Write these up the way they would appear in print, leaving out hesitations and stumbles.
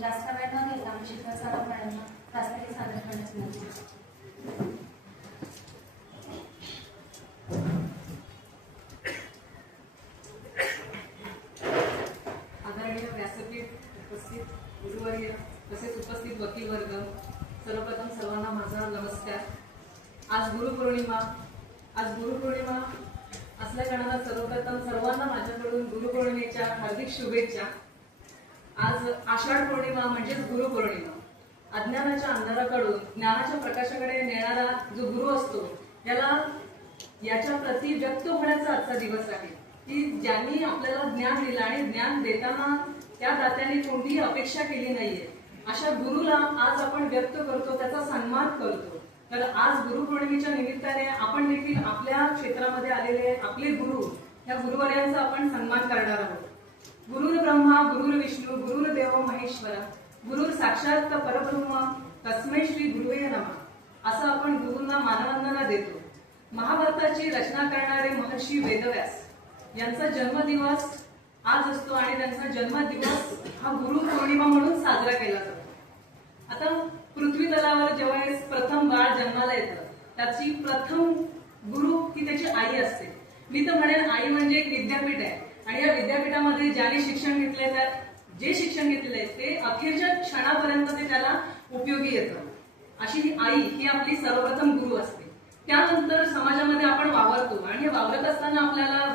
जास्त वेळ न घेता आम्ही शिक्षण साधन मॅडमना प्रास्ताविक सादर गुरुवर्य तसेच उपस्थित वकील वर्ग, सर्वप्रथम सर्वांना माझा नमस्कार. आज गुरुपौर्णिमा असल्या कारणाने सर्वप्रथम सर्वांना माझ्याकडून गुरुपौर्णिमेच्या हार्दिक शुभेच्छा. आज आषाढ पौर्णिमा म्हणजेच गुरुपौर्णिमा. अज्ञानाच्या अंधाराकडून ज्ञानाच्या प्रकाशाकडे नेणारा जो गुरु असतो याच्या प्रती व्यक्त होण्याचा आजचा दिवस आहे की ज्यांनी आपल्याला ज्ञान दिलं आणि ज्ञान देताना त्या दात्याने कोणतीही अपेक्षा केली नाहीये, अशा गुरुला आज आपण व्यक्त करतो, त्याचा सन्मान करतो. तर आज गुरुपौर्णिमेच्या निमित्ताने आपण देखील आपल्या क्षेत्रामध्ये आलेले आपले गुरु, या गुरुवर्यांचा आपण सन्मान करणार आहोत. गुरुर ब्रह्मा गुरुर विष्णू गुरुर देव महेश्वरा गुरुर साक्षात परब्रह्म तस्मै श्री गुरुवे नमः असं आपण गुरूंना मानवंदना देतो. महाभारताची रचना करणारे महर्षी वेदव्यास यांचा जन्मदिवस आज असतो आणि त्यांचा जन्मदिवस हा गुरु पौर्णिमा म्हणून साजरा केला जातो. आता पृथ्वी तलावर जेव्हा प्रथम बाळ जन्माला येतं त्याची प्रथम गुरु ही त्याची आई असते. मी तर म्हणेन आई म्हणजे एक विद्यापीठ आहे आणि या विद्यापीठामध्ये ज्याने शिक्षण घेतलेलं आहे ते अखेरच्या क्षणापर्यंत ते त्याला उपयोगी येतं. अशी ही आई ही आपली सर्वप्रथम गुरु असते. त्यानंतर समाजामध्ये आपण वावरतो आणि हे वावरत असताना आपल्याला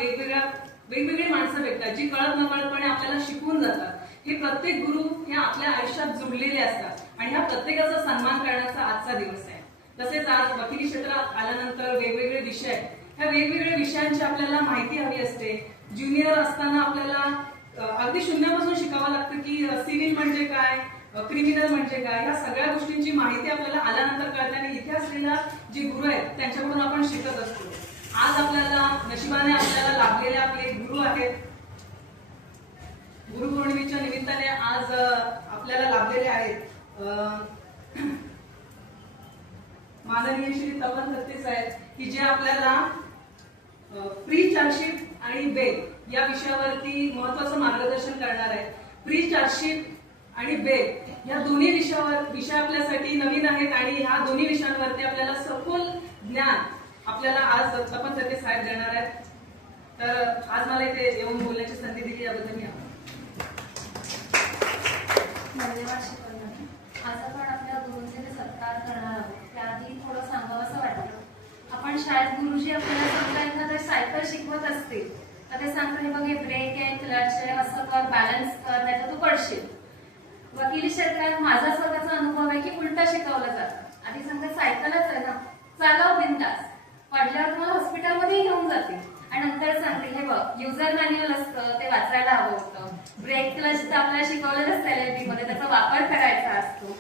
वेगवेगळी माणसं भेटतात जी कळत नकळतपणे आपल्याला शिकवून जातात. हे प्रत्येक गुरु हे आपल्या आयुष्यात जुळलेले असतात आणि ह्या प्रत्येकाचा सन्मान करण्याचा आजचा दिवस आहे. तसेच आज वकिली क्षेत्रात आल्यानंतर वेगवेगळे विषय, ह्या वेगवेगळ्या विषयांची आपल्याला माहिती हवी असते. ज्युनियर असताना आपल्याला अगदी शून्यापासून शिकावं लागतं की सिव्हिल म्हणजे काय, क्रिमिनल म्हणजे काय, ह्या सगळ्या गोष्टींची माहिती आपल्याला आल्यानंतर कळते आणि इथे असलेल्या जे गुरु आहेत त्यांच्याकडून आपण शिकत असतो. आज आपल्याला नशिबाने आपल्याला लाभलेले आपले गुरु आहेत. गुरुपौर्णिमेच्या निमित्ताने आज आपल्याला लाभलेले आहेत माननीय श्री तपन दत्ते साहेब की जे आपल्याला प्री चार्जशीट आणि बेल या विषयावरती महत्वाचं मार्गदर्शन करणार आहेत. प्री चार्जशीट आणि बेल या दोन्ही विषय आपल्यासाठी नवीन आहेत आणि ह्या दोन्ही विषयांवरती आपल्याला सखोल ज्ञान आपल्याला आज तपन दत्ते साहेब देणार आहेत. तर आज मला इथे येऊन बोलण्याची संधी दिली याबद्दल मी धन्यवाद शिकवणार. आज आपण आपल्या गुरुंचे सत्कार करणार आहोत. त्याआधी थोडं सांगावं असं वाटतं. आपण शाळेत गुरुजी आपल्याला समजा एखादं सायकल शिकवत असतील तर ते सांगतात हे बघ हे ब्रेक आहे, क्लच आहे, असं कर, बॅलन्स कर, नाही तर तू पडशील. वकिली क्षेत्रात माझा स्वतःचा अनुभव आहे की उलटा शिकवलं जातं. आधी सांगतात सायकलच आहे ना, चालव बिनधास्त, पडल्यावर तुम्हाला हॉस्पिटलमध्ये घेऊन जाते आणि नंतर सांगते हे बघ युजर मॅन्युअल असतं ते वाचायला हवं होतं. ब्रेक क्लच तर आपल्याला शिकवलेलं असतं LLB मध्ये, त्याचा वापर करायचा असतो.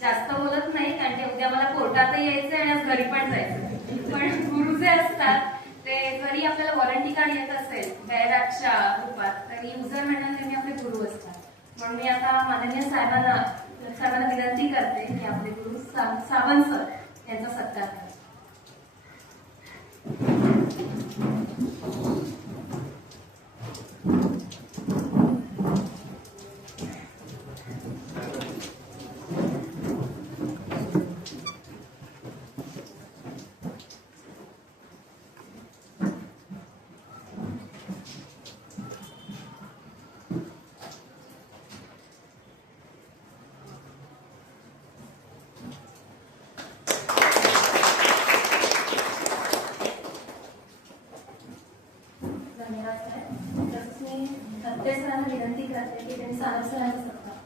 जास्त बोलत नाही कारण की उद्या मला कोर्टातही यायचं आणि आज घरी पण जायचं. पण गुरु जे असतात ते जरी आपल्याला वॉरंटी कार्ड येत असेल बॅरॅकच्या रूपात तरी युजर मॅन्युअल नेहमी आपले गुरु असतात. म्हणून मी आता माननीय साहेबांना विनंती करते की आपले गुरु सावंत सर यांचा सत्कार करा. दत्ते सरांना विनंती करते की त्यांनी सावंत सरांचा सत्कार.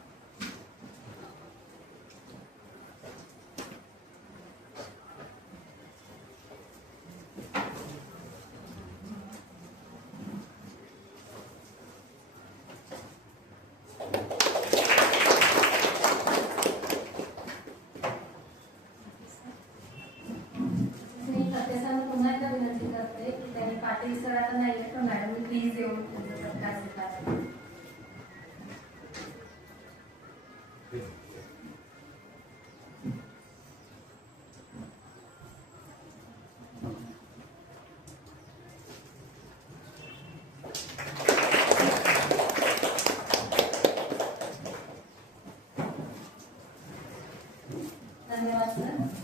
मी दत्ते सरांना पुन्हा एकदा विनंती करते की त्यांनी पाटील सरांना नाही तर मॅडम प्लीज येऊन त्यांचा सत्कार स्वीकारा. धन्यवाद सर.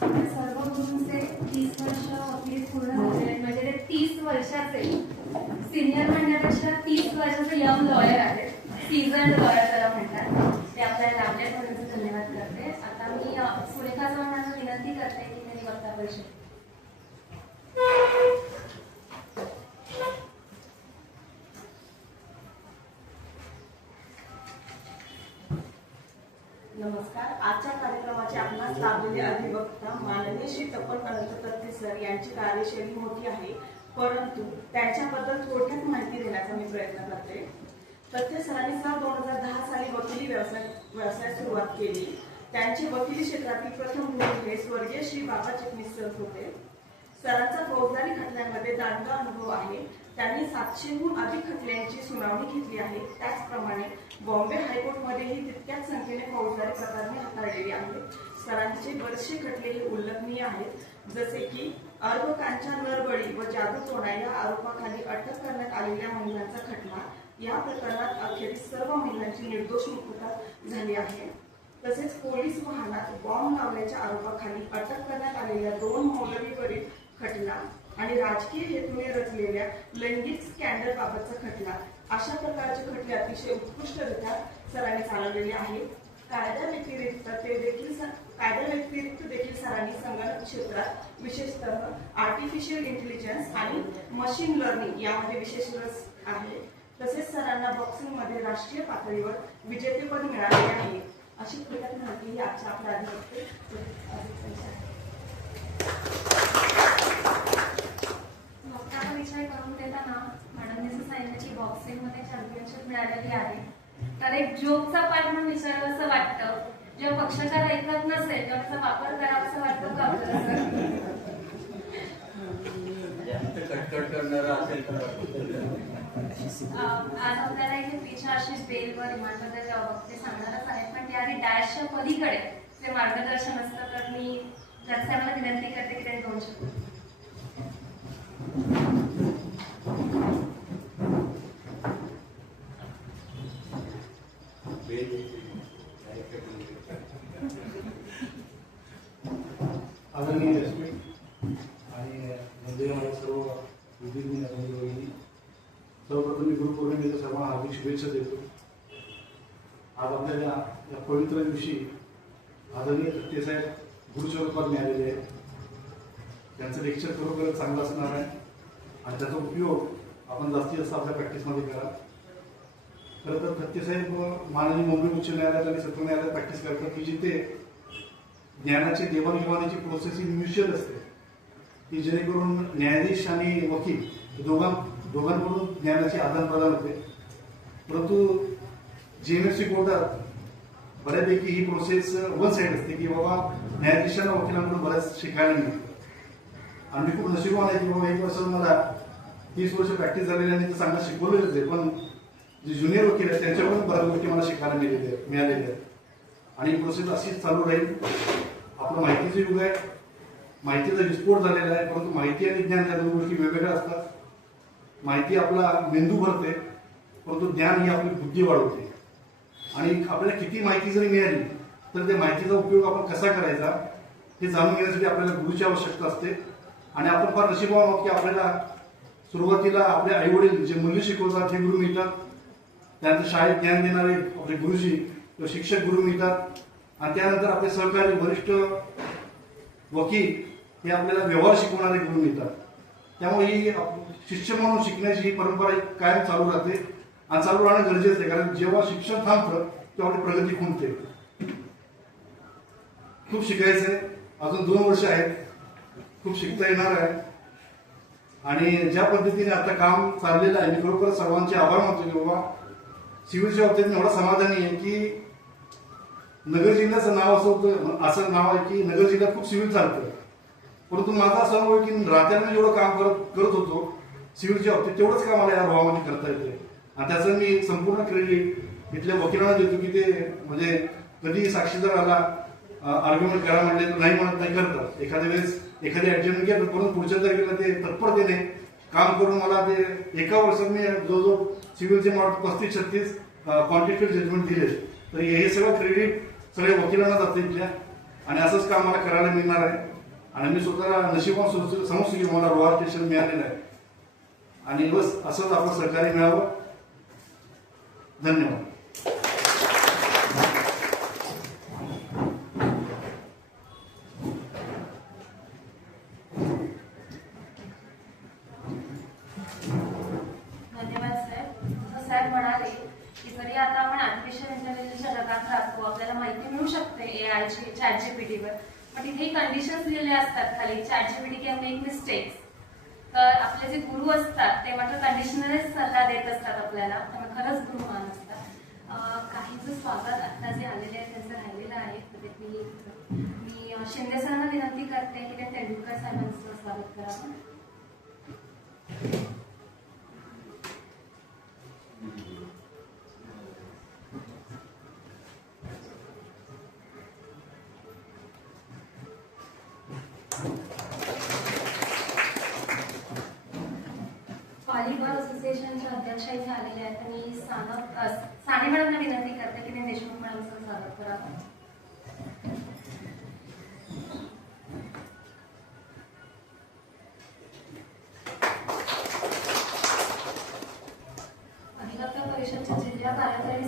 सर्व गुरूंचे 30 वर्ष वकील पूर्ण झाले म्हणजे ते 30 वर्षाचे सिनियर म्हणण्यापेक्षा 30 वर्षाचे यंग लॉयर आहेत. सीझन्ड लॉयर त्याला म्हणतात. ते नमस्कार. आजच्या कार्यक्रमाचे आपणास लाभलेले अधिवक्ता माननीय श्री तपन अनंत तत्ते सर यांची कार्यशैली मोठी आहे, परंतु त्यांच्याबद्दल थोडक्यात माहिती देण्याचा मी प्रयत्न करते. तत्ते सरांनी सन 2010 साली वकिली व्यवसाय सुरुवात केली. त्यांचे वकिली क्षेत्रातील प्रथम गुरु हे स्वर्गीय श्री बाबा चिटणीस सर होते. सरांचा फौजदारी खटल्यांमध्ये दांडगा अनुभव आहे. त्यांनी 700हून अधिक खटल्यांची सुनावणी घेतली आहे. त्याचप्रमाणे बॉम्बे हायकोर्टमध्येही तितक्याच संख्येने फौजदारी प्रकरणे हाताळलेली आहेत. सरांचे बरेचसे खटले हे उल्लेखनीय आहेत, जसे की अर्भकांच्या नरबळी व जादूटोणा या आरोपाखाली अटक करण्यात आलेल्या महिलांचा खटला. या प्रकरणात अखेरीस सर्व महिलांची निर्दोष मुक्तता झाली आहे. तसेच पोलीस वाहनात बॉम्ब लावल्याच्या आरोपाखाली अटक करण्यात आलेल्या 2 मौलवीवरील खटला आणि राजकीय हेतूने रचलेल्या लैंगिक स्कॅन्डल बाबतचा खटला. अशा प्रकारचे खटले अतिशय उत्कृष्टरित्या सरांनी चालवलेले आहेत. कायद्या व्यतिरिक्त देखील सरांनी संगणक क्षेत्रात विशेषतः आर्टिफिशियल इंटेलिजन्स आणि मशीन लर्निंग यामध्ये विशेष रस आहे. तसेच सरांना बॉक्सिंगमध्ये राष्ट्रीय पातळीवर विजेतेपद मिळाले आहे. अशी थोडक्यात माहिती ही आजच्या आपल्या अधिवक्ते वक्ता परिचय करून देताना मॅडमने असं सांगितलं की बॉक्सिंगमध्ये चॅम्पियनशिप मिळालेली आहे. तर एक जोकचा पार्ट म्हणून विचारावं असं वाटतं, जेव्हा पक्षकार ऐकत नसेल तेव्हा त्याचा वापर करावा असं वाटतं का आपल्याला? आज आपल्याला इथे पीछा आशिष बेल व रिमांडबद्दल ते सांगणारच आहेत, पण त्याआधी डॅशच्या पलीकडे जे मार्गदर्शन असतं तर मी जर मला विनंती करते की ते 2 शब्द. आदरणीय आणि म्हणजे सर्व विद्यार्थी सर्वप्रथम मी गुरुपौर्णिमेच्या सर्वांना हार्दिक शुभेच्छा देतो. आज आपल्याला या पवित्र दिवशी आदरणीय तत्ते साहेब गुरुस्वरूपात मिळालेले आहेत. त्यांचं लेक्चर खरोखरच चांगलं असणार आहे आणि त्याचा उपयोग आपण जास्तीत जास्त आपल्या प्रॅक्टिसमध्ये करा. खरं तर तत्ते साहेब माननीय मुंबई उच्च न्यायालयात आणि सत्र न्यायालयात प्रॅक्टिस करतात की जिथे ज्ञानाची देवाणघेवाणीची प्रोसेस ही म्युच्युअल असते, की जेणेकरून न्यायाधीश आणि वकील दोघांकडून ज्ञानाची आदान प्रदान होते. परंतु GMFC कोर्टात बऱ्यापैकी ही प्रोसेस वन साईड असते की बाबा न्यायाधीशांना वकिलांकडून बऱ्याच शिकायला मिळतं. आणि मी खूप नशीबवान आहे की बाबा 1 वर्ष मला 30 वर्ष प्रॅक्टिस झालेली आणि ते चांगलं शिकवलेलंच आहे, पण जे ज्युनियर वकील आहेत त्यांच्याकडून बऱ्याच गोष्टी मला शिकायला मिळालेल्या आहेत. आणि ही प्रोसेस अशीच चालू राहील. आपलं माहितीचं युग आहे, माहितीचा विस्फोट झालेला आहे, परंतु माहिती आणि ज्ञान या 2 गोष्टी वेगवेगळ्या असतात. माहिती आपला मेंदू भरते, परंतु ज्ञान ही आपली बुद्धी वाढवते. आणि आपल्याला किती माहिती जरी मिळाली तर त्या माहितीचा उपयोग आपण कसा करायचा हे जाणून घेण्यासाठी आपल्याला गुरुची आवश्यकता असते. आणि आपण फार नशीबवान आहोत की आपल्याला सुरुवातीला आपले आईवडील जे मूल्य शिकवतात हे गुरु मिळतात. त्यानंतर शाळेत ज्ञान देणारे आपले गुरुजी किंवा शिक्षक गुरु मिळतात. आणि त्यानंतर आपले सहकारी वरिष्ठ वकील हे आपल्याला व्यवहार शिकवणारे गुरु मिळतात. त्यामुळे ही शिष्य म्हणून शिकण्याची ही परंपरा कायम चालू राहते आणि चालू राहणं गरजेचं आहे, कारण जेव्हा शिक्षण थांबतं तेव्हा आपली प्रगती खुंटते. खूप शिकायचं आहे, अजून 2 वर्ष आहेत, खूप शिकता येणार आहे. आणि ज्या पद्धतीने आता काम चाललेलं आहे मी खरोखर सर्वांचे आभार मानतो की बाबा सिव्हिलच्या बाबतीत एवढा समाधानी आहे की नगर जिल्ह्याचं नाव असं नाव आहे की नगर जिल्ह्यात खूप सिव्हिल चालतं. परंतु माझा असं अनुभव की रात्याने जेवढं काम करत होतो सिव्हिलच्या बाबतीत तेवढंच काम मला या भावामध्ये करता येते. आणि त्याचं मी संपूर्ण क्रेडिट इथल्या वकिलांना देतो की ते म्हणजे कधी साक्षीदार आला आर्ग्युमेंट करा म्हणले तर नाही म्हणत नाही करतात. एखाद्या वेळेस एखादी ऍडजस्टमेंट घेतात, परंतु पुढच्या तारखेला ते तत्परतेने काम करून मला ते एका वर्षात मी जो सिव्हिलचे मला 35-36 कॉन्ट्रॅक्च्युअल जजमेंट दिले. तर हे सगळं क्रेडिट सगळ्या वकिलांना जातं इथल्या. आणि असंच काम मला करायला मिळणार आहे. आणि मी स्वतःला नशिबान समजतो की मला रोहार स्टेशन मिळालेलं आहे. आणि बस असंच आपलं सहकार्य मिळावं. धन्यवाद. धन्यवाद साहेब. जसं साहेब म्हणाले की जरी आता आपण आर्टिफिशियल इंटेलिजन्सच्या जगात राहतो आपल्याला माहिती मिळू चॅट जीपीटीवर, मग तिथे कंडिशन्स लिहिलेले असतात खाली, chat GPT can make mistakes. तर आपले जे गुरु असतात ते मात्र कंडिशनलच सल्ला देत असतात आपल्याला, त्यामुळे खरंच गुरु मान असतात. काहींचं स्वागत आता जे आलेले आहे त्यांचं राहिलेलं आहे, तर ते मी शिंदे सरांना विनंती करते की त्या तेंडुलकर साहेबांचं स्वागत करावं. व्हॉलीबॉल असोसिएशनच्या अध्यक्ष इथे आलेले आहेत आणि साने मॅडमना विनंती करते की ते देशमुख मॅडमचं स्वागत करावं. अधिवक्ता परिषदचे जिल्हा कार्यकारी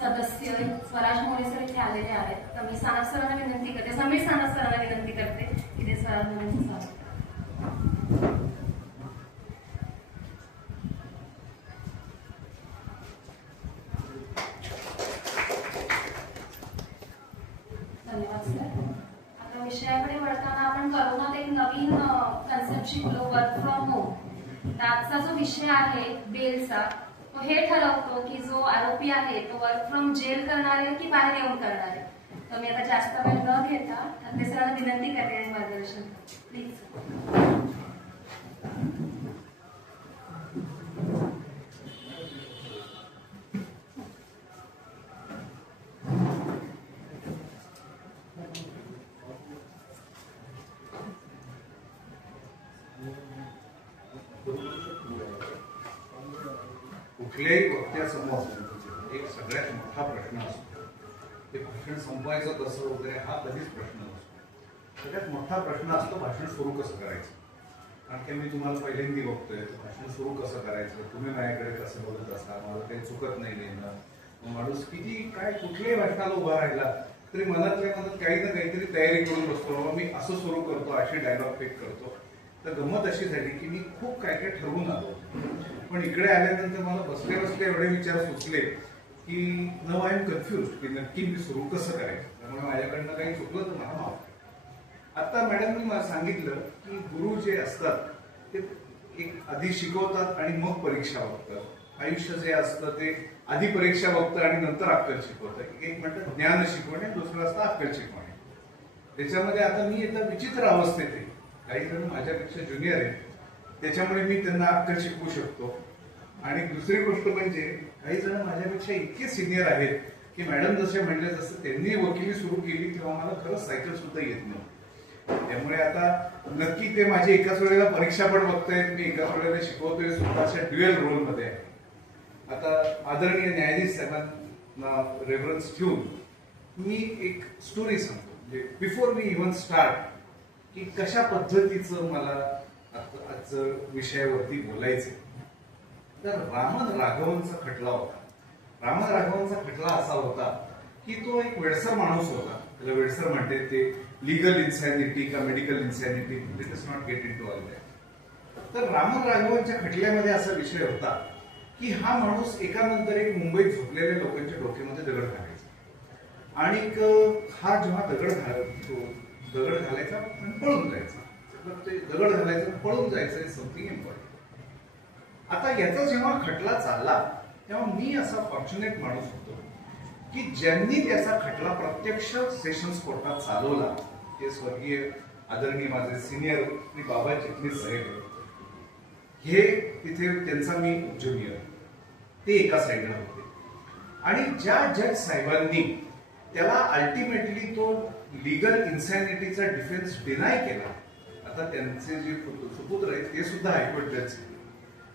सदस्य स्वराज मोरे सर इथे आलेले आहेत, तर मी सानप सरांना विनंती करते, समीर सानप सरांना विनंती करते की ते स्वराज मोरेंचं स्वागत करावं. धन्यवाद सर. आता विषयाकडे वळताना आपण करोनात एक नवीन कन्सेप्ट शिकलो, वर्क फ्रॉम होम. त्याचा जो विषय आहे बेलचा, तो हे ठरवतो की जो आरोपी आहे तो वर्क फ्रॉम जेल करणार आहे की बाहेर येऊन करणार आहे. तर मी आता जास्त वेळ न घेता ठाकरे सरांना विनंती करते आणि मार्गदर्शन प्लीज. कुठल्याही वक्त्यासमोर एक सगळ्यात मोठा प्रश्न असतो, ते भाषण संपवायचं कसं वगैरे हा कधीच प्रश्न नसतो. सगळ्यात मोठा प्रश्न असतो भाषण सुरू कसं करायचं. कारण की मी तुम्हाला पहिल्यांदा बघतोय, भाषण सुरू कसं करायचं, तुम्ही माझ्याकडे कसं बोलत असा, मला काही चुकत नाही नेणं, माणूस किती काय कुठल्याही भाषणाला उभा राहिला तरी मनातल्या मनात काही ना काहीतरी तयारी करून बसतो, बाबा मी असं सुरू करतो, अशी डायलॉग फेक करतो. तर गंमत अशी झाली की मी खूप काय काय ठरवून आलो, पण इकडे आल्यानंतर मला बसले बसले एवढे विचार सुचले की नाव आय एम कन्फ्युज की नक्की मी सुरू कसं करायचं. त्यामुळे माझ्याकडनं काही चुकलं तर मला माफ. आता मॅडमनी मला सांगितलं की गुरु जे असतात ते एक आधी शिकवतात आणि मग परीक्षा बघतात. आयुष्य जे असतं ते आधी परीक्षा बघतं आणि नंतर अक्कल शिकवतं. एक म्हणतात ज्ञान शिकवणे, दुसरं असतं अक्कल शिकवणे. त्याच्यामध्ये आता मी आता विचित्र अवस्थेत आहे. काही जण माझ्यापेक्षा ज्युनियर आहेत, त्याच्यामुळे मी त्यांना अक्कल शिकवू शकतो. आणि दुसरी गोष्ट म्हणजे काही जण माझ्यापेक्षा इतके सिनियर आहेत की मॅडम जसे म्हणले तसं त्यांनी वकिली सुरू केली तेव्हा मला खरंच सायकल सुद्धा येत नाही. त्यामुळे आता नक्की ते माझी एकाच वेळेला परीक्षा पण बघतायत, मी एकाच वेळेला शिकवतोय सुद्धा, अशा ड्युएल रोल मध्ये आहे. आता आदरणीय न्यायाधीश साहेबांना रेफरन्स ठेवून मी एक स्टोरी सांगतो, म्हणजे बिफोर मी इव्हन स्टार्ट की कशा पद्धतीचं मला आज विषयावरती बोलायचं. तर रामन राघवनचा खटला होता. रामन राघवनचा खटला असा होता की तो एक वेडसर माणूस होता. त्याला वेडसर म्हणते ते लिगल इन्सॅनिटी का medical insanity, let us not get into all that. तर रामन राघवनच्या खटल्यामध्ये असा विषय होता की हा माणूस एकानंतर एक मुंबईत झोपलेल्या लोकांच्या डोक्यामध्ये दगड घालायचा आणि हा जेव्हा दगड घालायचा आणि पळून जायचा. ते दगड घालायचं पळून जायचं, समथिंग इम्पॉर्टंट. आता याचा जेव्हा खटला चालला तेव्हा मी असा फॉर्च्युनेट माणूस होतो की ज्यांनी त्याचा खटला प्रत्यक्ष सेशन्स कोर्टात चालवला ते स्वर्गीय आदरणीय माझे सिनियर श्री बाबा चिटणीस साहेब. हे तिथे त्यांचा मी ज्युनियर, ते एका साईडला होते. आणि ज्या जज साहेबांनी त्याला अल्टिमेटली तो लिगल इन्सॅनिटीचा डिफेन्स डिनाय केला, आता त्यांचे जे सुपुत्र आहेत ते सुद्धा हायकोर्ट जज,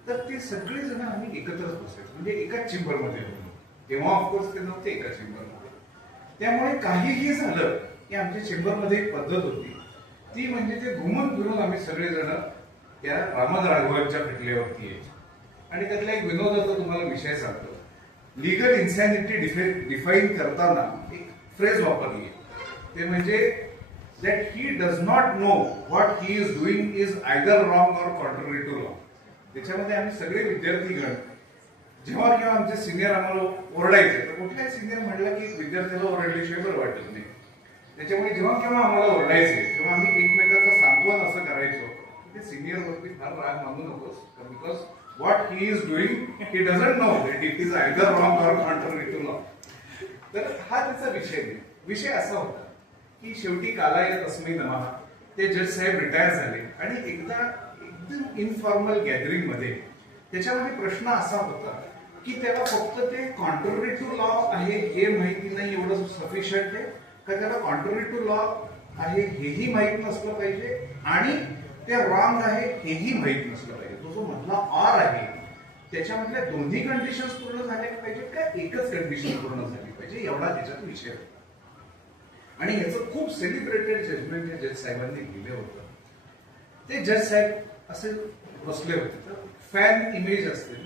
तर ते सगळे जण आम्ही एकत्रच बसायचो, म्हणजे एकाच चेंबरमध्ये होतो. तेव्हा ऑफकोर्स ते नव्हते एका चेंबरमध्ये. त्यामुळे काहीही झालं की आमच्या चेंबरमध्ये एक पद्धत होती, ती म्हणजे ते घुमून फिरून आम्ही सगळेजण त्या रामन राघवनच्या खटल्यावरती यायचो. आणि त्यातला एक विनोदाचा तुम्हाला विषय सांगतो. लिगल इन्सॅनिटी डिफाईन करताना एक फ्रेज वापरली, ते म्हणजे that he does not know what he is doing is either wrong or contrary to law. त्याच्यामध्ये आम्ही सगळे विद्यार्थीगण जेव्हा आमचे सिनियर आम्हाला ओरडायचे, तर कुठल्याही सिनियर म्हटलं की विद्यार्थ्याला ओरडल्याशिवाय बरं वाटत नाही. त्याच्यामुळे जेव्हा केव्हा आम्हाला ओरडायचे तेव्हा आम्ही एकमेकाचं सांत्वन असं करायचो की ते सिनियर वरती फार राग मानू नकोस because what he is doing he doesn't know that it is either wrong or contrary to law. तर हा त्याचा विषय नाही. विषय असा होता की शेवटी कालाय तस्मै नमः, ते जज साहेब रिटायर झाले आणि एकदा एकदम इनफॉर्मल गॅदरिंग मध्ये त्याच्यामध्ये प्रश्न असा होता की त्याला फक्त ते कॉन्ट्ररी टू लॉ आहे हे माहिती नाही एवढं सफिशियंट आहे का त्याला कॉन्ट्ररी टू लॉ आहे हेही माहित नसलं पाहिजे आणि ते रॉंग आहे हेही माहित नसलं पाहिजे. तो जो मधला ऑर आहे त्याच्यामधल्या दोन्ही कंडिशन्स पूर्ण झाल्या पाहिजे का एकच कंडिशन पूर्ण झाली पाहिजे एवढा त्याच्यात विषय होता. आणि याचं खूप सेलिब्रेटेड जजमेंट जे जज साहेबांनी लिहिलं होतं ते जज साहेब असे बसले होते तर फॅन इमेज असते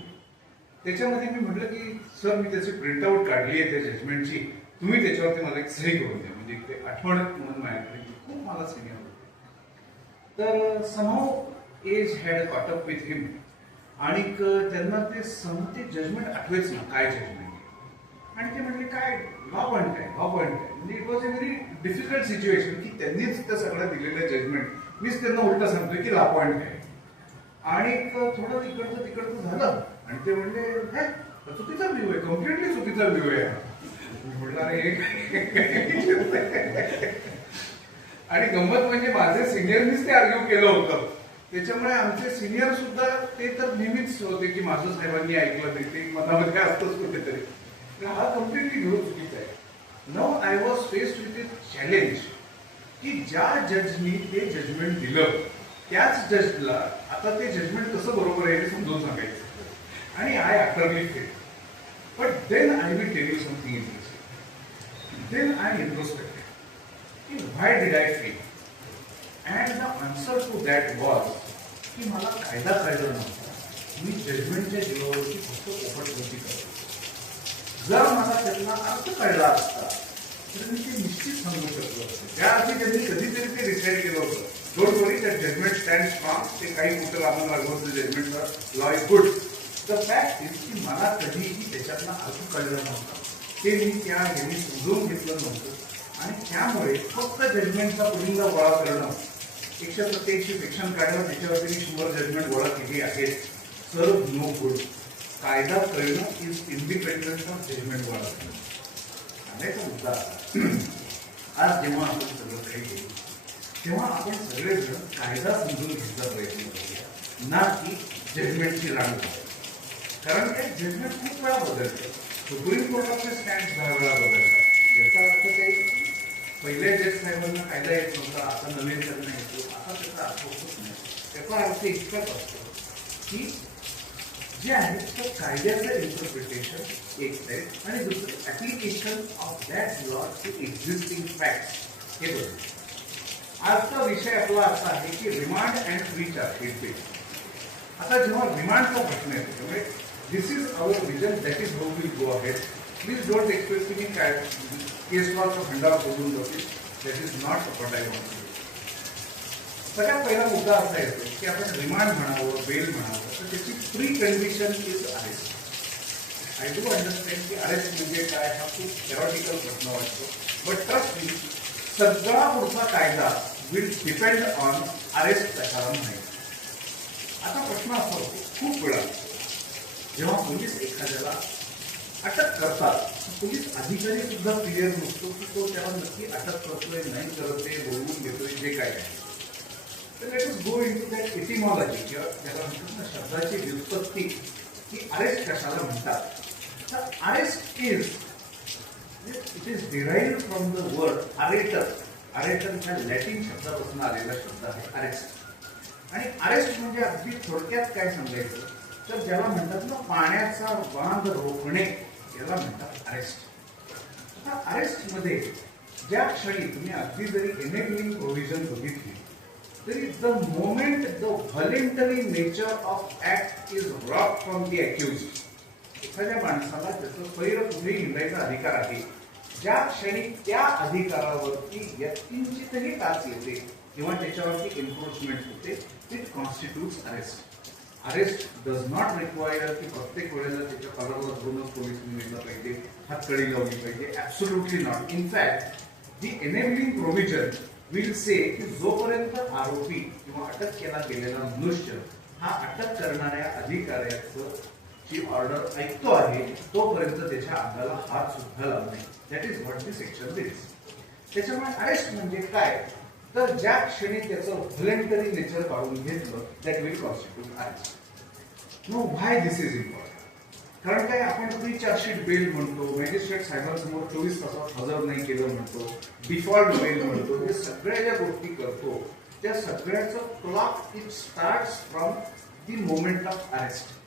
त्याच्यामध्ये मी म्हटलं की सर मी त्याची प्रिंटआउट काढली आहे त्या जजमेंटची, तुम्ही त्याच्यावरती मला एक सही करून द्या म्हणजे ते आठवण म्हणून माझ्याकडे खूप मला सिनियर होते. तर somehow as had caught up with him आणि त्यांना ते जजमेंट आठवेच ना काय जजमेंट आणि ते म्हटले काय लॉ पॉईंट काय लॉ पॉईंट काय म्हणजे it was a very difficult situation की त्यांनीच त्या सगळं दिलेलं जजमेंट मीच त्यांना उलट सांगतोय की लॉ पॉईंट काय आणि थोडं तिकडचं झालं आणि ते म्हणले हे चुकीचा व्ह्यू आहे, कम्प्लिटली चुकीचा व्ह्यू आहे. म्हटलं अरे आणि गंमत म्हणजे माझे सिनियरनीच ते आर्ग्यू केलं होतं त्याच्यामुळे आमचे सिनियर सुद्धा ते तर नेहमीच होते की माझं साहेबांनी ऐकलं नाही ते मनामध्ये असतंच कुठेतरी. हा कम्प्लिटली व्ह्यू चुकीचा आहे. Now I was faced with challenge की ज्या जजनी ते जजमेंट दिलं त्याच जजला आता ते जजमेंट कसं बरोबर आहे हे समजून सांगायचं आणि I utterly fail. But then I will tell you something interesting. Then I introspected की why did I fail and the answer to that was की मला कायदा नव्हता. मी जजमेंटच्या जीवावरती फक्त पोपटवरती करतो. जर मला त्यातला अर्थ कळला असता तर मी ते निश्चित सांगू शकलो असतो. त्याआधी त्यांनी कधीतरी ते डिसाईड केलं होतं don't worry that judgment stand strong. ते काही कुठं आपण लागवतं judgment law is good. The fact is की मला कधीही त्याच्यातला अर्थ कळला नव्हता. ते मी त्या ह्यांनी समजून घेतलं नव्हतं आणि त्यामुळे फक्त जजमेंटचा पुढील गोळा करणं 187 सेक्शन काढणं त्याच्यावरती मी 100 जजमेंट गोळा केली आहेत. सर्व नो गुड. कायदा कळणं इज इंडिपेंडन्स ऑफ जजमेंट गोळा करणं. सांगायचा मुद्दा आज जेव्हा आपण सगळं काही केलं तेव्हा आपण सगळेजण कायदा समजून घ्यायचा प्रयत्न करूया ना की जजमेंटची रांग. कारण ते जजमेंट खूप वेळा बदलतं. सुप्रीम कोर्टाचे स्टँड 10 वेळा बदलतात. याचा अर्थ ते पहिल्या जज साहेबांना कायदा येत नव्हता आता नवीन त्यांना येतो असा त्याचा अर्थ होत नाही. त्याचा अर्थ इतकाच असतो की जे आहे तर कायद्याचं इंटरप्रिटेशन एक साईड आणि दुसरं application of that law to existing fact हे बदल. आजचा विषय आपला असा आहे की रिमांड अँड रिचार्ज. आता जेव्हा रिमांडचा प्रश्न येतो त्यामुळे this is our vision that is how will go ahead. Please don't express मी काय केस लॉचा खंडावर बोलून जातील. That is not what I want. सगळ्यात पहिला मुद्दा असा येतो की आपण रिमांड म्हणावं बेल म्हणावं तर त्याची pre condition is arrest. I do understand की अरेस्ट म्हणजे काय हा खूप थेरॉटिकल प्रश्न वाटतो. बट ट्रस्ट मी सगळा पुढचा कायदा विल डिपेंड ऑन अरेस्ट कशाला म्हणायचं. आता प्रश्न असा होतो खूप वेळा जेव्हा पोलीस एखाद्याला अटक करतात पोलीस अधिकारी सुद्धा क्लिअर नसतो की तो त्याला नक्की अटक करतोय नाही करतोय बोलवून घेतोय जे काय आहे. तर let us go into that etymology किंवा त्याला म्हणतात ना शब्दाची व्युत्पत्ती की अरेस्ट कशाला म्हणतात. तर arrest is it is derived from the word arreter. Arreter ह्या लॅटिन शब्दापासून आलेला शब्द आहे अरेस्ट. आणि अरेस्ट म्हणजे अगदी थोडक्यात काय सांगायचं तर ज्याला म्हणतात ना पाण्याचा बांध रोखणे याला म्हणतात अरेस्ट. आता अरेस्ट मध्ये ज्या क्षणी तुम्ही अगदी जरी एनेबलिंग प्रोव्हिजन बघितली तरी the moment the voluntary nature of act is rock from the accused. एखाद्या माणसाला त्याचं स्वैर पुढे हिंडायचा अधिकार आहे ज्या क्षणी त्या अधिकारावरती व्यक्तींचीही टाच येते किंवा त्याच्यावरती एन्फोर्समेंट होते it constitutes arrest. Arrest does not require की प्रत्येक वेळेला त्याच्या कॉलरवर धरूनच पोलिसांनी नेलं पाहिजे हातकडी लावली पाहिजे. Absolutely not. In fact the enabling provision will say की जोपर्यंत आरोपी किंवा अटक केला गेलेला मनुष्य हा अटक करणाऱ्या अधिकाऱ्याचं ची ऑर्डर ऐकतो आहे तोपर्यंत त्याच्या अंगाला हात सुद्धा लावू नये. That is what the section this. त्याच्यामुळे अरेस्ट म्हणजे काय तर ज्या क्षणी त्याचं व्हॉलंटरी नेचर काढून घेतलं that will constitute arrest. No why this is important. कारण काय आपण प्री चार्जशीट बेल म्हणतो, मॅजिस्ट्रेट साहेबांसमोर 24 तासात हजर नाही केलं म्हणतो, डिफॉल्ट बेल म्हणतो, हे सगळ्या ज्या गोष्टी करतो त्या सगळ्याचं clock it starts from the moment of arrest.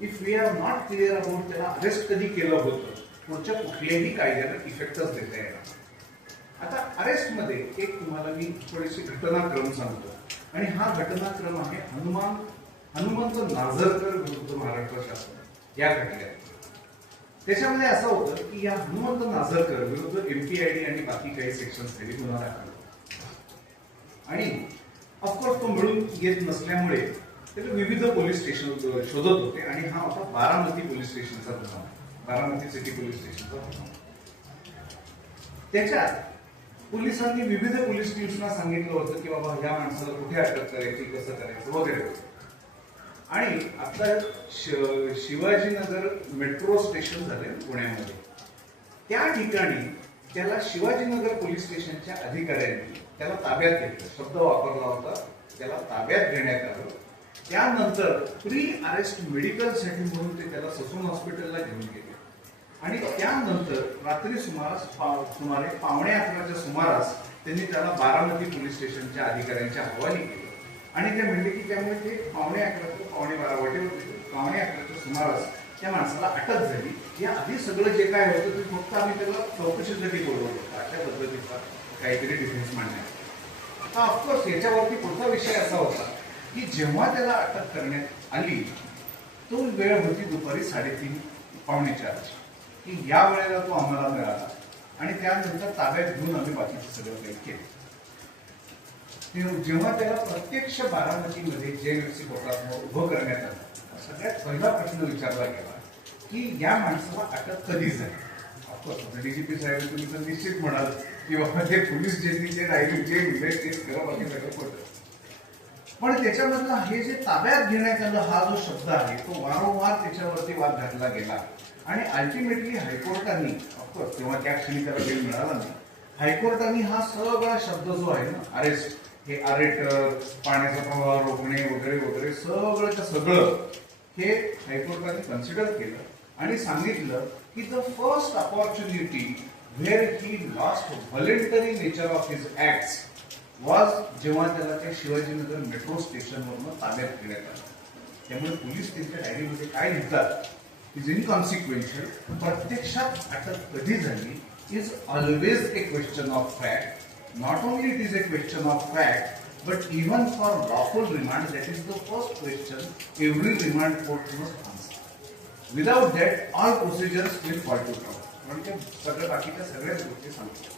If we are not clear about त्याला अरेस्ट कधी केलं होतं पुढच्या कुठल्याही कायद्याला इफेक्टच देता येणार. आता अरेस्टमध्ये एक तुम्हाला मी थोडीशी घटनाक्रम सांगतो आणि हा घटनाक्रम आहे हनुमंत नाझरकर विरुद्ध महाराष्ट्र शासन या घटनेत. त्याच्यामध्ये असं होतं की या हनुमंत नाझरकर विरुद्ध MPID आणि बाकी काही सेक्शन्स खाली गुन्हा दाखल होता आणि ऑफकोर्स तो मिळून येत नसल्यामुळे त्याला विविध पोलीस स्टेशन शोधत होते आणि हा होता बारामती पोलीस स्टेशनचा गुन्हा, बारामती सिटी पोलीस स्टेशनचा गुन्हा. त्याच्यात पोलिसांनी विविध पोलीस टीम्सना सांगितलं होतं की बाबा ह्या माणसाला कुठे अटक करायची, कसं करायचं वगैरे. आणि आता शिवाजीनगर मेट्रो स्टेशन झाले पुण्यामध्ये, त्या ठिकाणी त्याला शिवाजीनगर पोलीस स्टेशनच्या अधिकाऱ्यांनी त्याला ताब्यात घेतलं. शब्द वापरला होता, त्याला ताब्यात घेण्यात आलं. त्यानंतर प्री अरेस्ट मेडिकल साठी म्हणून ते त्याला ससून हॉस्पिटलला घेऊन गेले आणि त्यानंतर रात्री सुमारे 11:15च्या सुमारास त्यांनी त्याला बारामती पोलीस स्टेशनच्या अधिकाऱ्यांच्या हवाली केले आणि ते म्हणले की त्यामुळे ते 11:15 ते 11:15च्या सुमारास त्या माणसाला अटक झाली. या आधी सगळं जे काय होतं ते फक्त आम्ही त्याला चौकशीसाठी बोलवलं होतं, अशा पद्धतीचा काहीतरी डिफेन्स मांडण्यात. आता ऑफकोर्स याच्यावरती पुढचा विषय असा होता की जेव्हा त्याला अटक करण्यात आली तो वेळ होती दुपारी 3:30 पावणे 4 की या वेळेला तो आम्हाला मिळाला आणि त्यानंतर ताब्यात घेऊन आम्ही बाकीचं सगळं काही केलं. जेव्हा त्याला प्रत्यक्ष बारामतीमध्ये JMFC कोर्टासमोर उभं करण्यात आलं सगळ्यात पहिला प्रश्न विचारला गेला की या माणसाला अटक कधी झाली. ऑफकोर्स DGP साहेब तुम्ही तर निश्चित म्हणाल की बाबा ते पोलीस जे राहिले जे इन्व्हेस्टिगेट करत बाकी सगळं होतं. पण त्याच्यामधला हे जे ताब्यात घेण्यात आलं हा जो शब्द आहे तो वारंवार त्याच्यावरती वाद घातला गेला आणि अल्टिमेटली हायकोर्टाने ऑफकोर्स तेव्हा त्या क्षणी त्याला बेल मिळाला नाही. हायकोर्टाने हा सगळा शब्द जो आहे ना अरेस्ट, हे अरेटर, पाण्याचा प्रवाह रोखणे वगैरे वगैरे सगळंच्या सगळं हे हायकोर्टाने कन्सिडर केलं आणि सांगितलं की the first opportunity where he lost voluntary nature of his acts was जेव्हा त्याला त्या शिवाजीनगर मेट्रो स्टेशनवरनं ताब्यात घेण्यात आलं. त्यामुळे पोलीस त्यांच्या डायरीमध्ये काय लिहितात इज इनकॉन्सिक्वेन्शियल. प्रत्यक्षात अटक कधी झाली is always a question of fact. Not only it is a question of fact, but even for lawful remand, that is the first question every remand court must answer. Without that, all procedures will fall to ground. म्हणजे सगळं बाकीच्या सगळ्याच गोष्टी सांगतात.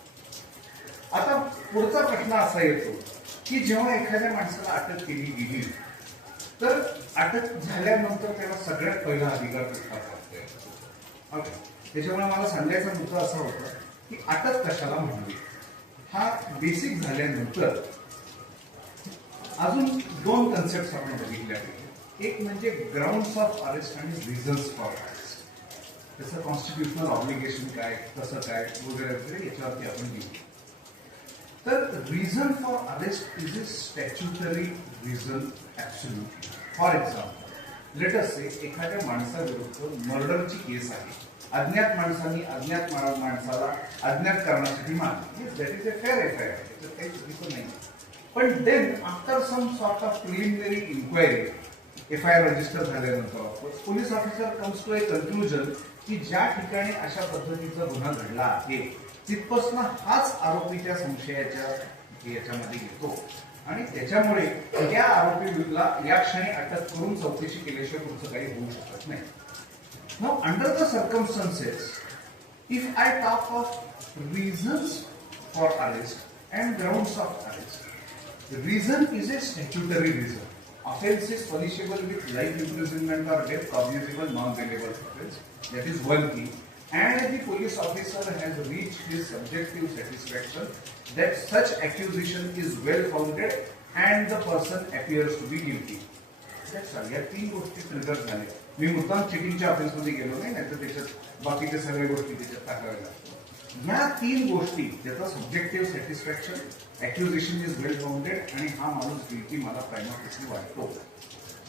आता पुढचा प्रश्न असा येतो की जेव्हा एखाद्या माणसाला अटक केली गेली तर अटक झाल्यानंतर त्याला सगळ्यात पहिला अधिकार भेटतात. त्याच्यामुळे मला सांगायचा मुद्दा असा होता की अटक कशाला म्हणावी. हा बेसिक झाल्यानंतर अजून 2 कन्सेप्ट आपण बघितल्या पाहिजे. एक म्हणजे ग्राउंड्स ऑफ अरेस्ट आणि रिझन्स फॉर अरेस्ट. त्याचं कॉन्स्टिट्युशनल ऑब्लिगेशन काय, कसं काय वगैरे वगैरे याच्यावरती आपण घेऊ. तर reason for arrest is a statutory reason absolutely. For example let us say एखाद्या माणसाविरुद्ध मर्डरची केस आहे, अज्ञात माणसांनी अज्ञात माणसाला अज्ञात करण्यासाठी मारली, that is a fair FIR, त्याच्यात काही चुकीचं नाही. पण then after some sort of preliminary inquiry FIR register झाल्यानंतर police officer comes to a conclusion की ज्या ठिकाणी अशा पद्धतीचा गुन्हा घडला आहे तिथपासून हाच आरोपीच्या संशयाच्या याच्यामध्ये येतो आणि त्याच्यामुळे त्या आरोपीला या क्षणी अटक करून चौकशी केल्याशिवाय पुढचं काही होऊ शकत नाही. Now, under the circumstances, if I talk of reasons for arrest and grounds of arrest, the reason is a statutory reason. Offense is punishable with life imprisonment or death, cognizable non-bailable offense. That is one thing. and the police officer has reached his subjective satisfaction that such accusation is well founded and the person appears to be guilty. That's all. या 3 गोष्टी trigger झाल्या. मी मुद्दाम चिटिंगच्या ऑफिसमध्ये गेलो नाही, नाहीतर त्याच्यात बाकीच्या सगळ्या गोष्टी त्याच्यात टाकाव्या लागतात. या 3 गोष्टी, ज्याचा subjective satisfaction, accusation is well founded आणि हा माणूस गिल्टी मला प्रायमा फेसी वाटतो,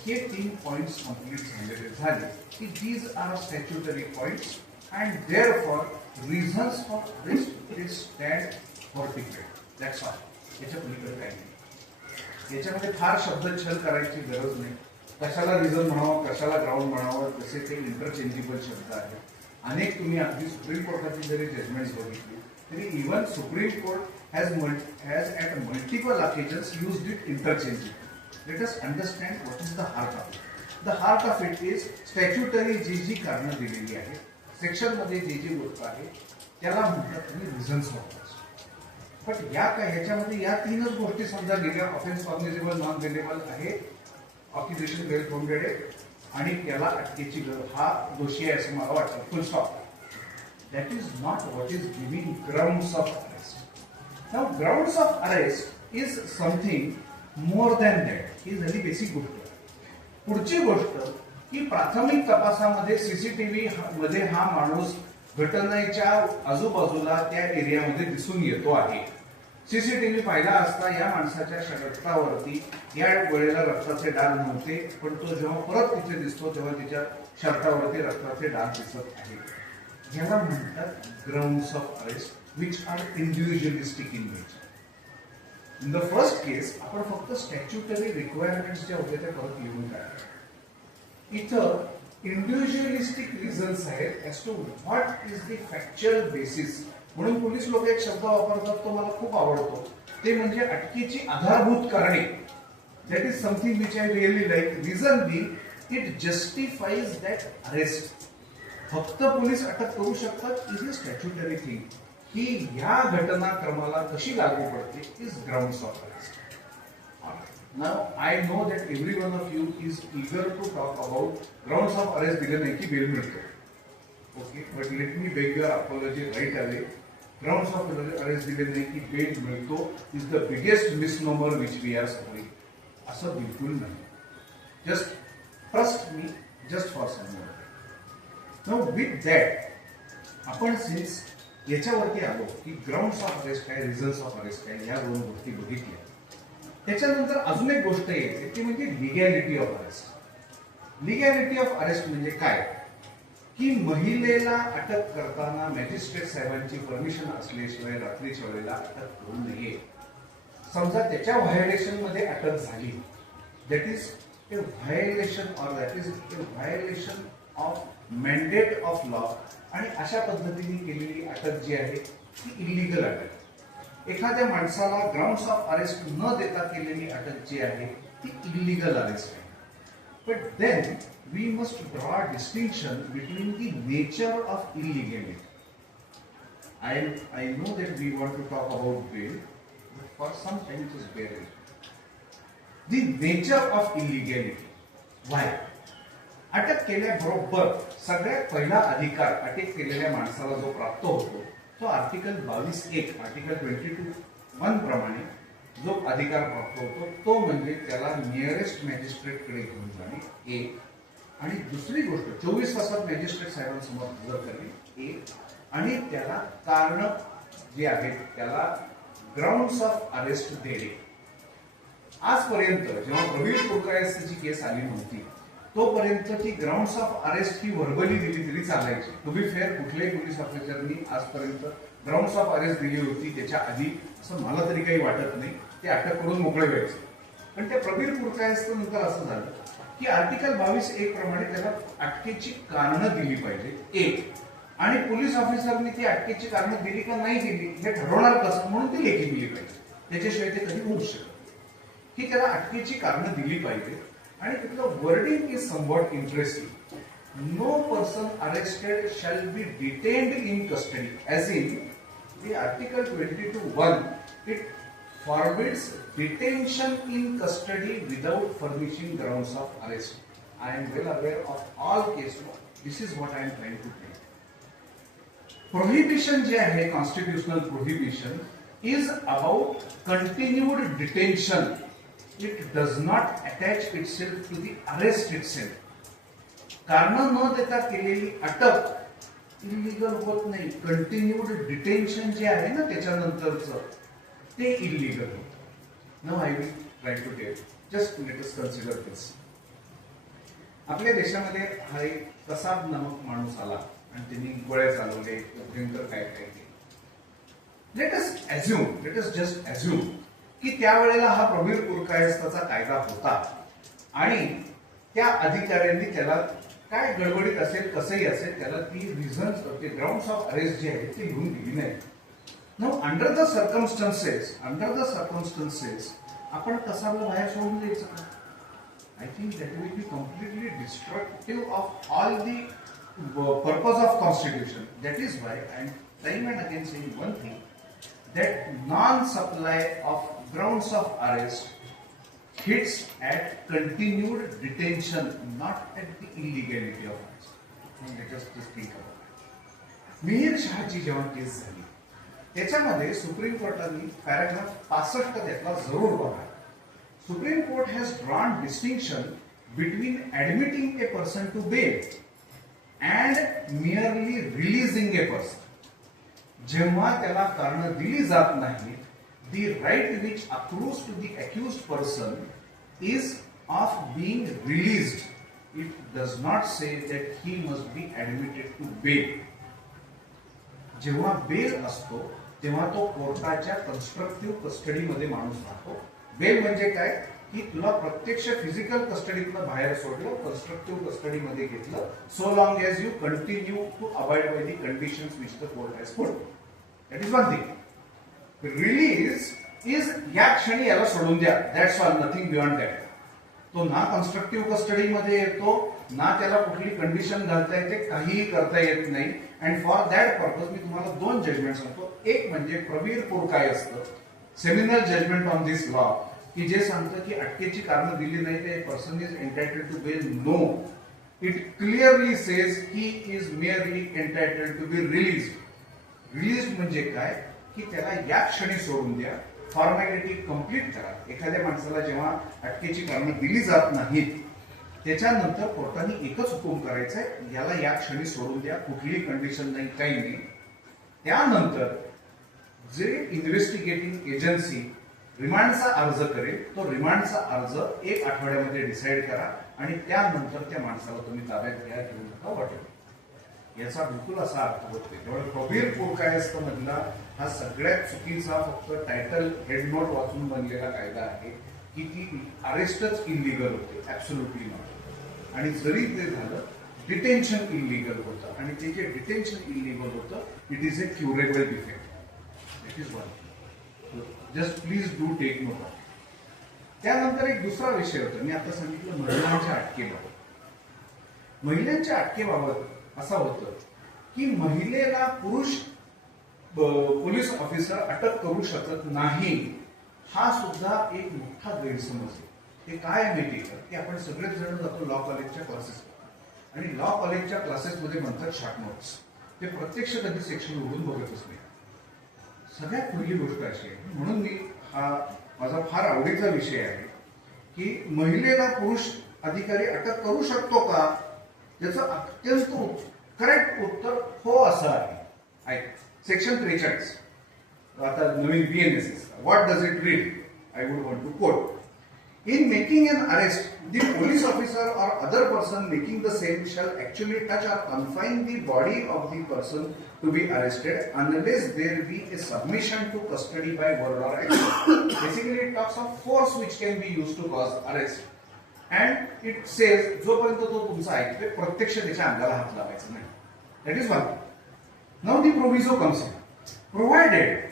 हे 3 पॉइंट्स कंप्लीट झाले की these are statutory points and therefore reasons for arrest is stand for declared. That's all. याच्या पलीकडे काही नाही. याच्यामध्ये फार शब्दच्छल करायची गरज नाही. कशाला रिझन म्हणावं, कशाला ग्राउंड म्हणावं, तसे ते इंटरचेंजेबल शब्द आहेत. अनेक तुम्ही अगदी सुप्रीम कोर्टाची जरी जजमेंट्स बघितली तरी even supreme court has at multiple occasions used it interchangeable. Let us understand what is the heart of it. The heart of it is statutory जी कारणं दिलेली आहेत, सेक्शनमध्ये जी गोष्ट आहे त्याला म्हणतात तुम्ही रिझन्स वापरा. पण ह्याच्यामध्ये या 3च गोष्टी समजा गेल्या, ऑफेन्स कॉग्निझेबल, नॉन बेलेबल आहे, ऑक्युपेशन वेल फाउंडेड आहे आणि त्याला अटकेची गरज, हा दोषी आहे असं मला वाटतं. Full stop. That is not what is giving grounds of arrest. Now grounds of arrest is something more than that. ही झाली बेसिक गोष्ट. पुढची गोष्ट की प्राथमिक तपासामध्ये सीसीटीव्ही मध्ये हा माणूस घटनेच्या आजूबाजूला त्या एरियामध्ये दिसून येतो आहे. सीसीटीव्ही पाहिला असता या माणसाच्या शर्टावरती या वेळेला रक्ताचे डाग नव्हते, पण तो जेव्हा परत तिथे दिसतो तेव्हा तिच्या शर्टावरती रक्ताचे डाग दिसत आहेत. याला म्हणतात grounds of arrest which are individualistic in nature. In the first case आपण फक्त स्टॅच्युटरी रिक्वायरमेंट्स ज्या होत्या त्या परत लिहून काढल्या. इथं इंडिव्हिज्युअलिस्टिक रिझन्स आहेत as to what is the factual basis. म्हणून पोलीस लोक एक शब्द वापरतात, तो मला खूप आवडतो, ते म्हणजे अटकेची आधारभूत कारणे. That is something which I really like. Reason be it justifies that arrest. फक्त पोलीस अटक करू शकतात इज अ स्टॅच्युटरी थिंग. ही या घटनाक्रमाला कशी लागू पडते is grounds of arrest. Now I know that every one of you is eager to talk about grounds of arrest दिले नाही की बेल मिळतो. Okay, but let me beg your apology right away. Grounds of arrest दिले नाही की bell मिळतो is the biggest misnomer which we are suffering. असं बिलकुल नाही. Just trust me, just for some more. Now with that आपण since याच्यावरती आलो की ग्राउंड्स ऑफ अरेस्ट काय, रिझन्स ऑफ अरेस्ट काय, या 2 गोष्टी बघितल्या. त्याच्यानंतर अजून एक गोष्ट येते ती म्हणजे legality of arrest. Legality of arrest म्हणजे काय की महिलेला अटक करताना मॅजिस्ट्रेट साहेबांची परमिशन असल्याशिवाय रात्रीच्या वेळेला अटक करू नये. समजा त्याच्या व्हायोलेशन मध्ये अटक झाली, that is a violation or that is a violation of mandate of law. आणि अशा पद्धतीने केलेली अटक जी आहे ती इलिगल अटक. एखाद्या माणसाला ग्राउंड्स ऑफ अरेस्ट न देता केलेली अटक जी आहे ती इलिगल अरेस्ट आहे. But then we must draw distinction between the nature of illegality. I know that we want to talk about bail, but for some time just bear with. The nature of illegality. Why? अटक केल्याबरोबर सगळ्यात पहिला अधिकार अटक केलेल्या माणसाला जो प्राप्त होतो तो आर्टिकल 22(1) आर्टिकल 22(1) प्रमाणे जो अधिकार प्राप्त होतो तो म्हणजे त्याला नियरेस्ट मॅजिस्ट्रेटकडे घेऊन जाणे एक, आणि दुसरी गोष्ट 24 तासात मॅजिस्ट्रेट साहेबांसमोर हजर करणे एक, आणि त्याला कारण जे आहेत त्याला ग्राउंड्स ऑफ अरेस्ट देणे. आजपर्यंत जेव्हा प्रवीण पुरकायसची केस आली नव्हती तोपर्यंत ती grounds of arrest he verbally दिली तरी चालायची. टू बी फेअर कुठल्याही पोलीस ऑफिसरनी आजपर्यंत ग्राउंड्स ऑफ अरेस्ट दिली होती त्याच्या आधी असं मला तरी काही वाटत नाही. ते अटक करून मोकळे व्हायचे. पण त्या प्रवीण पुरकायसचं नंतर असं झालं की आर्टिकल 22(1) प्रमाणे त्याला अटकेची कारणं दिली पाहिजे एक, आणि पोलीस ऑफिसरनी ती अटकेची कारणं दिली का नाही दिली हे ठरवणार कसं, म्हणून ती लेखी दिली पाहिजे. त्याच्याशिवाय ते कधी होऊ शकत की त्याला अटकेची कारणं दिली पाहिजे. आणि तिथलं wording is somewhat interesting. No person arrested shall be detained in custody, as in the article 22(1) it forbids detention in custody without furnishing grounds of arrest. I am well aware of all case law. This is what I am trying to tell. Prohibition जे आहे constitutional prohibition is about continued detention. It does not attach itself to the arrest itself. कारण न देता केलेली अटक illegal होत नाही. Continued detention जे आहे ना त्याच्यानंतरचं ते इलिगल होतं. Now I will try to tell. Just let us consider this. आपल्या देशामध्ये हा एक कसाब नामक माणूस आला आणि त्यांनी गोळ्या चालवले, भयंकर काय काय केले. लेट अस जस्ट अज्युम की त्यावेळेला हा प्रवीर पुरकायस्ताचा कायदा होता आणि त्या अधिकाऱ्यांनी त्याला काय गडबडीत असेल कसंही असेल त्याला ती रिझन्स ते ग्राउंड्स ऑफ अरेस्ट जे आहेत ते लिहून दिली नाही. नाउ अंडर द सर्कमस्टन्सेस आपण कसाबला बाहेर सोडून द्यायचं का? I think that will be completely destructive of all the purpose of constitution. That is why I am time and again saying one thing, that non-supply of grounds of arrest hits at continued detention, not at the illegality of arrest. Let us just think about it. Mihir शहाची जेव्हा केस झाली त्याच्यामध्ये supreme कोर्टाने paragraph 65 त्यातला जरूर बघा. Supreme Court has drawn distinction between admitting a person to bail and merely releasing a person. जेव्हा त्याला कारण दिली जात नाही, the right which accrues to the accused person is of being released. It does not say that he must be admitted to bail. जेव्हा bell असतो तेव्हा तो कोर्टाच्या कन्स्ट्रक्टिव्ह कस्टडीमध्ये माणूस राहतो. बेल म्हणजे काय की तुला प्रत्यक्ष फिजिकल कस्टडीतनं बाहेर सोडलं, कन्स्ट्रक्टिव्ह कस्टडीमध्ये घेतलं, so long as you continue to abide by the conditions which the court has put. That is one thing. Release is या क्षणी याला सोडून द्या, that's all, nothing beyond that. तो ना कन्स्ट्रक्टिव्ह कस्टडीमध्ये येतो ना त्याला कुठली कंडिशन घालता येते, काहीही करता येत नाही. अँड फॉर दॅट पर्पज मी तुम्हाला 2 जजमेंट सांगतो. एक म्हणजे Prabir Purkayastha seminal judgment on this law की जे सांगतं की अटकेची कारण दिली नाही ते person is entitled to bail. No, it clearly says he is merely entitled to be release. Release म्हणजे काय की त्याला या क्षणी सोडून द्या, फॉर्मॅलिटी कंप्लीट करा. एखाद्या माणसाला जेव्हा अटकेची कारण दिली जात नाहीत त्याच्यानंतर कोर्टाने एकच हुकूम करायचा आहे, याला या क्षणी सोडून द्या, कुठलीही कंडिशन नाही, काही नाही. त्यानंतर जे इन्व्हेस्टिगेटिंग एजन्सी रिमांडचा अर्ज करेल तो रिमांडचा अर्ज 1 आठवड्यामध्ये डिसाईड करा आणि त्यानंतर त्या माणसाला तुम्ही ताब्यात घ्या, घेऊ नका वाटेल. याचा बिलकुल असा अर्थ होत नाही. त्यामुळे प्रवीर पुरकायस्थ मधला हा सगळ्यात चुकीचा फक्त टायटल हेडनोट वाचून बनलेला कायदा आहे की ती अरेस्टच इलिगल होते. Absolutely not. आणि जरी ते झालं डिटेन्शन इलिगल होतं आणि ते जे डिटेन्शन इलिगल होतं it is a curable defect. It is one. Just please do take note of. त्यानंतर एक दुसरा विषय होता, मी आता सांगितलं महिलांच्या अटकेबाबत. महिलांच्या अटकेबाबत असं होतं की महिलेला पुरुष पोलीस ऑफिसर अटक करू शकत नाही, हा सुद्धा एक मोठा गैरसमज आहे. ते काय माहिती का की आपण सगळेच जण जातो लॉ कॉलेजच्या क्लासेस आणि लॉ कॉलेजच्या क्लासेसमध्ये म्हणतात शॉर्ट नोट्स. ते प्रत्यक्ष कधी सेक्शन उघडून बघतच नाही. सगळ्यात पहिली गोष्ट अशी आहे, म्हणून मी हा माझा फार आवडीचा विषय आहे की महिलेला पुरुष अधिकारी अटक करू शकतो का, त्याचं अत्यंत करेक्ट उत्तर हो असं आहे. सेक्शन 43 आता नवीन BNSS, what does it read? I would want to quote. In making an arrest, the police officer or other person making the same shall actually touch or confine the body of the person to be arrested unless there be a submission to custody by word or action. Basically, it talks of force which can be used to cause arrest. And it says, जोपर्यंत तो तुमचा ऐकतोय प्रत्यक्ष त्याच्या अंगाला हात लावायचा नाही. That is one. Now the proviso comes in. Provided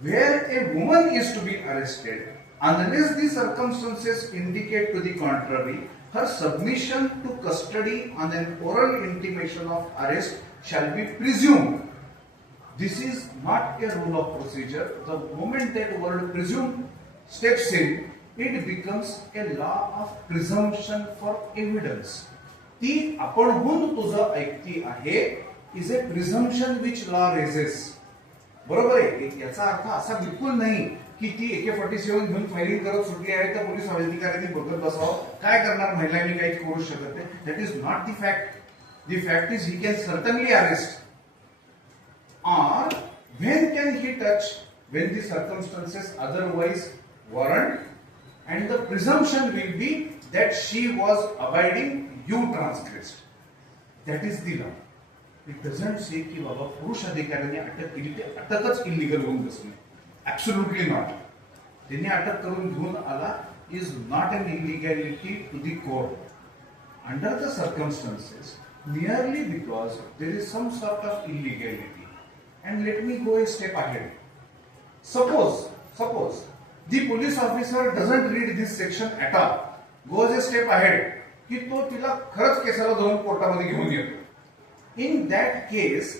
where a woman is to be arrested, unless the circumstances indicate to the contrary, her submission to custody on an oral intimation of arrest shall be presumed. This is not a rule of procedure. The moment that word presume steps in, it becomes a law of presumption for evidence. ती आपणहून तुझं ऐकती आहे is a presumption which law raises. बरोबर आहे, याचा अर्थ असा बिलकुल नाही की ती AK-47 घेऊन फायरिंग करत सुटली आहे तर पोलीस अधिकाऱ्यांनी बघत बसावं, काय करणार, महिलांनी काही करू शकत नाही. That is not the fact. The fact is he can certainly arrest, or when can he touch, when the circumstances otherwise warrant, and the presumption will be that she was abiding, you transgressed. That is the law. It doesn't say की बाबा पुरुष अधिकाऱ्यांनी अटक केली ते अटकच illegal होऊन बसली. Absolutely not. त्यांनी अटक करून घेऊन आला is not an illegality to the court. Under the circumstances, merely because there is some sort of illegality. And let me go a step ahead. Suppose the police officer doesn't read this section at all, goes a step ahead, की तो तिला खरंच केसाला जाऊन कोर्टामध्ये घेऊन येतो. In that case,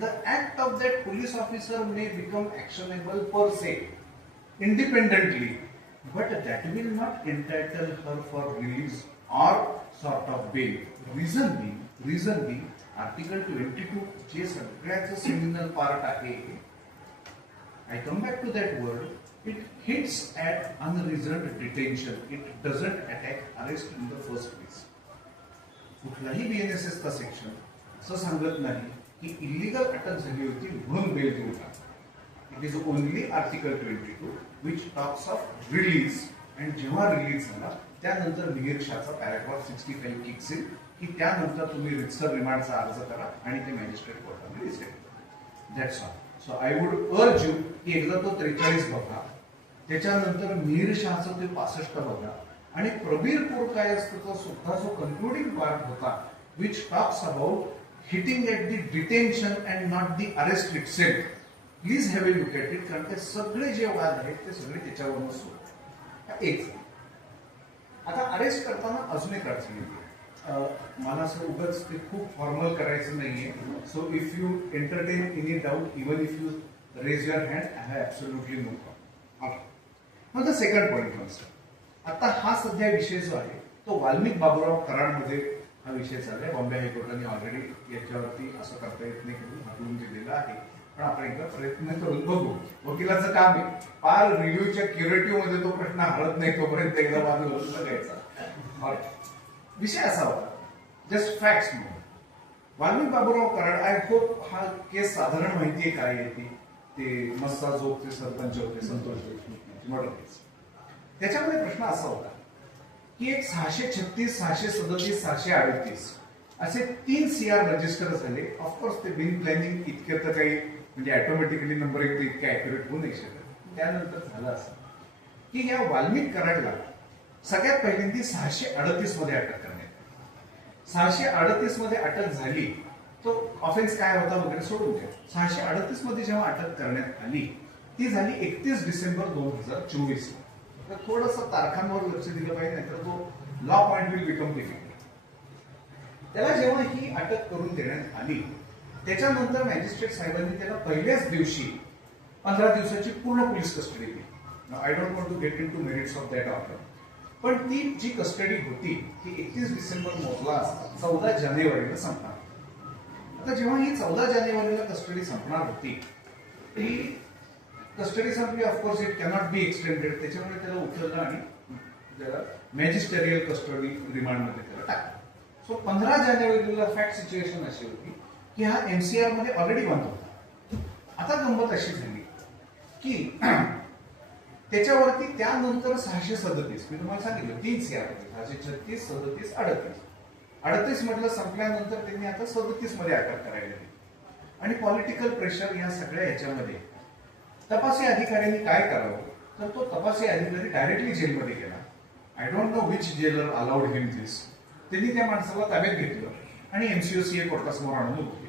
the act of that police officer may become actionable per se, independently, but that will not entitle her for release or sort of bail. Reason being, Article 22 जे सगळ्याचं सेमिनल पार्ट आहे. I come back to that word. It hits at unreasoned detention. It doesn't attack arrest in the first place. कुठलाही BNSS चा section असं सांगत नाही की illegal अटक झाली होती म्हणून बेल देऊ नका. It is only article 22 which talks of release. And जेव्हा रिलीज झाला त्यानंतर मिहिर शाहचा पॅराग्राफ 65 किक्स इन, की त्यानंतर तुम्ही रितसर रिमांडचा अर्ज करा आणि ते मॅजिस्ट्रेट कोर्टामध्ये रिसेट करा. That's all. So I would urge you की एकदा तो 43 बघा, त्याच्यानंतर मिहिर शाहचं ते 65 बघा, आणि प्रबीर पुरकायस्थचा सुद्धा जो कन्क्लुडिंग पार्ट होता which talks about hitting at the detention and not the arrest itself. Please have a look at it, कारण ते सगळे जे वाद आहेत ते सगळे त्याच्यावरून सुरू. एक आता अरेस्ट करताना अजून एक अडचण येते. मला असं उगाच ते खूप फॉर्मल करायचं नाहीये. So if you entertain any doubt, even if you raise your hand, I have absolutely no problem. मग द सेकंड पॉईंट मास्टर, आता हा सध्या विषय जो आहे तो वाल्मिक बाबूराव कराडमध्ये हा विषय चाललाय. बॉम्बे हायकोर्टाने ऑलरेडी याच्यावरती असं करता येत नाही करून हटवून दिलेलं आहे, पण आपण एकदा प्रयत्न करून बघू. वकिलाचं काम आहे, फार रिव्ह्यूच्या क्युरेटिव्ह मध्ये तो प्रश्न हरत नाही तोपर्यंत एकदा वाद बघायचा. विषय असा होता, जस्ट फॅक्ट्स म्हणून, वाल्मिक बाबूराव कराड, आय होप हा केस साधारण माहिती आहे काय आहे ती, ते मस्ता जोगचे सरपंच होते संतोष देशमुख मर्डर केस. त्याच्यामध्ये प्रश्न असा होता की एक 636, 637, 638 असे 3 CR रजिस्टर झाले. ऑफकोर्स ते बिन प्लॅनिंग इतके तर काही म्हणजे ऑटोमॅटिकली नंबर एक इतके अॅक्युरेट होऊ नाही शकत. त्यानंतर झालं असं की या वाल्मिक कराडला सगळ्यात पहिल्यांदा 638 मध्ये अटक करण्यात. 638 मध्ये अटक झाली, तो ऑफेन्स काय होता वगैरे सोडून द्या. 638 मध्ये जेव्हा अटक करण्यात आली ती झाली 31 डिसेंबर 2024. तर थोडस तारखांवर लक्ष दिलं पाहिजे, नाहीतर तो law point will become difficult. त्याला जेव्हा ही अटक करून देण्यात आली त्याच्यानंतर मॅजिस्ट्रेट साहेबांनी त्याला पहिल्याच दिवशी 15 दिवसाची पूर्ण पोलीस कस्टडी दिली. I don't want to get into merits of that order, पण ती जी कस्टडी होती ती 31 डिसेंबर मोजला असता 14 जानेवारीला संपणार. आता जेव्हा ही 14 जानेवारीला कस्टडी संपणार होती, ती कस्टडी संपली. Of course it cannot be extended, त्याच्यामुळे त्याला उचललं आणि त्याला मॅजिस्टेरियल कस्टडी रिमांडमध्ये त्याला टाकलं. सो 15 जानेवारीला फॅक्ट सिच्युएशन अशी होती की हा MCR मध्ये ऑलरेडी बंद होता. आता गंमत अशी झाली की त्याच्यावरती त्यानंतर 637, मी तुम्हाला सांगितलं 3 CR होते, 636, 37, 38. 38 मधलं संपल्यानंतर त्यांनी आता 37 मध्ये अटक करायला दिली. आणि पॉलिटिकल प्रेशर या सगळ्या ह्याच्यामध्ये तपासी अधिकाऱ्यांनी काय करावं, तर तो तपासी अधिकारी डायरेक्टली जेलमध्ये गेला. I don't know which jailer allowed him this. त्यांनी त्या माणसाला ताब्यात घेतलं आणि MCOCA कोर्टासमोर आणून उभं केलं.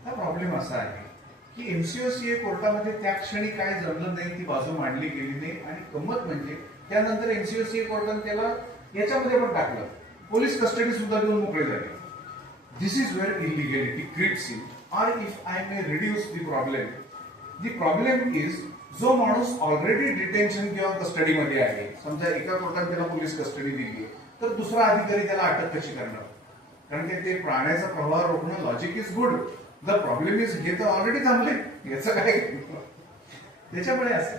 आता प्रॉब्लेम असा आहे की MCOCA कोर्टामध्ये त्या क्षणी काय जमलं नाही, ती बाजू मांडली गेली नाही. आणि गंमत म्हणजे त्यानंतर MCOCA कोर्टाने त्याला याच्यामध्ये पण टाकलं, पोलीस कस्टडी सुद्धा देऊन मोकळे झाले. This is where illegality creeps in. Or if I may reduce the problem is, जो माणूस ऑलरेडी डिटेन्शन किंवा कस्टडीमध्ये आहे, समजा एका कोर्टाने त्याला पोलीस कस्टडी दिली तर दुसरा अधिकारी त्याला अटक कशी करणार. कारण की ते प्राण्याचा प्रवाह रोखणं logic is good. The problem is हे तर ऑलरेडी थांबले, याचं काय. त्याच्यामुळे असं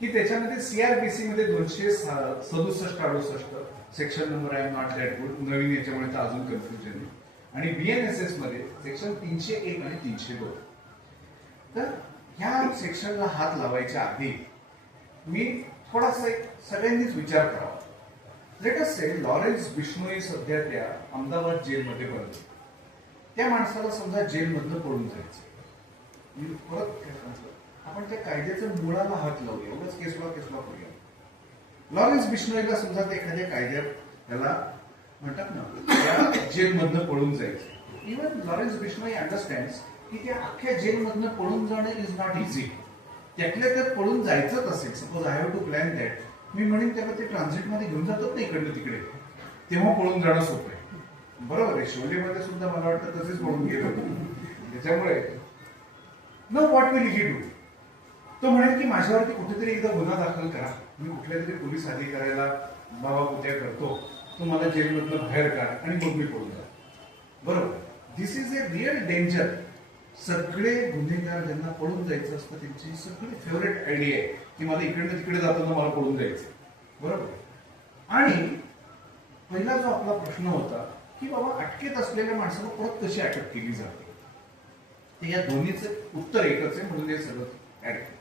की त्याच्यामध्ये सीआरपीसी मध्ये 267-68 सेक्शन नंबर आहे नॉट दॅट गुड, नवीन याच्यामुळे तर अजून कन्फ्युजन आहे. आणि बीएनएसएस मध्ये सेक्शन 301 आणि 302. तर ह्या सेक्शनला हात लावायच्या आधी मी थोडासा एक सगळ्यांनीच विचार करावा. लेट अस से लॉरेन्स बिश्नोई सध्या त्या अहमदाबाद जेलमध्ये बनले. त्या माणसाला समजा जेलमधनं पळून जायचं. मी परत काय सांगतो, आपण त्या कायद्याच्या मुळाला हात लावूया, एवढंच केसला करूया. लॉरेन्स बिश्नोईला समजा एखाद्या कायद्यात त्याला म्हणतात ना त्या जेलमधनं पळून जायचं. इव्हन लॉरेन्स बिश्नोई अंडरस्टँड की त्या अख्ख्या जेलमधनं पळून जाणं इज नॉट इझी. त्यातल्या त्यात पळून जायचंच असेल, suppose I have to plan that, मी म्हणेन त्याला ते ट्रान्झिटमध्ये घेऊन जातात ना इकडनं तिकडे, तेव्हा पळून जाणं सोपं आहे. बरोबर आहे. शोलेमध्ये सुद्धा मला वाटतं तसेच पळून गेलं. त्याच्यामुळे know what will he do. तो म्हणेल की माझ्यावरती कुठेतरी एकदा गुन्हा दाखल करा, मी कुठल्या तरी पोलीस अधिकाऱ्याला बाबा कुत्या करतो, तो मला जेलमधनं बाहेर काढ आणि मग मी पळून जा. बरोबर. दिस इज ए रिअल डेंजर. सगळे गुन्हेगार ज्यांना पळून जायचं असतं त्यांची सगळी फेवरेट आयडिया आहे की मला इकडनं तिकडे जाताना मला पळून जायचं. बरोबर. आणि पहिला जो आपला प्रश्न होता की बाबा अटकेत असलेल्या माणसाला परत कशी अटक केली जाते, तर या दोन्हीचं उत्तर एकच आहे, म्हणून हे सगळं ऍड केलं.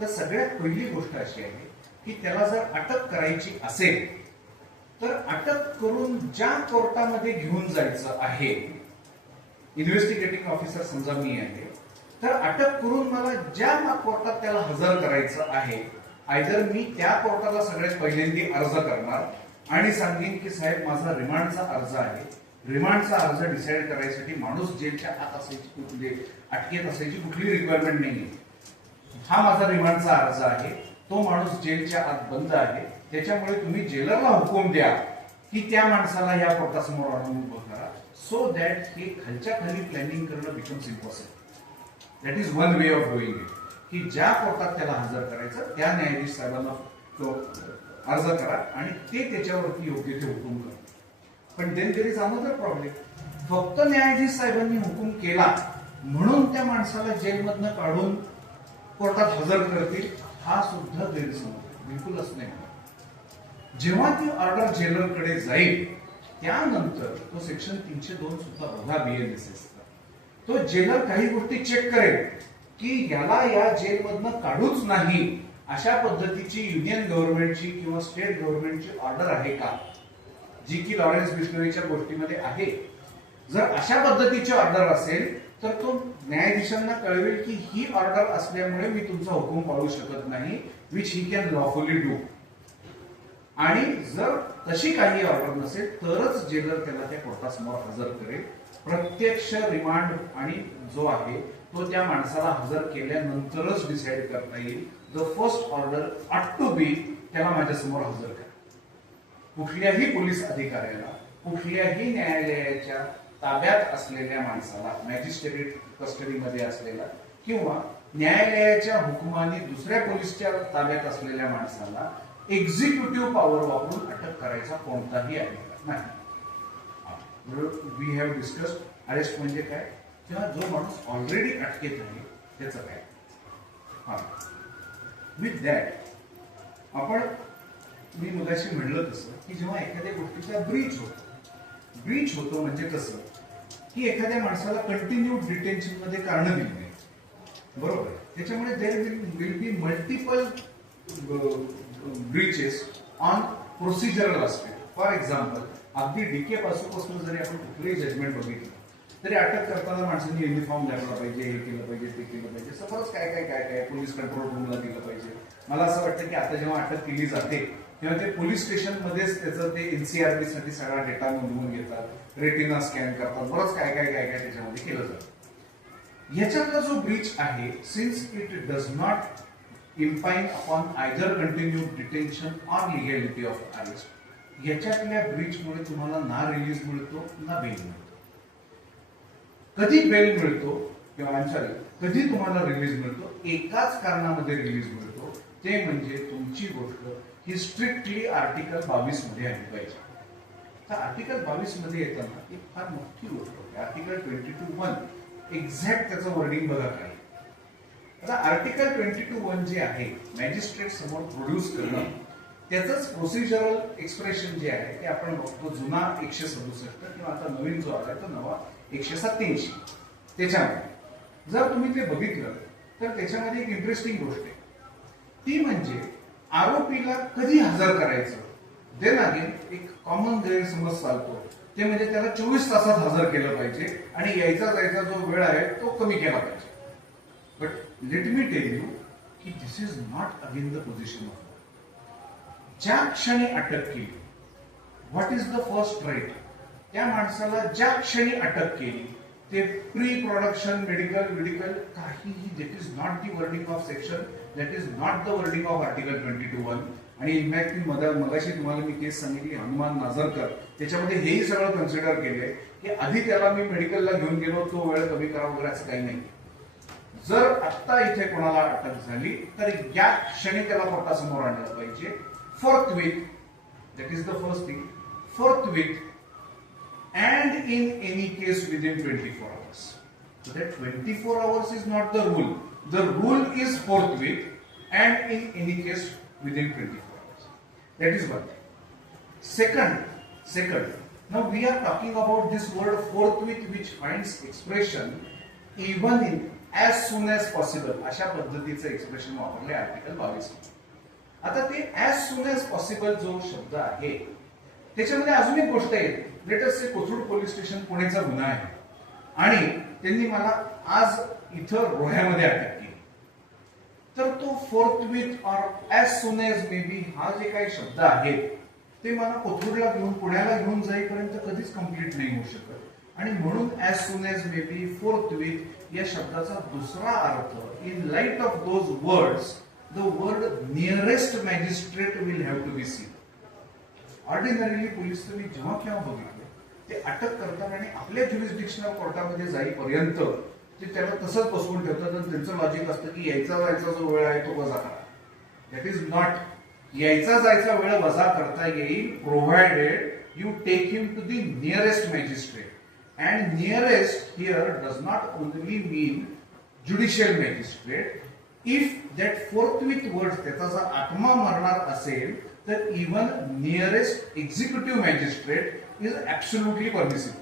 तर सगळ्यात पहिली गोष्ट अशी आहे की त्याला जर अटक करायची असेल तर अटक करून ज्या कोर्टामध्ये घेऊन जायचं आहे, इन्व्हेस्टिगेटिंग ऑफिसर समजा मी आहे, तर अटक करून मला ज्या कोर्टात त्याला हजर करायचं आहे, आयदर मी त्या कोर्टाला सगळ्यात पहिल्यांदा अर्ज करणार आणि सांगेन की साहेब माझा रिमांडचा अर्ज आहे. रिमांडचा अर्ज डिसाईड करायसाठी माणूस जेलच्या आत असायची, कुठली अटकेत असायची कुठली रिक्वायरमेंट नाहीये. हा माझा रिमांडचा अर्ज आहे, तो माणूस जेलच्या आत बंद आहे, त्याच्यामुळे तुम्ही जेलरला हुकूम द्या की त्या माणसाला या कोर्टासमोर आणून उभं करा, सो दॅट हे खालच्या खाली प्लॅनिंग करणं becomes impossible. That is one way of doing it, की ज्या कोर्टात त्याला हजर करायचं त्या न्यायाधीश साहेबांना तो अर्ज करा आणि ते त्याच्यावरती योग्य ते हुकूम करा. पण then there is another problem. फक्त न्यायाधीश साहेबांनी हुकूम केला म्हणून त्या माणसाला जेलमधनं काढून कोर्टात हजर करतील, हा सुद्धा गैरसमज बिलकुलच नाही. जेव्हा ती ऑर्डर जेलरकडे जाईल त्यानंतर तो सेक्शन 302 सुद्धा बघा बीएनएसएस, तो जेलर काही गोष्टी चेक करेल की याला या जेलमधनं काढूच नाही अशा पद्धतीची युनियन गव्हर्नमेंटची किंवा स्टेट गव्हर्नमेंटची ऑर्डर आहे का, जी की लॉरेन्स बिश्नोईच्या गोष्टीमध्ये आहे. जर अशा पद्धतीची ऑर्डर असेल तर तो न्यायाधीशांना कळवेल की ही ऑर्डर असल्यामुळे मी तुमचा हुकूम पाळू शकत नाही, which he can lawfully do. आणि जर तशी काही ऑर्डर नसेल तरच जेलर त्याला त्या कोर्टासमोर हजर करेल. प्रत्यक्ष रिमांड आणि जो आहे तो त्या माणसाला हजर केल्यानंतरच डिसाईड करता येईल. द फर्स्ट ऑर्डर ऑट टू बी त्याला माझ्यासमोर हजर करा. कुठल्याही पोलीस अधिकाऱ्याला, कुठल्याही न्यायालयाच्या ताब्यात असलेल्या माणसाला, मॅजिस्ट्रेट कस्टडीमध्ये असलेला किंवा न्यायालयाच्या हुकुमाने दुसऱ्या पोलीसच्या ताब्यात असलेल्या माणसाला एक्झिक्युटिव्ह पॉवर वापरून अटक करायचा कोणताही अधिकार नाही. वी हॅव डिस्कस्ड अरेस्ट म्हणजे काय, किंवा जो माणूस ऑलरेडी अटकेत आहे त्याचं काय. हा, विथ दॅट आपण मी मगाशी म्हणलं तसं की जेव्हा एखाद्या गोष्टीचा ब्रीच होतो म्हणजे कसं की एखाद्या माणसाला कंटिन्यू डिटेन्शन मध्ये कारण दिली नाही. बरोबर. त्याच्यामुळे there will be multiple breaches on procedural aspect. For example, अगदी डीके पासून जरी आपण कुठलंही जजमेंट बघितलं तरी अटक करताना माणसांनी युनिफॉर्म घातला पाहिजे, हे केलं पाहिजे, ते केलं पाहिजे, सगळंच काय काय काय काय पोलीस कंट्रोल रूमला दिलं पाहिजे. मला असं वाटतं की आता जेव्हा अटक केली जाते तेव्हा ते पोलीस स्टेशन मध्येच त्याचं ते एनसीआरबी साठी सगळा डेटा नोंदवून घेतात, रेटिना स्कॅन करतात, बरंच काय काय काय काय त्याच्यामध्ये केलं जातं. ह्याच्यातला जो ब्रीच आहे, since it does not impinge upon either continue detention or legality of arrest, याच्यातल्या ब्रीचमुळे तुम्हाला ना रिलीज मिळतो ना बेल मिळतो. कधी बेल मिळतो किंवा कधी तुम्हाला रिलीज मिळतो, एकाच कारणामध्ये रिलीज मिळतो, ते म्हणजे तुमची गोष्ट ही स्ट्रिक्टली आर्टिकल 22 मध्ये आली पाहिजे. तर आर्टिकल 22 मध्ये येताना एक फार मोठी गोष्ट होती. आर्टिकल 22(1) एक्झॅक्ट त्याचं वर्डिंग बघा काय. आता आर्टिकल 22(1) जे आहे मॅजिस्ट्रेट समोर प्रोड्यूस करणं, त्याचंच प्रोसिजरल एक्सप्रेशन जे आहे ते आपण बघतो जुना 167 किंवा आता नवीन जो आलाय तो नवा 187. त्याच्यामध्ये जर तुम्ही ते बघितलं तर त्याच्यामध्ये एक इंटरेस्टिंग गोष्ट आहे, ती म्हणजे आरोपीला कधी हजर करायचं. देन अगेन एक कॉमन गैरसमज चालतो, ते म्हणजे त्याला 24 तासात हजर केलं पाहिजे आणि यायचा जायचा जो वेळ आहे तो कमी केला पाहिजे. But let me tell you की this is not again the position of. ज्या क्षणी अटक केली, what is the first right, त्या माणसाला ज्या क्षणी अटक केली ते प्री प्रोडक्शन मेडिकल काहीही, that is not the wording of section, that is not the wording of article 22(1). आणि इनफॅक्ट मी मगाशी तुम्हाला मी केस सांगितली हनुमान नाझरकर, त्याच्यामध्ये हेही सगळं कन्सिडर केलंय की आधी त्याला मी मेडिकलला घेऊन गेलो, तो वेळ कमी करा वगैरे असं काही नाही. जर आत्ता इथे कोणाला अटक झाली तर या क्षणी त्याला कोर्टासमोर आणलं पाहिजे. Forthwith, that is the first thing, forthwith and in any case within 24 hours. So that 24 hours is not the rule. The rule is forthwith and in any case within 24 hours. That is one. Second, now we are talking about this word forthwith which finds expression even in as soon as possible. अशा पद्धतीचं expression वापरले article 22. आता ते as soon as possible जो शब्द आहे त्याच्यामध्ये अजून एक गोष्ट आहे. लेट अस से कोथरूड पोलीस स्टेशन पुणेचा गुन्हा आहे आणि त्यांनी मला आज इथं रोह्यामध्ये अटक केली, तर तो फोर्थविथ or as soon as may be हा जे काही शब्द आहे ते मला कोथरूडला घेऊन पुण्याला घेऊन जाईपर्यंत कधीच कम्प्लीट नाही होऊ शकत. आणि म्हणून as soon as may be फोर्थविथ या शब्दाचा दुसरा अर्थ, in light of those words, the word nearest magistrate will have to be seen. Ordinarily police तुम्ही जेव्हा केव्हा बघितलं ते अटक करतात आणि आपल्या ज्युरिस्डिक्शनल कोर्टामध्ये जाईपर्यंत ते त्याला तसंच बसवून ठेवतात आणि त्यांचं लॉजिक असतं की यायचा जायचा जो वेळ आहे तो वजा करा. That is not. यायचा जायचा वेळ वजा करता येईल provided you take him to the nearest magistrate. And nearest here does not only mean judicial magistrate. If that forthwith word त्याचा जर आत्मा मारणार असेल तर even nearest executive magistrate is absolutely permissible.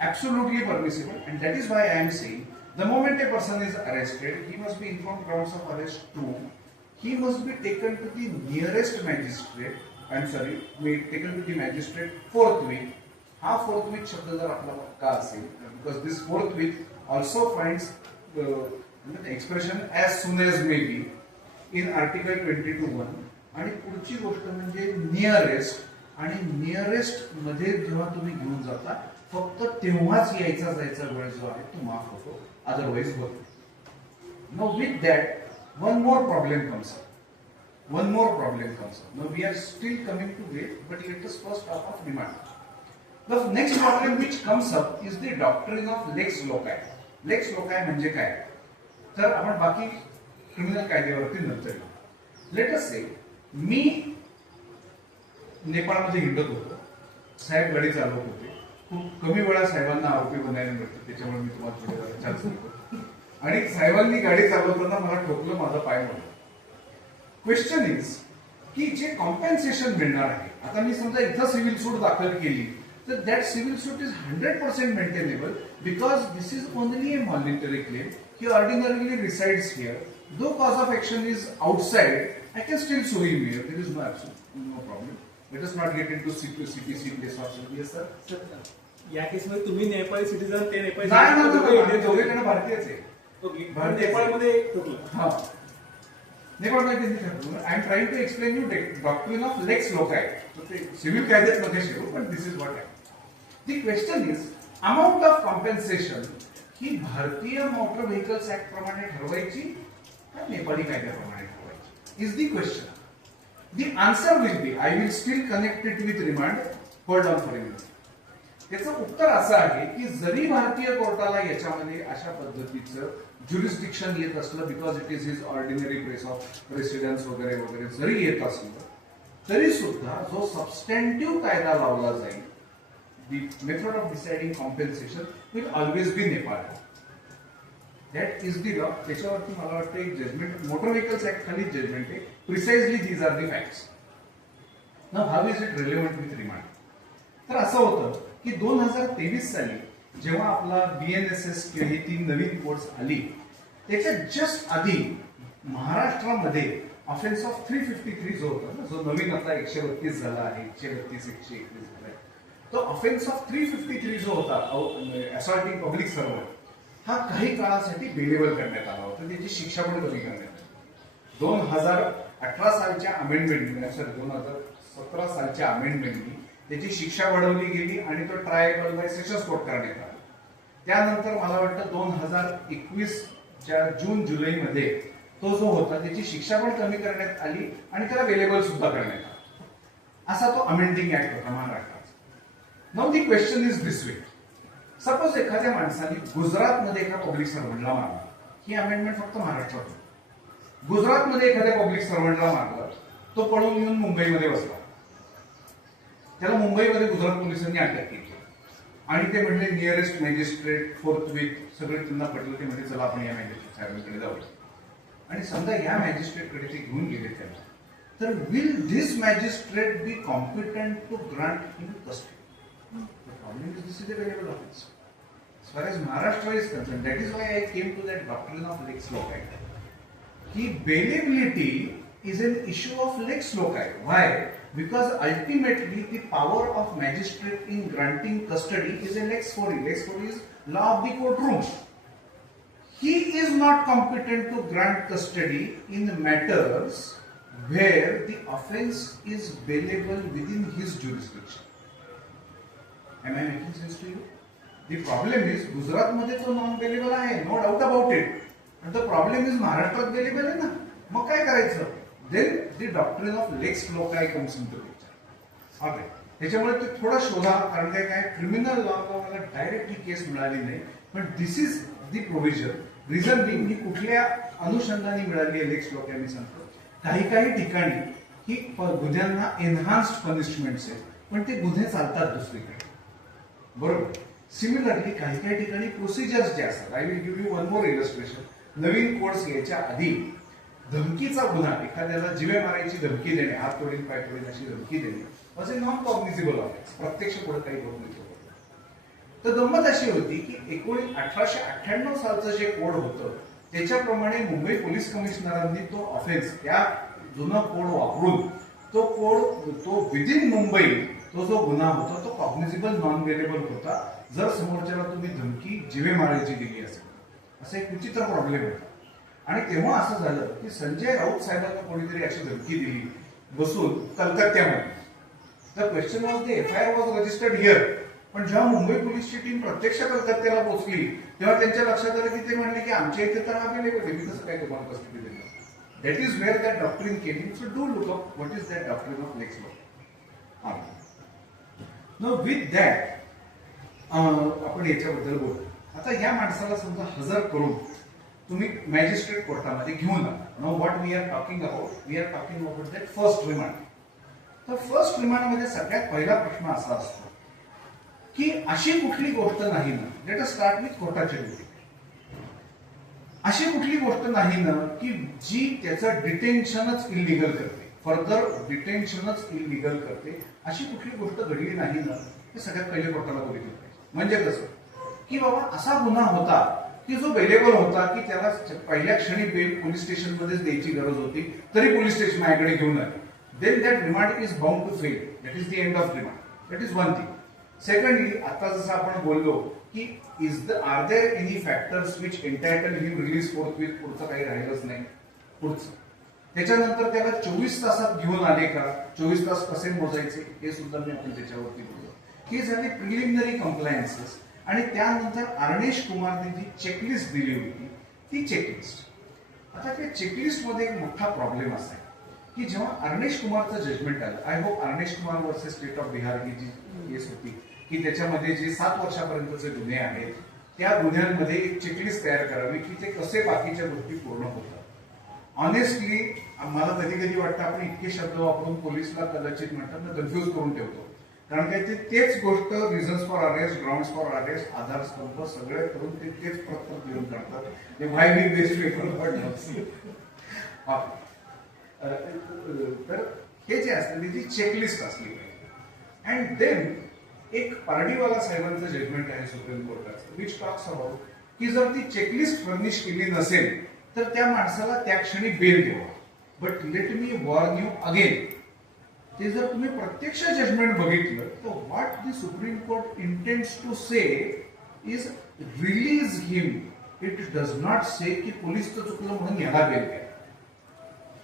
Absolutely permissible, and that is why I am saying the moment a person is arrested, he must be informed grounds of arrest 2. He must be taken to the nearest magistrate. Taken to the magistrate forthwith. हा forthwith शब्द जर आपला पक्का असेल, because this forthwith also finds the expression as soon as may be in article 22(1). आणि पुढची गोष्ट म्हणजे नियरेस्ट. आणि नियरेस्ट मध्ये जेव्हा तुम्ही घेऊन जाता फक्त तेव्हाच यायचा जायचा वेळ जो आहे तो माफ होतो, अदरवाईज होत नाही. Know with that one more problem comes up. Now we are still coming to it, but let us first talk of remand. The next problem which comes up is the doctrine of lex loci. Lex loci म्हणजे काय? तर आपण बाकी criminal कायद्यावरती नंतर येऊ. Late us से मी नेपाळमध्ये हिंडत होतो, साहेब गाडी चालवत होते. खूप कमी वेळा साहेबांना आरोपी बनायला मिळतं, त्याच्यामुळे मी तुम्हाला थोडी चान्स देतो. आणि साहेबांनी गाडी चालवताना मला ठोकलं, माझा पाय मोडला. क्वेश्चन इज की जे कॉम्पेन्सेशन मिळणार आहे, आता मी समजा इथं सिव्हिल सूट दाखल केली तर that civil suit is 100% maintainable because this is only a monetary claim. He ordinarily resides here. Though cause of action is outside, I can still sue him here. There is no problem. Let us not get into CPC case or something. Yes, sir. या केसमध्ये तुम्ही Nepali citizen, ते नेपाळी नाही ना, दोघेजण भारतीयच आहे. Okay, नेपाळमध्ये ठोकलं. हा, नेपाळमध्ये I am trying to explain you doctrine of lex loci. ते सिव्हिल कायद्यात मध्ये शिकू, पण this is what I. The question is amount of compensation ही भारतीय मोटर व्हेकल्स ऍक्ट प्रमाणे ठरवायची का नेपाळी कायद्याप्रमाणे ठरवायची is the question. The answer will be, I will still connect it with remand. Hold on for a minute. त्याचं उत्तर असं आहे की जरी भारतीय कोर्टाला याच्यामध्ये अशा पद्धतीचं ज्युरिस्डिक्शन येत असलं, because it is his ordinary place of residence वगैरे वगैरे जरी येत असलं, तरी सुद्धा जो सबस्टँटिव्ह कायदा लावला जाईल, the method of deciding compensation will always be Nepal. That is the law. त्याच्यावरती मला वाटतं एक जजमेंट, मोटर व्हेकल्स ऍक्ट खाली जजमेंट आहे. Precisely these are the facts. Now how is it relevant with remand? तर असं होतं की 2023 साली जेव्हा आपला BNSS किंवा ही 3 नवीन कोड्स आली, त्याच्या जस्ट आधी महाराष्ट्रामध्ये ऑफेन्स ऑफ 353 जो होता ना, जो नवीन आता 132 झाला आहे, 132, 131 झाला आहे, तो ऑफेन्स ऑफ 353 जो होता, असॉल्टिंग पब्लिक सर्व्हंट, हा काही काळासाठी बेलेबल करण्यात आला होता. त्याची शिक्षा पण कमी करण्यात आली. 2018 सालच्या अमेंडमेंटने, सॉरी 2017 सालच्या अमेंडमेंटनी त्याची शिक्षा वाढवली गेली आणि तो ट्रायबल बाय सेशन्स कोर्ट करण्यात आला. त्यानंतर मला वाटतं 2021च्या जून-जुलैमध्ये तो जो होता त्याची शिक्षा पण कमी करण्यात आली आणि त्याला बेलेबल सुद्धा करण्यात आला. असा तो अमेंडिंग ऍक्ट होता महाराष्ट्राचा. Now the question is this way. Suppose एखाद्या माणसाने गुजरातमध्ये एका पब्लिक सर्व्हंटला मारलं, ही अमेंडमेंट फक्त महाराष्ट्रात होती. गुजरातमध्ये एखाद्या पब्लिक सर्व्हंटला मारलं, तो पळून येऊन मुंबईमध्ये बसला. त्याला मुंबईमध्ये गुजरात पोलिसांनी अटक केली आणि ते म्हणले नियरेस्ट मॅजिस्ट्रेट फोर्थविथ, सगळे त्यांना पटलं. ते म्हणजे चला आपण या मॅजिस्ट्रेट साहेबांकडे जाऊया. आणि समजा या मॅजिस्ट्रेटकडे ते घेऊन गेले त्याला, तर will this magistrate be competent to grant in custody? The problem is this is a variable offense. As far as Maharashtra is concerned, that is why I came to that doctrine of lex loci. Ki bailability is an issue of lex loci. Why? Because ultimately the power of magistrate in granting custody is a lex fori. Lex fori is law of the courtroom. He is not competent to grant custody in matters where the offense is bailable within his jurisdiction. Am I making sense to you? The problem is गुजरातमध्ये तो non bailable आहे, no doubt about it. आणि तो problem is महाराष्ट्रात bailable आहे ना, मग काय करायचं? Then the doctrine of lex loci comes in to picture. Okay, त्याच्यामुळे ते थोडा शोधा, कारण काय क्रिमिनल लॉला मला डायरेक्टली केस मिळाली नाही, पण this is the provision. Reason being ही कुठल्या अनुषंगाने मिळाली आहे लेक्स लोकाय मी सांगतो. काही ठिकाणी ही गुन्ह्यांना एनहान्स्ड पनिशमेंट्स आहेत, पण ते गुन्हे चालतात दुसरीकडे, बरोबर. सिमिलरली काही ठिकाणी प्रोसिजर्स जे असतात. I will give you one more illustration. Naveen codes यायच्या आधी धमकीचा गुन्हा, एखाद्याला जीवे मारायची धमकी देणे, हात तोडील पाय तोडील अशी धमकी देणे, असे नॉन कॉग्निझिबल ऑफेन्स, प्रत्यक्ष पुढे काही करू नये. तर गंमत अशी होती की 1898 सालचं जे कोड होतं त्याच्याप्रमाणे मुंबई पोलीस कमिशनरांनी तो ऑफेन्स, त्या जुना कोड वापरून तो विदिन मुंबई तो जो गुन्हा होता तो कॉग्निझिबल नॉन बेलेबल होता, जर समोरच्याला तुम्ही धमकी जीवे मारायची दिली असेल. असा एक विचित्र प्रॉब्लेम होता. आणि तेव्हा असं झालं की संजय राऊत साहेबांना कोणीतरी अशी धमकी दिली बसून कलकत्त्यामध्ये. तर question was the FIR was registered here. पण जेव्हा मुंबई पोलीसची टीम प्रत्यक्ष कलकत्त्याला पोहोचली तेव्हा त्यांच्या लक्षात आलं की ते म्हणले की आमच्या इथे तर हा बेलेबल आहे, मी कसं काय तुम्हाला कस्टडी देणार? That is where that doctrine came in. So do look up what is that doctrine of लेक्स लॉ. नो विथ दॅट आपण याच्याबद्दल बोलू. आता या माणसाला समजा हजर करून तुम्ही मॅजिस्ट्रेट कोर्टामध्ये घेऊन जा. No what we are talking about that first remand. तर फर्स्ट रिमांडमध्ये सगळ्यात पहिला प्रश्न असा असतो की अशी कुठली गोष्ट नाही ना, लेट अस स्टार्ट विथ कोर्टाची ड्युटी. अशी कुठली गोष्ट नाही ना की जी त्याचं डिटेन्शनच इलिगल करते, फर्दर डिटेन्शनच इलिगल करते, अशी कुठली गोष्ट घडली नाही ना, हे सगळ्यात पहिले कोर्टाला बघितलं पाहिजे. म्हणजे कसं की बाबा असा गुन्हा होता की जो बेलेबल होता, की त्याला पहिल्या क्षणी बेल पोलीस स्टेशनमध्येच द्यायची गरज होती, तरी पोलीस स्टेशन माझ्याकडे घेऊन आले. Then that remand is bound to fail. That is the end of remand. That is one thing. Secondly, आता जसं आपण बोललो की are there any factors which entitle him release forthwith, पुढचं काही राहिलंच नाही पुढचं. त्याच्यानंतर त्याला 24 तासात घेऊन आले का, 24 तास कसे मोजायचे हे सुद्धा मी आपण त्याच्यावरती बोललो. ही झाली प्रिलिमिनरी कंप्लायन्सेस. आणि त्यानंतर अर्णेश कुमारने जी चेकलिस्ट दिली होती ती चेकलिस्ट. आता त्या चेकलिस्टमध्ये एक मोठा प्रॉब्लेम असा आहे की जेव्हा अर्णेश कुमारचं जजमेंट आलं, I hope Arnesh Kumar versus state of Bihar ही जी केस होती की त्याच्यामध्ये जे 7 वर्षापर्यंतचे गुन्हे आहेत त्या गुन्ह्यांमध्ये एक चेकलिस्ट तयार करावी की ते कसे बाकीच्या गोष्टी पूर्ण होतात. ऑनेस्टली मला कधी कधी वाटतं आपण इतके शब्द वापरून पोलिसला कदाचित म्हणतात ना कन्फ्युज करून ठेवतो. कारण काय तेच गोष्ट reasons for arrest, grounds for arrest, आधारस्तंभ सगळे करून तेच प्रत घेऊन करतात. व्हाय वी बेस्ट पेपर. तर हे जे असतं त्याची चेकलिस्ट असली पाहिजे. अँड देन एक पारडीवाला साहेबांचं जजमेंट आहे सुप्रीम कोर्टाचं विच टॉक्स अबाउट की जर ती चेकलिस्ट फर्निश केली नसेल तर त्या माणसाला त्या क्षणी बेल द्यावा. But let me warn you again, ते जर तुम्ही प्रत्यक्ष जजमेंट बघितलं तर what the supreme court intends to say is release him. It does not say की पोलीसचं चुकलं म्हणून याला बेल द्या.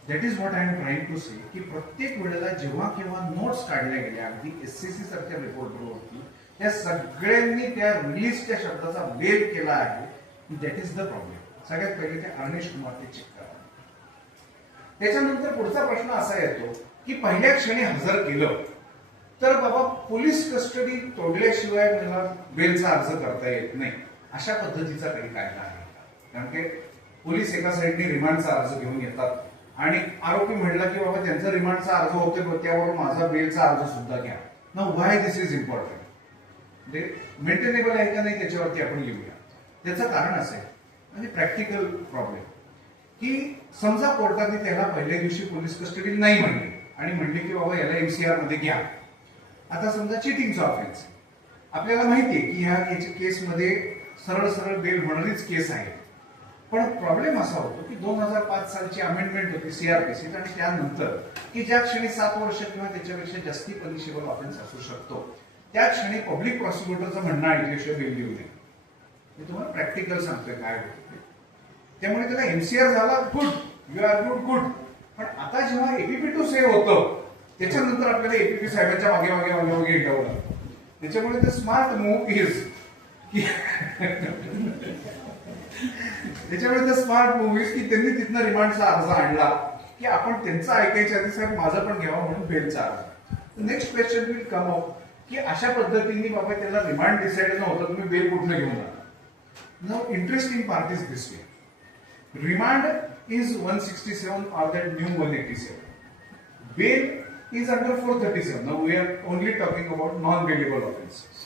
That is what I am trying to say की प्रत्येक वेळेला जेव्हा केव्हा नोट्स काढल्या गेल्या अगदी SCC सारख्या रिपोर्टवरती त्या सगळ्यांनी त्या रिलीजच्या शब्दाचा बेल केला आहे. That is the problem. सगळ्यात पहिले ते अरनेश कुमार ते चेक करा. त्याच्यानंतर पुढचा प्रश्न असा येतो की पहिल्या क्षणी हजर केलं तर बाबा पोलीस कस्टडी तोडल्याशिवाय मला बेलचा अर्ज करता येत नाही अशा पद्धतीचा काही कायदा आहे. कारण की पोलीस एका साईडने रिमांडचा अर्ज घेऊन येतात आणि आरोपी म्हणला की बाबा त्यांचा रिमांडचा अर्ज होतोय त्यावर माझा बेलचा अर्ज सुद्धा घ्या. ना व्हाय दिस इज इम्पॉर्टंट. मेंटेनेबल आहे का नाही त्याच्यावरती आपण येऊया. त्याचं कारण असं आहे म्हणजे प्रॅक्टिकल प्रॉब्लेम की समजा कोर्टाने त्याला पहिल्या दिवशी पोलीस कस्टडी नाही म्हणली आणि म्हणले की बाबा याला MCR मध्ये घ्या. आता समजा चिटिंगचा ऑफेन्स आपल्याला माहितीये की ह्या केसमध्ये सरळ सरळ बेल होणारीच केस आहे. पण प्रॉब्लेम असा होतो की 2005 सालची अमेंडमेंट होती CRPC आणि त्यानंतर की ज्या क्षणी 7 वर्ष किंवा त्याच्यापेक्षा जास्ती पनिशेबल ऑफेन्स असू शकतो त्या क्षणी पब्लिक प्रॉसिक्युटरचं म्हणणं ऐकल्याशिवाय बेल देऊ नये. मी तुम्हाला प्रॅक्टिकल सांगतोय काय होतं. त्यामुळे त्याला MCR झाला गुड, यू आर गुड. पण आता जेव्हा APP टू सेव्ह होतं त्याच्यानंतर आपल्याला APP साहेबांच्या मागे मागे मागे मागे हिंडावं लागतं. त्याच्यामुळे ते स्मार्ट मूव्ह इज की त्याच्यामुळे ते स्मार्ट मूव्ह इज की त्यांनी तिथनं रिमांडचा अर्ज आणला की आपण त्यांचं ऐकायच्या आधी साहेब माझं पण घ्यावं म्हणून बेलचा अर्ज. Next question will come up की अशा पद्धतीने बाबा त्याला रिमांड डिसाईड न होतं तुम्ही बेल कुठनं घेऊन आला. Now interesting part is this way. Remand is 167 or that new 187. Bail is under 437. Now we are only talking about non-bailable offenses.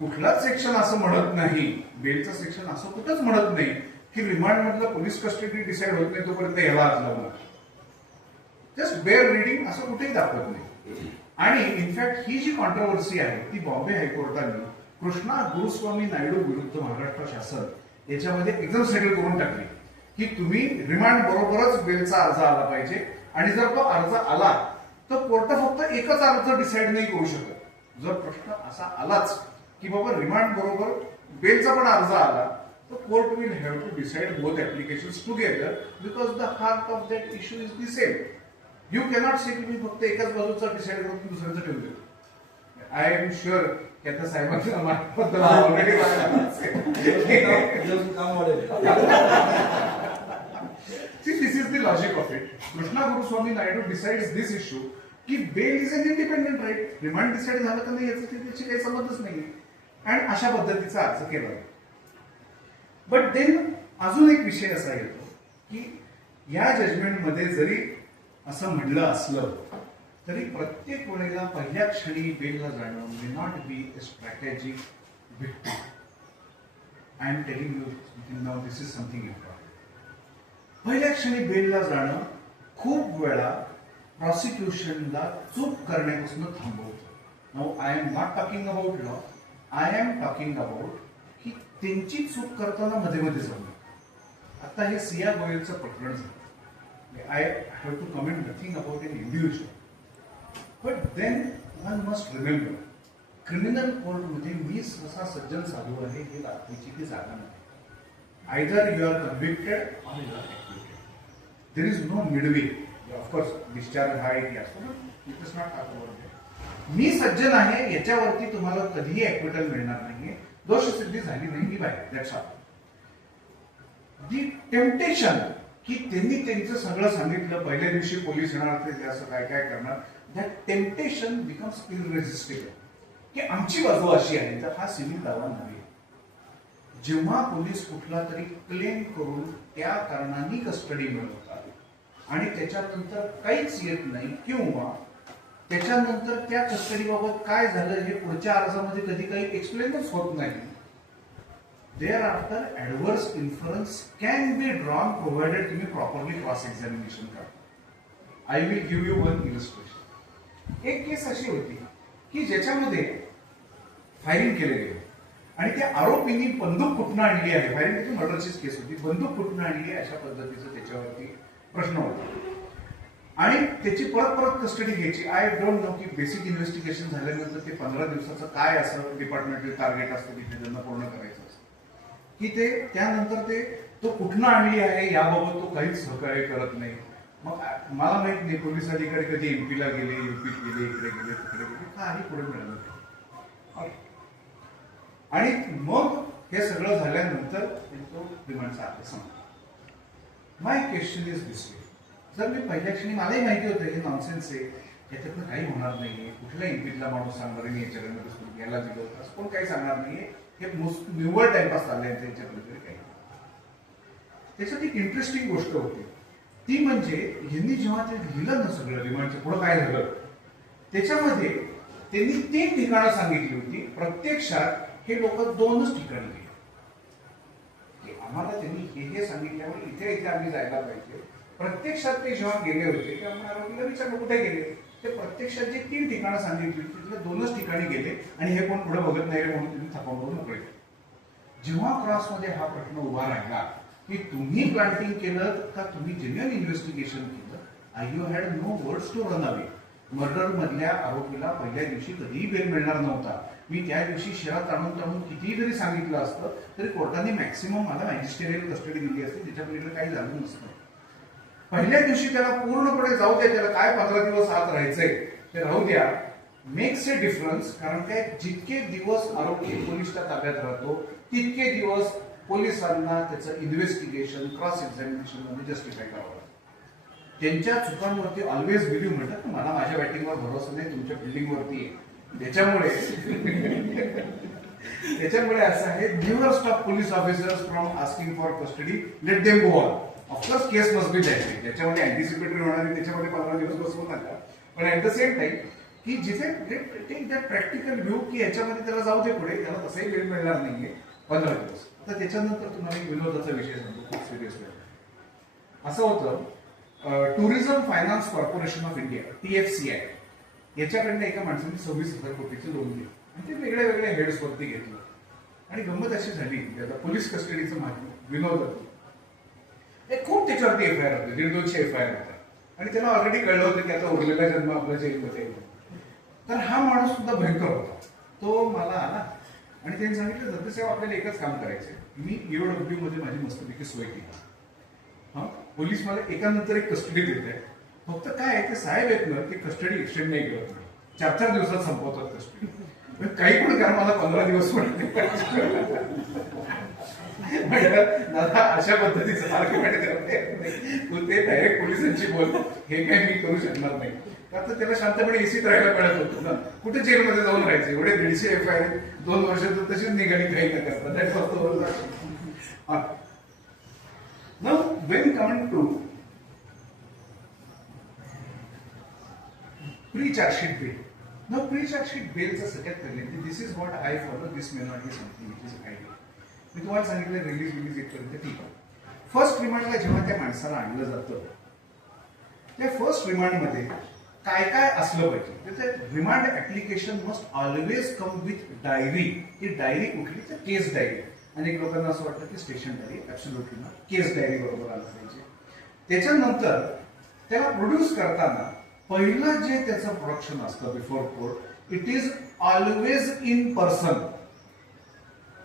कुठलाच सेक्शन असं म्हणत नाही, बेलचं सेक्शन असं कुठंच म्हणत नाही की रिमांड मधलं पोलीस कस्टडी डिसाईड होत नाही तोपर्यंत याला अर्ज लावू नका. जस्ट बेअर रिडिंग असं कुठेही दाखवत नाही. आणि इनफॅक्ट ही जी कॉन्ट्रोवर्सी आहे ती बॉम्बे हायकोर्टाने कृष्णा गुरुस्वामी नायडू विरुद्ध महाराष्ट्र शासन याच्यामध्ये एकदम सेटल करून टाकली की तुम्ही रिमांड बरोबरच बेलचा अर्ज आला पाहिजे आणि जर तो अर्ज आला तर कोर्ट फक्त एकच अर्ज डिसाईड नाही करू शकत. जर प्रश्न असा आलाच की बाबा रिमांड बरोबर बेलचा पण अर्ज आला तर court will have to decide both applications together because the heart of that issue is the same. You cannot say की मी फक्त एकाच बाजूचा डिसाईड करून दुसऱ्याचं ठेवून देतो. आय एम शुअर की आता साहेबांच्या माझ्याबद्दल already See, this is the logic of it. Krishna Guruswamy Naidu decides this issue की bail is an independent right. Remand decide झालं का नाही याचं त्याची काही संबंधच नाही आणि अशा पद्धतीचा अर्ज केला. बट देन अजून एक विषय असा येतो की या जजमेंटमध्ये जरी असं म्हणलं असलं तरी प्रत्येक वेळेला पहिल्या क्षणी बेलला जाणं may not be a strategic victim. I am telling you now this is something important. पहिल्या क्षणी बेलला जाणं खूप वेळा प्रॉसिक्युशनला चूक करण्यापासून थांबवतं. Now I am not talking about law, I am talking about की त्यांची चूक करताना मध्ये मध्ये जाऊ. आता हे सिया गोयलचं प्रकरण झालं. I have to comment nothing about an individual, but then one must remember criminal कोर्टमध्ये मी सहसा सज्जन साधू आहे हे दाखवायची ती जागा नाही. Either you are convicted or you are acquitted. There is no midway. Of course, discharge हा एक असतो ना, it is not talk about that. मी सज्जन आहे याच्यावरती तुम्हाला कधीही ऍक्विटल मिळणार नाहीये. दोषसिद्धी झाली नाही मी बाहेर. That's all. दी टेम्पटेशन की त्यांनी त्यांचं सगळं सांगितलं पहिल्या दिवशी पोलीस येणार ते असं काय काय करणार, दॅट टेम्पटेशन बिकम्स इररेसिस्टेबल की आमची बाजू अशी आहे. तर हा सिव्हिल दावा नव्हे. जेव्हा पोलीस कुठला तरी क्लेम करून त्या कारणाने कस्टडी मिळवतात आणि त्याच्यानंतर काहीच येत नाही किंवा त्याच्यानंतर त्या कस्टडीबाबत काय झालं हे पुढच्या अर्जामध्ये कधी काही एक्सप्लेनच होत नाही, thereafter adverse influence can be drawn provided तुम्ही प्रॉपरली क्रॉस एक्झामिनेशन करता. I will give you one illustration. एक केस अशी होती की ज्याच्यामध्ये फायरिंग केले गेले आणि त्या आरोपींनी बंदूक कुठून आणली आहे, फायरिंग म्हणजे मर्डरचीच केस होती, बंदूक कुठून आणली आहे अशा पद्धतीचं त्याच्यावरती प्रश्न होता आणि त्याची परत परत कस्टडी घ्यायची. आय डोंट नो की बेसिक इन्व्हेस्टिगेशन झाल्यानंतर ते 15 दिवसाचं काय असं डिपार्टमेंटल टार्गेट असतं तिथे त्यांना पूर्ण करायचं असतं की ते त्यानंतर ते तो कुठनं आणली आहे याबाबत तो काहीच सहकार्य करत नाही. मग मला माहित नाही पोलीस अधिकारी कधी एमपीला गेले, युपीत गेले, इकडे गेले, तिकडे गेले, काही पुढे मिळालं नाही. आणि मग हे सगळं झाल्यानंतर तो रिमांडचा अर्ज संपला. माय क्वेश्चन इज दिस वे. जर मी पहिल्या क्षणी मलाही माहिती होतं हे नॉनसेन्स आहे, याच्यातनं काही होणार नाहीये, कुठल्या एमपीतला माणूस सांगणार मी याच्याकडनं घ्यायला दिलं असं कोण काही सांगणार नाहीये, हे निव्वळ टाइमपास चाललंय त्यांच्याकडे काही. त्याच्यात एक इंटरेस्टिंग गोष्ट होती ती म्हणजे यांनी जेव्हा ते लिहिलं ना सगळं रिमांडचं पुढं काय झालं त्याच्यामध्ये त्यांनी 3 ठिकाणं सांगितली होती. प्रत्यक्षात हे लोक 2च ठिकाणी गेले की आम्हाला त्यांनी हे सांगितल्यावर इथे इथे आम्ही जायला पाहिजे. प्रत्यक्षात ते जेव्हा गेले होते तेव्हा आपण आरोपीला विचारलं कुठे गेले, ते प्रत्यक्षात जे 3 ठिकाणं सांगितली होती तिथले 2च ठिकाणी गेले आणि हे कोण पुढे बघत नाही रे म्हणून तुम्ही थपावून मोकळे. जेव्हा क्रॉसमध्ये हा प्रश्न उभा राहिला की तुम्ही प्लांटिंग केलं का तुम्ही जेन्युइन इन्व्हेस्टिगेशन केलं, I you had no words to run away. Murder मधल्या आरोपीला पहिल्या दिवशी कधीही बेल मिळणार नव्हता. मी त्या दिवशी शहरात आणून कितीही जरी सांगितलं असतं तरी कोर्टाने मॅक्सिमम मला मॅजिस्ट्रेरियल कस्टडी दिली असती, त्याच्यापलीकडे काही झालं नसतं. पहिल्या दिवशी त्याला पूर्णपणे जाऊ द्या, त्याला काय 15 दिवस आत राहायचंय ते राहू द्या, मेक्स ए डिफरन्स. कारण काय जितके दिवस आरोपी पोलिसच्या ताब्यात राहतो तितके दिवस पोलिसांना त्याचं इन्व्हेस्टिगेशन क्रॉस एक्झामिनेशन मध्ये जस्टिफाय करावं लागतं. त्यांच्या चुकांवरती ऑलवेज बिलीव्ह म्हणतात ना, मला माझ्या बॅटिंगवर भरोसा नाही, तुमच्या बिल्डिंगवरती आहे. त्याच्यामुळे असं आहे, never stop police officers from asking for custody, let them go on. Of course case must be द्यायची, त्याच्यामध्ये अँटिसिपेटरी होणारी त्याच्यामध्ये 15 दिवस बसवू नका. पण ऍट द सेम टाइम की जिथे टेक दॅट प्रॅक्टिकल व्ह्यू की याच्यामध्ये त्याला जाऊ दे पुढे, त्याला तसंही वेळ मिळणार नाहीये 15 दिवस. तर त्याच्यानंतर तुम्हाला एक विनोदाचा विषय सांगतो, खूप सिरियस वेळ. असं होतं, tourism finance corporation of India TFCI याच्याकडनं एका माणसाने 26,000 कोटीचे लोन दिले आणि ते वेगळ्या वेगळ्या हेड्स वरती घेतलं. आणि गंमत अशी झाली की आता पोलीस कस्टडीचं माध्यम विनोद होतं, खूप त्याच्यावरती FIR होते, 150 FIR होता आणि त्याला ऑलरेडी कळलं होतं की आता उरलेला जन्म आपल्या जेलमध्ये येतो. तर हा माणूस सुद्धा भयंकर होता. तो मला आला आणि त्यांनी सांगितलं जर साहेब आपल्याला एकच काम करायचंय, मी EOW मध्ये माझी मस्तपैकी सोय केली. हा पोलीस मला एकानंतर एक कस्टडी देत आहे, फक्त काय आहे ते साहेब आहेत ना ते कस्टडी एक्सटेंड नाही करत, 4-4 दिवसात संपवतात कस्टडी. काही पण करा, मला 15 दिवस दादा अशा पद्धतीचं आर्ग्युमेंट करते तू, ते डायरेक्ट पोलिसांची बोल, हे काही मी करू शकणार नाही. तर त्याला शांतपणे एसीत राहायला मिळत होतं ना, कुठे जेलमध्ये जाऊन राहायचे, एवढे 150 FIR 2 वर्षात तशीच निघाली, काही न करता. That was the Now, when coming to pre-charge sheet bail. Now, pre-charge sheet bailचं सगळ्यात पहिले, this is what I follow, this may not be something which is ideal. मी तुम्हाला सांगितलं रिलीज इथपर्यंत ठीक आहे. फर्स्ट रिमांडला जेव्हा त्या माणसाला आणलं जातं, त्या फर्स्ट रिमांडमध्ये काय काय असलं पाहिजे, त्याचं remand application must always come with diary. He diary कुठली तर केस डायरी. अनेक लोकांना असं वाटतं की स्टेशन डायरी, ऍब्सोल्युटली ना, केस डायरी बरोबर आलं पाहिजे. त्याच्यानंतर त्याला प्रोड्यूस करताना पहिलं जे त्याचं प्रोडक्शन असतं before court, it is always in person.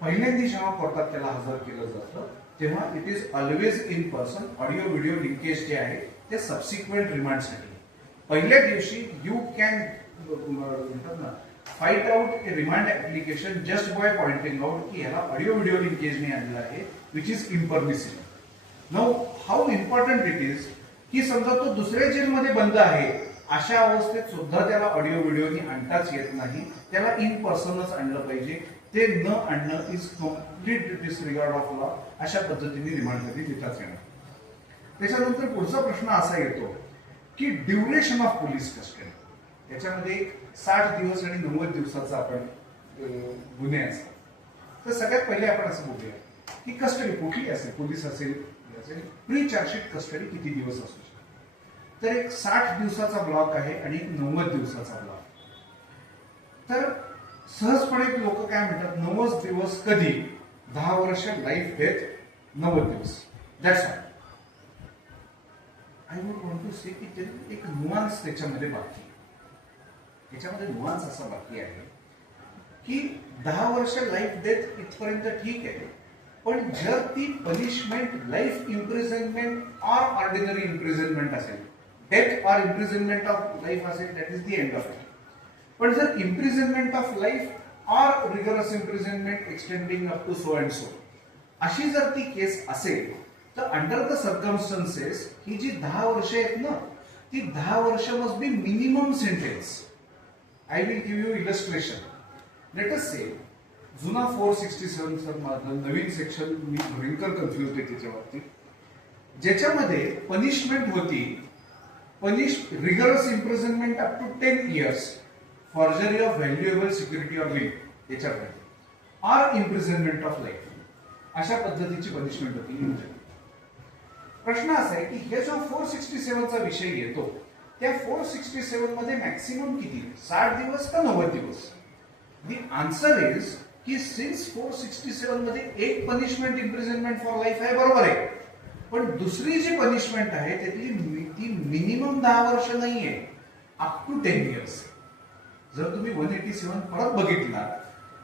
पहिल्यांदा जेव्हा कोर्टात त्याला हजर केलं जातं तेव्हा it is always in person. Audio video linkage जे आहे ते सबसिक्वेंट रिमांडसाठी. पहिल्या दिवशी यू कॅन म्हणतात ना fight out a remand application just by pointing out की ह्याला ऑडिओ व्हिडिओ लिंकेजने आणलं आहे, which is impermissible. Now how important it is की समजा तो दुसऱ्या जेलमध्ये बंद आहे, अशा अवस्थेत सुद्धा त्याला ऑडिओ व्हिडिओनी आणताच येत नाही, त्याला इन पर्सनच आणलं पाहिजे. ते न आणणं is complete disregard of law. अशा पद्धतीने रिमांड कधी देताच येणार. त्याच्यानंतर पुढचा प्रश्न असा येतो की ड्युरेशन ऑफ पोलीस कस्टडी. त्याच्यामध्ये 60 दिवस आणि 90 दिवसाचा आपण गुन्हे असतात. तर सगळ्यात पहिले आपण असं बोलूया की कस्टडी कुठली असेल, पोलीस असेल, प्री चार्जशीट कस्टडी किती दिवस असू शकते. तर एक 60 दिवसाचा ब्लॉक आहे आणि एक 90 दिवसाचा ब्लॉक. तर सहजपणे लोक काय म्हणतात 90 दिवस कधी, 10 वर्ष लाईफ डेथ 90 दिवस, that's all. I would want to say की एक नुआन्स त्याच्यामध्ये बाकी, त्याच्यामध्ये नुआन्स असा बाकी आहे की 10 वर्ष लाईफ डेथ इथपर्यंत ठीक आहे, पण जर ती punishment life imprisonment or ordinary imprisonment असेल, death or imprisonment of life असेल, that is the end of it. पण जर imprisonment of life or rigorous imprisonment extending up to so and so अशी जर ती केस असेल तर अंडर द सर्कमस्टन्सेस ही जी 10 वर्ष आहेत ना, ती 10 वर्ष must be minimum sentence. I will give you illustration. Let us say जुना 467 सर माझं नवीन सेक्शन मी भयंकर कन्फ्युज आहे त्याच्या बाबतीत, ज्याच्यामध्ये पनिशमेंट होती rigorous imprisonment up to 10 years, forgery of valuable security or link याच्यामध्ये, ऑर इम्प्रिझनमेंट ऑफ लाईफ, अशा पद्धतीची पनिशमेंट होती. प्रश्न असा आहे की हे जो 467 चा विषय येतो त्या 467 मध्ये मॅक्सिमम किती, 60 दिवस का 90 दिवस? दी आन्सर इज की सिन्स 467 मध्ये एक पनिशमेंट इम्प्रिझनमेंट फॉर लाईफ आहे, बरोबर आहे, पण दुसरी जी पनिशमेंट आहे त्यातली ती मिनिमम 10 वर्ष नाहीये, अप टू 10 years. जर तुम्ही 187 परत बघितला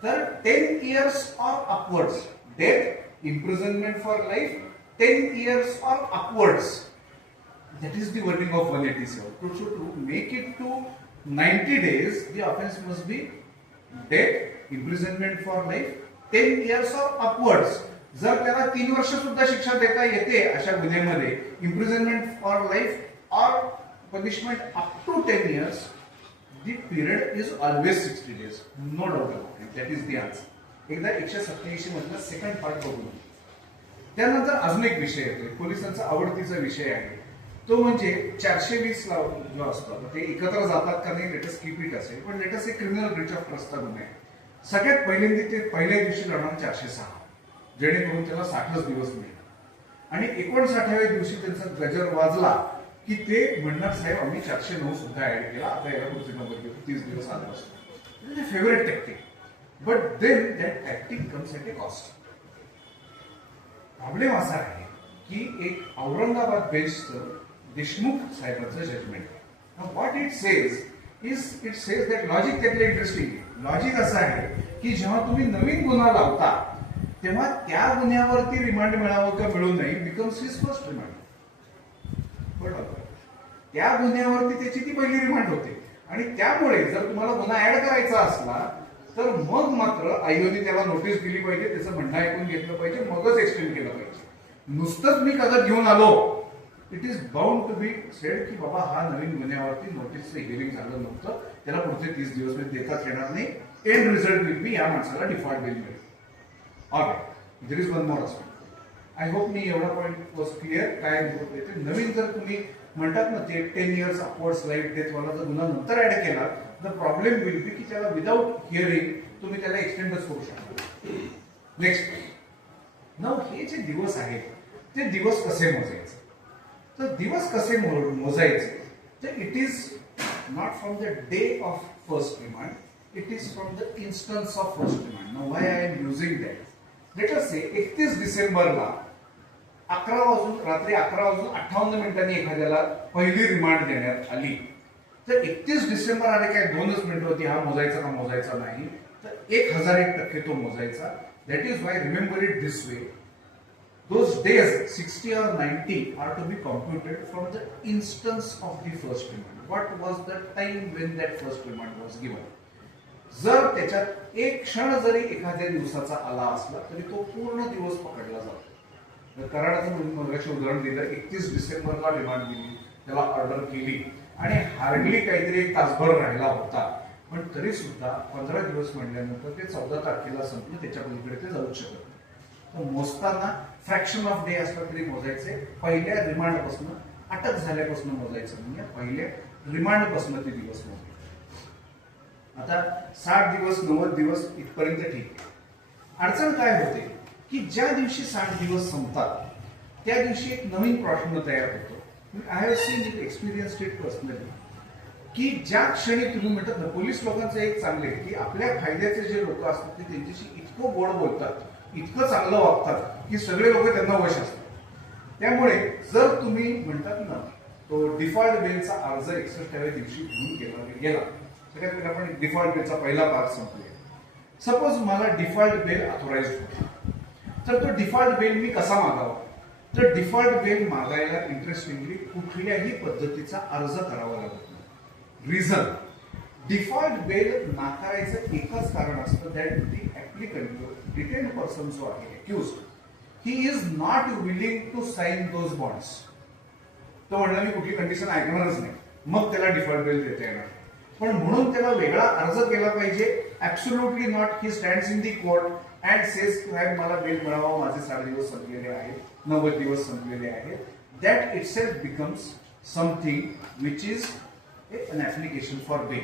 तर 10 years or upwards, death, imprisonment for life, 10 years or upwards. That is the wording of 187. So to make it to 90 days, the offense must be death, imprisonment for life, 10 years or upwards. जर त्याला 3 वर्ष सुद्धा शिक्षा देता येते अशा गुन्ह्यामध्ये, imprisonment for life or punishment up to 10 years, the period is always 60 days. No doubt about it. That is the answer. एकदा 187 मधला सेकंड पार्ट बघू. त्यानंतर अजून एक विषय येतोय, पोलिसांचा आवडतीचा विषय आहे, तो म्हणजे 420 जो असतो ते एकत्र जातात का नाही, लेटस कीप इट असेल, पण लेटस एक क्रिमिनल ब्रीच ऑफ ट्रस्टचा गुन्हा आहे. सगळ्यात पहिल्यांदा ते पहिल्या दिवशी लढणार 406, जेणेकरून त्याला 60 दिवस मिळतात. आणि 59व्या दिवशी त्यांचा गजर वाजला की ते म्हणणार साहेब आम्ही 409 सुद्धा ऍड केला, आता याला पुढचे नंबर घेऊ, 30 दिवस आला असतो. Favourite tactic, but then that tactic comes at a cost. Problem असा आहे की एक औरंगाबाद बेस्टचं देशमुख साहेबांचं जजमेंट आहे. What it says is, it says that logic त्यातलं इंटरेस्टिंग आहे. लॉजिक असं आहे की जेव्हा तुम्ही नवीन गुन्हा लावता तेव्हा त्या गुन्ह्यावरती रिमांड मिळावं का मिळू नये बिकम्स हिज फर्स्ट रिमांड. बरोबर, त्या गुन्ह्यावरती त्याची ती पहिली रिमांड होते आणि त्यामुळे जर तुम्हाला गुन्हा ऍड करायचा असला तर मग मात्र आयोने त्याला नोटीस दिली पाहिजे, त्याचं म्हणणं ऐकून घेतलं पाहिजे, मगच एक्सटेंड केलं पाहिजे. नुसतंच मी कागद घेऊन आलो, it is bound to be said की बाबा हा नवीन गुन्ह्यावरती नोटीसचं हिअरिंग झालं नव्हतं, त्याला पुढचे 30 दिवस देताच येणार नाही, एंड रिझल्ट विल बी या माणसाला डिफॉल्ट बिल मिळेल. Alright, there is one more aspect. I hope मी एवढा पॉईंट वॉज क्लिअर. काय येते नवीन जर तुम्ही म्हणतात ना ते 10 years अपवर्ड्स लाईफ डेथ वाला जर गुन्हा नंतर ऍड केला द प्रॉब्लेम विल बी की त्याला विदाउट हिअरिंग तुम्ही त्याला एक्सटेंडच करू शकता. नेक्स्ट, नाव हे जे दिवस आहेत ते दिवस कसे मोजायचे, तर दिवस कसे मोजायचे तर it is not from the day of first remand, it is from the instance of first remand. Now why I am using that, let us say 31 डिसेंबरला रात्री 11:58 एखाद्याला पहिली रिमांड देण्यात आली, तर 31 डिसेंबर आले काय 2च मिनिटं होती, हा मोजायचा का मोजायचा नाही, तर 1001% तो मोजायचा. That is Y remember it this way, those days 60 or 90 are to be computed from the instance of the first remand. What was the time when that first remand was given? जर त्याच्यात एक क्षण जरी एखाद्या दिवसाचा आला असला तरी तो पूर्ण दिवस पकडला जातो. कराडाचं मगाशी उदाहरण दिलं, 31 डिसेंबरला रिमांड दिली, त्याला ऑर्डर केली आणि हार्डली काहीतरी 1 तासभर राहिला होता, पण तरी सुद्धा 15 दिवस म्हणल्यानंतर ते 14 तारखेला संपलं, त्याच्या पलीकडे ते जाऊ शकत. तर मोजताना फ्रॅक्शन ऑफ डे असला तरी मोजायचे. पहिल्या रिमांडपासून अटक झाल्यापासून मोजायचं म्हणजे पहिल्या रिमांडपासून ते दिवस मोजायचे. आता 60 दिवस 90 दिवस इथपर्यंत ठीक आहे. अडचण काय होते की ज्या दिवशी 60 दिवस संपतात त्या दिवशी एक नवीन प्रश्न तयार होतो. I have seen it, experience it personally, की ज्या क्षणी तुम्ही म्हणतात ना, पोलीस लोकांचं एक चांगले की आपल्या फायद्याचे जे लोक असतात ते त्यांच्याशी इतकं गोड बोलतात, इतकं चांगलं वागतात की सगळे लोक त्यांना वश असतात. त्यामुळे जर तुम्ही म्हणतात ना तो डिफॉल्ट बेलचा अर्ज 61व्या दिवशी घेऊन गेला, सगळ्यात पहिले आपण डिफॉल्ट बेलचा पहिला पार्ट संपले. सपोज मला डिफॉल्ट बेल ऑथोराइज होता, तर तो डिफॉल्ट बेल मी कसा मागावा? तर डिफॉल्ट बेल मागायला इंटरेस्टिंगली कुठल्याही पद्धतीचा अर्ज करावा लागत नाही. रिझन, डिफॉल्ट बेल नाकारायचं एकच कारण असतं, that the applicant detained person जो आहे accused, he is not willing to sign those bonds. तो म्हणला मी कुठली कंडिशन ऐकणारच नाही, मग त्याला डिफॉल्ट बेल देता येणार. पण म्हणून त्याला वेगळा अर्ज केला पाहिजे. Absolutely not. He stands in the court and says साहेब मला बेल मिळावा, माझे 60 दिवस संपलेले आहेत, 90 दिवस संपलेले आहेत. That itself becomes something which is an application for bail.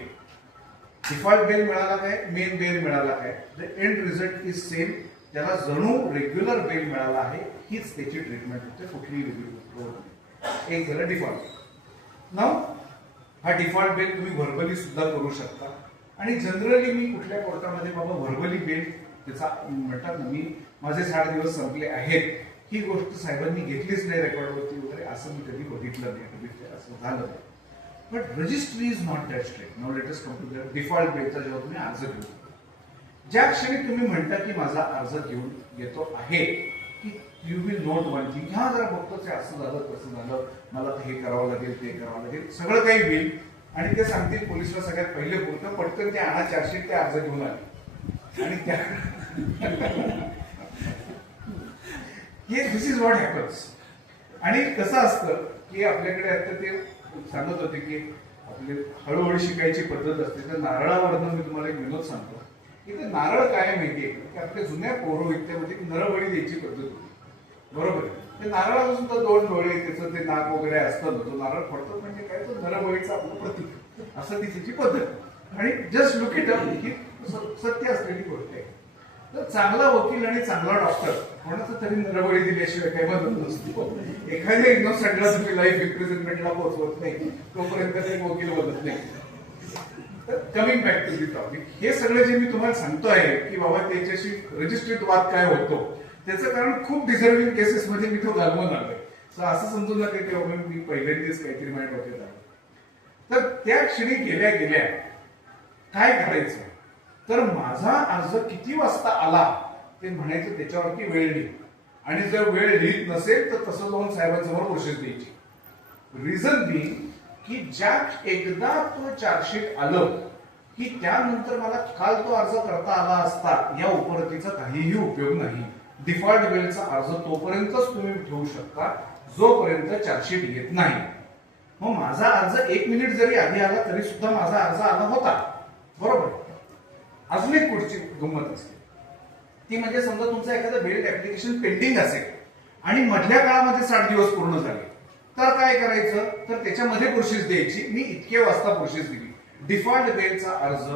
Default bail मिळाला काय, मेन बेल मिळाला काय, the end result is same. त्याला जणू रेग्युलर बेल मिळाला आहे, हीच त्याची ट्रीटमेंट होते कुठलीही रिव्ह्यू. एक झालं डिफॉल्ट. नाव हा डिफॉल्ट बेल तुम्ही व्हर्बली सुद्धा करू शकता. आणि जनरली मी कुठल्या कोर्टामध्ये बाबा व्हर्बली बेल त्याचा म्हणतात ना, मी माझे 60 दिवस संपले आहेत ही गोष्ट साहेबांनी घेतलीच नाही रेकॉर्डवरती वगैरे, असं मी कधी बघितलं नाही, असं झालं नाही. But registry is not that strict. Now let us come to the default बेलचा जेव्हा तुम्ही अर्ज घेऊ, ज्या क्षणी तुम्ही म्हणता की माझा अर्ज घेऊन येतो आहे, की you will note one thing, ह्या जरा बघतो ते असं झालं तसं झालं, मला हे करावं लागेल ते करावं लागेल, सगळं काही होईल. आणि ते सांगतील पोलिसला सगळ्यात पहिले पुरतं पटकन ते आणा चार्जशीट, ते अर्ज घेऊन आले. आणि त्या दिस इज व्हॉट हॅपन्स. आणि कसं असतं की आपल्याकडे आता ते सांगत होते की आपले हळूहळू शिकायची पद्धत असते. तर नारळावरनं मी तुम्हाला एक विनोद सांगतो की ते नारळ काय माहितीये की आपल्या जुन्या पौरोहित्यामध्ये नरबळी द्यायची पद्धत होती, बरोबर आहे. ते नारळापासून तर 2 डोळे, त्याचं ते नाक वगैरे असतं, तो नारळ पडतो म्हणजे काय, तो नरबळीचा आपलं प्रतीक, असं ती त्याची पद्धत. आणि जस्ट लुक इट अप, ही सत्य असलेली गोष्ट आहे. तर चांगला वकील आणि चांगला डॉक्टर कोणाचं तरी नरबळी दिल्याशिवाय काही मदत नसते. एखाद्या इनोसंटला तुम्ही लाईफ रिप्रेझेंटेटिव्हला पोहोचवत नाही तोपर्यंत ते वकील बनत नाही. तर coming back to the topic, हे सगळं जे मी तुम्हाला सांगतो आहे की बाबा त्याच्याशी रजिस्ट्रेट वाद काय होतो, त्याचं कारण खूप डिझर्विंग केसेस मध्ये मी तो घालवून आलोय. असं समजू नका की बाबा मी पहिल्यांदाच काहीतरी माझ्या डोक्यात आलं. तर त्या क्षणी गेल्या गेल्या काय करायचं, तर माझा अर्ज किती वाजता आला ते म्हणायचं, त्याच्यावरती वेळ लिही. आणि जर वेळ लिहित नसेल तर तसं जाऊन साहेबांसमोर प्रोसेस द्यायची. रिझन बी की ज्या एकदा तो चार्जशीट आलं की त्यानंतर मला काल तो अर्ज करता आला असता, या उपरतीचा काहीही उपयोग नाही. डिफॉल्ट बेलचा अर्ज तोपर्यंतच तुम्ही ठेवू शकता जोपर्यंत चार्जशीट येत नाही. मग माझा अर्ज 1 मिनिट जरी आधी आला तरी सुद्धा माझा अर्ज आला होता, बरोबर. अजून एक पुढची गंमत असते ती म्हणजे समजा तुमचं एखादं बेल ऍप्लिकेशन पेंडिंग असेल आणि मधल्या काळामध्ये 60 दिवस पूर्ण झाले, तर काय करायचं, तर त्याच्यामध्ये प्रोसेस द्यायची. मी इतके वाजता प्रोसेस दिली. डिफॉल्ट बेलचा अर्ज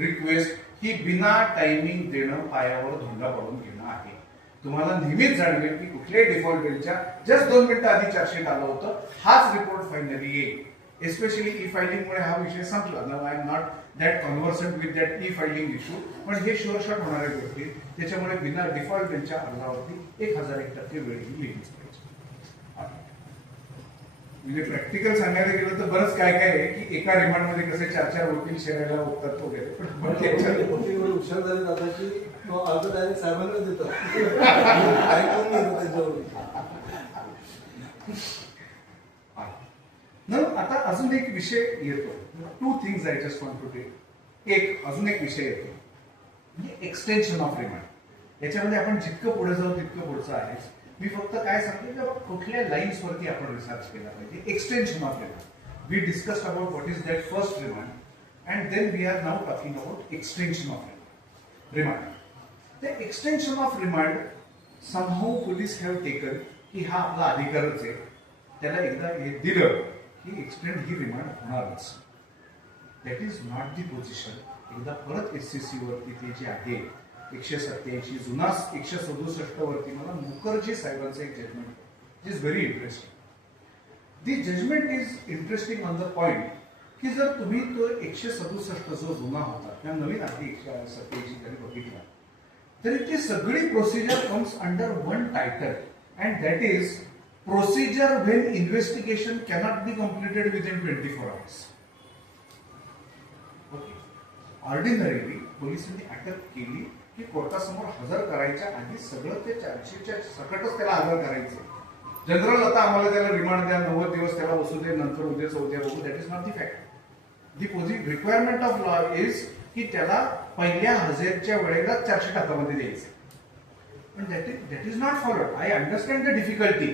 रिक्वेस्ट ही बिना टायमिंग देणं पायावर धोंडा पाडून घेणं आहे. तुम्हाला नेहमीच जाणवेल की कुठल्याही डिफॉल्ट बेलच्या जस्ट 2 मिनिटं आधी चार्जशीट आलं होतं, हाच रिपोर्ट फायनली येईल. एस्पेशली ई फायलिंगमुळे हा विषय संपला. Now I am not that conversant with that e filing issue, पण हे शुअर शॉट होणाऱ्या गोष्टी. त्याच्यामुळे बिना डिफॉल्ट बेलच्या अर्जावरती 1001% वेळ ही लिहिलीच पाहिजे. म्हणजे प्रॅक्टिकल सांगायला गेलं तर बरंच काय काय आहे की एका रिमांडमध्ये कसे 4 वकील शेरायला होतात वगैरे, पण वकील हुशार झाले जातात की तो अर्ज डायरेक्ट साहेबांना देतात. ऐकून घेतो त्यांच्यावर. आता अजून एक विषय येतो. 2 things I just want to take. एक अजून एक विषय येतो म्हणजे एक्सटेन्शन ऑफ रिमांड. याच्यामध्ये आपण जितकं पुढे जाऊ तितकं पुढचं आहे. मी फक्त काय सांगते की कुठल्या लाईन्स वरती आपण रिसर्च केला पाहिजे. Extension of remand, we discussed about what is that first remand and then we are now talking about extension of remand. The extension of remand somehow police have taken की हा आपला अधिकारच आहे, त्याला एकदा हे दिलं की एक्सटेंड ही रिमांड होणारच. That is not the position. एकदा परत SCC वरती ते जे आहे 187 जुना 167 वरती मला मुखर्जी साहेबांचं एक judgment is very interesting. The judgment is interesting on the point की जर तुम्ही तो 167 जो जुना होता त्या नवीन आधी 187 जरी बघितला तरी ती सगळी procedure comes under one title and that is procedure when investigation cannot be completed within 24 hours. Ordinarily पोलिसांनी अटक केली की कोर्टासमोर हजर करायच्या आधी सगळं ते चार्जशीटच्या सकटच त्याला हजर करायचं. जनरल आता आम्हाला त्याला रिमांड द्या, 90 दिवस त्याला बसू दे, नंतर उद्याचं उद्या बघू, that is not the fact. The requirement of law is की त्याला पहिल्या हजेरच्या वेळेला चार्जशीट हातामध्ये द्यायचं. पण that is not followed. I understand the difficulty,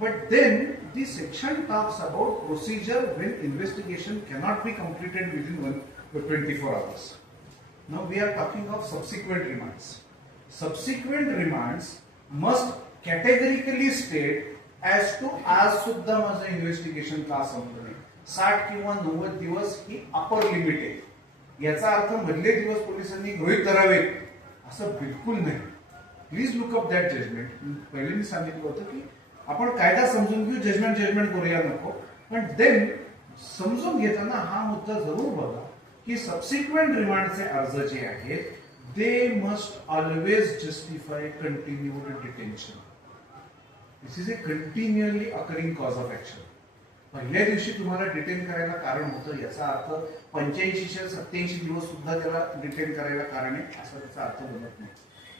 but then the section talks about procedure when investigation cannot be completed within 24 hours. Now we are talking of subsequent remands. Subsequent remands must categorically state as to आज सुद्धा माझं investigation का संपलं नाही. 60 किंवा 90 दिवस ही upper limit आहे. याचा अर्थ मधले दिवस पोलिसांनी गृहीत धरावेत असं बिलकुल नाही. Please look up that judgment. पहिले मी सांगितलं होतं की आपण कायदा समजून घेऊ, जजमेंट करूया नको, पण देन समजून घेताना हा मुद्दा जरूर बघा की सबसिक्वेंट रिमांडचे अर्ज जे आहेत they must always justify continued detention. This is a continually accruing cause of action. पहिल्या दिवशी तुम्हाला डिटेन करायला कारण होतं याचा अर्थ 85-87 दिवस सुद्धा त्याला डिटेन करायला कारण आहे असा त्याचा अर्थ बनत नाही.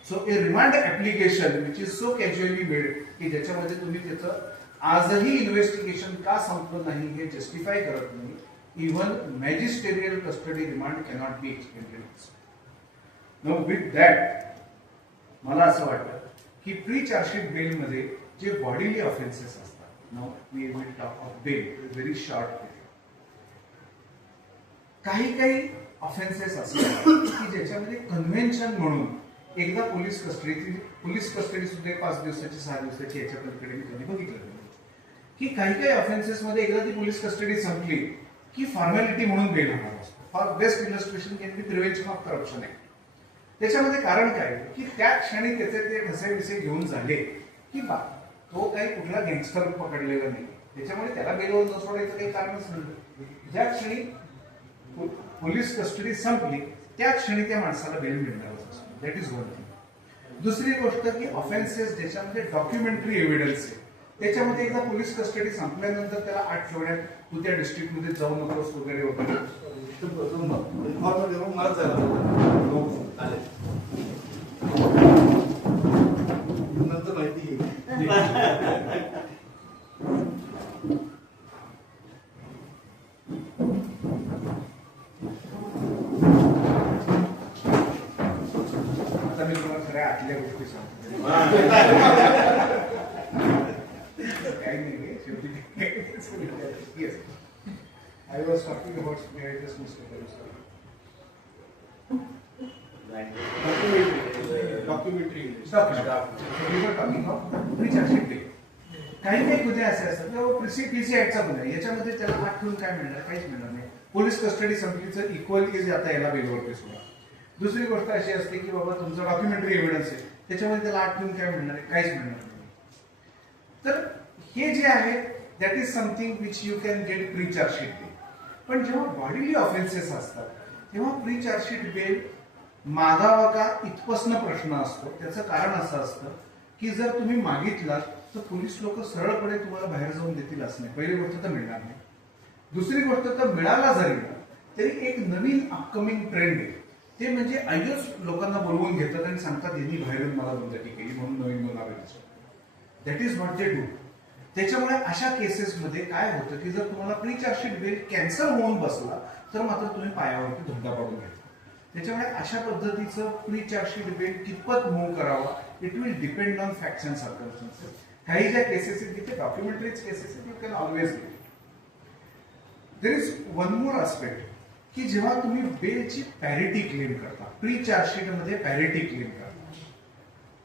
So A remand application which is so casually made की ज्याच्यामध्ये तुम्ही त्याचं आजही इन्व्हेस्टिगेशन का संपलं नाही हे जस्टिफाय करत नाही. Even magisterial custody remand cannot be extended. Now with that, मला असं वाटतं की प्री चार्जशीट बेल मध्ये जे बॉडीली ऑफेन्सेस असतात, now we will talk of bail very short period. काही ऑफेन्सेस असतात की ज्याच्यामध्ये कन्व्हेन्शन म्हणून एकदा पोलीस कस्टडी सुद्धा 5 दिवसाची 6 दिवसाची याच्या पलीकडे मी कधी बघितलं की काही ऑफेन्सेस मध्ये एकदा ती पोलीस कस्टडी संपली की फॉर्मॅलिटी म्हणून बेल होणार असतो. For best illustration can be prevention of corruption act. त्याच्यामध्ये कारण काय की त्या क्षणी त्याचे ते ढसे घेऊन झाले की बा तो काही कुठला गँगस्टर पकडलेला नाही, त्याच्यामुळे त्याला बेलवर न सोडायचं काही कारणच नाही. ज्या क्षणी पोलीस कस्टडी संपली त्या क्षणी त्या माणसाला बेल मिळणारच असतो. That is one thing. दुसरी गोष्ट की ऑफेन्सेस ज्याच्यामध्ये डॉक्युमेंटरी एव्हिडन्स आहे त्याच्यामध्ये एकदा पोलीस कस्टडी संपल्यानंतर त्याला 8 आठवड्यात तू त्या डिस्ट्रिक्टमध्ये जाऊ नकोस वगैरे वगैरे नंतर माहिती घेईल. आता मी तुम्हाला सगळ्या आतल्या गोष्टी सांगतो. काही नाही शेवटी. Yes. I was talking about spiritus, Mr. Kalusar. Documentary We were talking of pre-charging day. काही गुन्हे असे असतात पीसी ऍक्टचा गुन्हा याच्यामध्ये त्याला हात ठेवून काय मिळणार, काहीच मिळणार नाही. पोलीस कस्टडी संपलीचं इक्वल इज आता याला बेलवरती सोडा. दुसरी गोष्ट अशी असते की बाबा तुमचं डॉक्युमेंटरी एव्हिडन्स आहे त्याच्यामध्ये त्याला हात ठेवून काय मिळणार आहे, काहीच मिळणार नाही. तर हे जे आहे that is something which you can get pre chargesheet bail. पण जेव्हा बॉडीली ऑफेन्सेस असतात तेव्हा प्री चार्जशीट बेल मागावा का इथपासून प्रश्न असतो. त्याचं कारण असं असतं की जर तुम्ही मागितलात तर पोलीस लोक सरळपणे तुम्हाला बाहेर जाऊन देतील असं नाही. पहिली गोष्ट तर मिळणार नाही. दुसरी गोष्ट तर मिळाला जरी तरी एक नवीन अपकमिंग ट्रेंड आहे ते म्हणजे आयोच लोकांना बोलवून घेतात आणि सांगतात यांनी बाहेरून मला दुर्गती केली म्हणून नवीन बनावे. That is what they do. त्याच्यामुळे अशा केसेसमध्ये काय होतं की जर तुम्हाला प्री चार्जशीट बेल कॅन्सल होऊन बसला तर मात्र तुम्ही पायावरती धुंडा पाडून घ्यायचा. त्याच्यामुळे अशा पद्धतीचं प्री चार्जशीट बेल कितपत मूव्ह करावा it will depend on facts and circumstances. काही ज्या केसेस आहेत तिथे डॉक्युमेंटरीज केसेस आहेत you can always get. There is one more aspect की जेव्हा तुम्ही बेलची पॅरिटी क्लेम करता प्री चार्जशीट मध्ये पॅरिटी क्लेम करता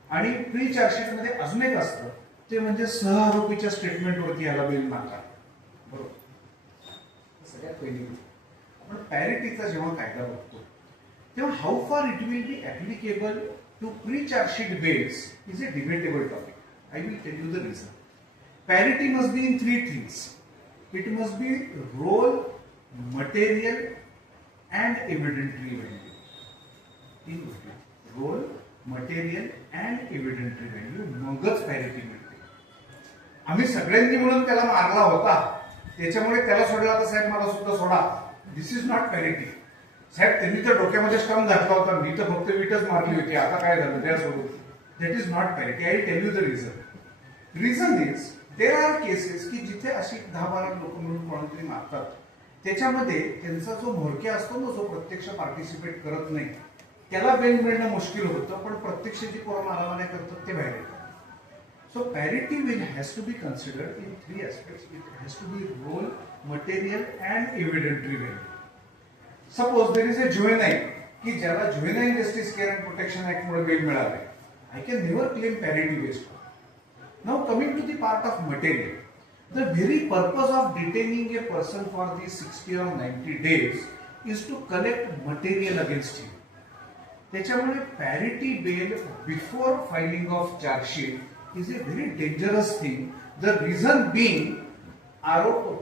आणि प्री चार्जशीट मध्ये अजून एक असतं ते म्हणजे सहआरोपीच्या स्टेटमेंटवरती याला बेल मारतात. बरोबर, सगळ्यात पहिली गोष्ट आपण पॅरिटीचा जेव्हा कायदा बघतो तेव्हा how far it will be applicable to pre chargesheet bails is a debatable topic. I will tell you the reason. Parity must be in three things. It must be role, material, and evidentiary value. तीन गोष्टी, role, material, and evidentiary value, मगच parity मिळते. आम्ही सगळ्यांनी मिळून त्याला मारला होता, त्याच्यामुळे त्याला सोडला तर साहेब मला सुद्धा सोडा. दिस इज नॉट पॅरिटी. साहेब त्यांनी तर डोक्यामध्ये स्टंप घातला होता, मी तर फक्त विटच मारली होती, आता काय झालं त्या सोडून. That is not parity. I tell you the reason. Reason is there are cases की जिथे अशी 10-12 लोक मिळून कोणतरी मारतात, त्याच्यामध्ये त्यांचा जो म्होरक्या असतो ना, जो प्रत्यक्ष पार्टिसिपेट करत नाही, त्याला बेल मिळणं मुश्किल होतं, पण प्रत्यक्ष जी पोरं मारामाऱ्या करतात ते बाहेर येतात. So parity will has to be considered in 3 aspects. It has to be role, material and evidentiary value. Suppose there is a juvenile की ज्याला juvenile justice care and protection act मुळे बेल मिळाले, I can never claim parity based. Now coming to the part of material, the very purpose of detaining a person for these 60 or 90 days is to collect material against him. त्याच्यामुळे parity bail before filing of charge sheet is a very dangerous thing. The reason being,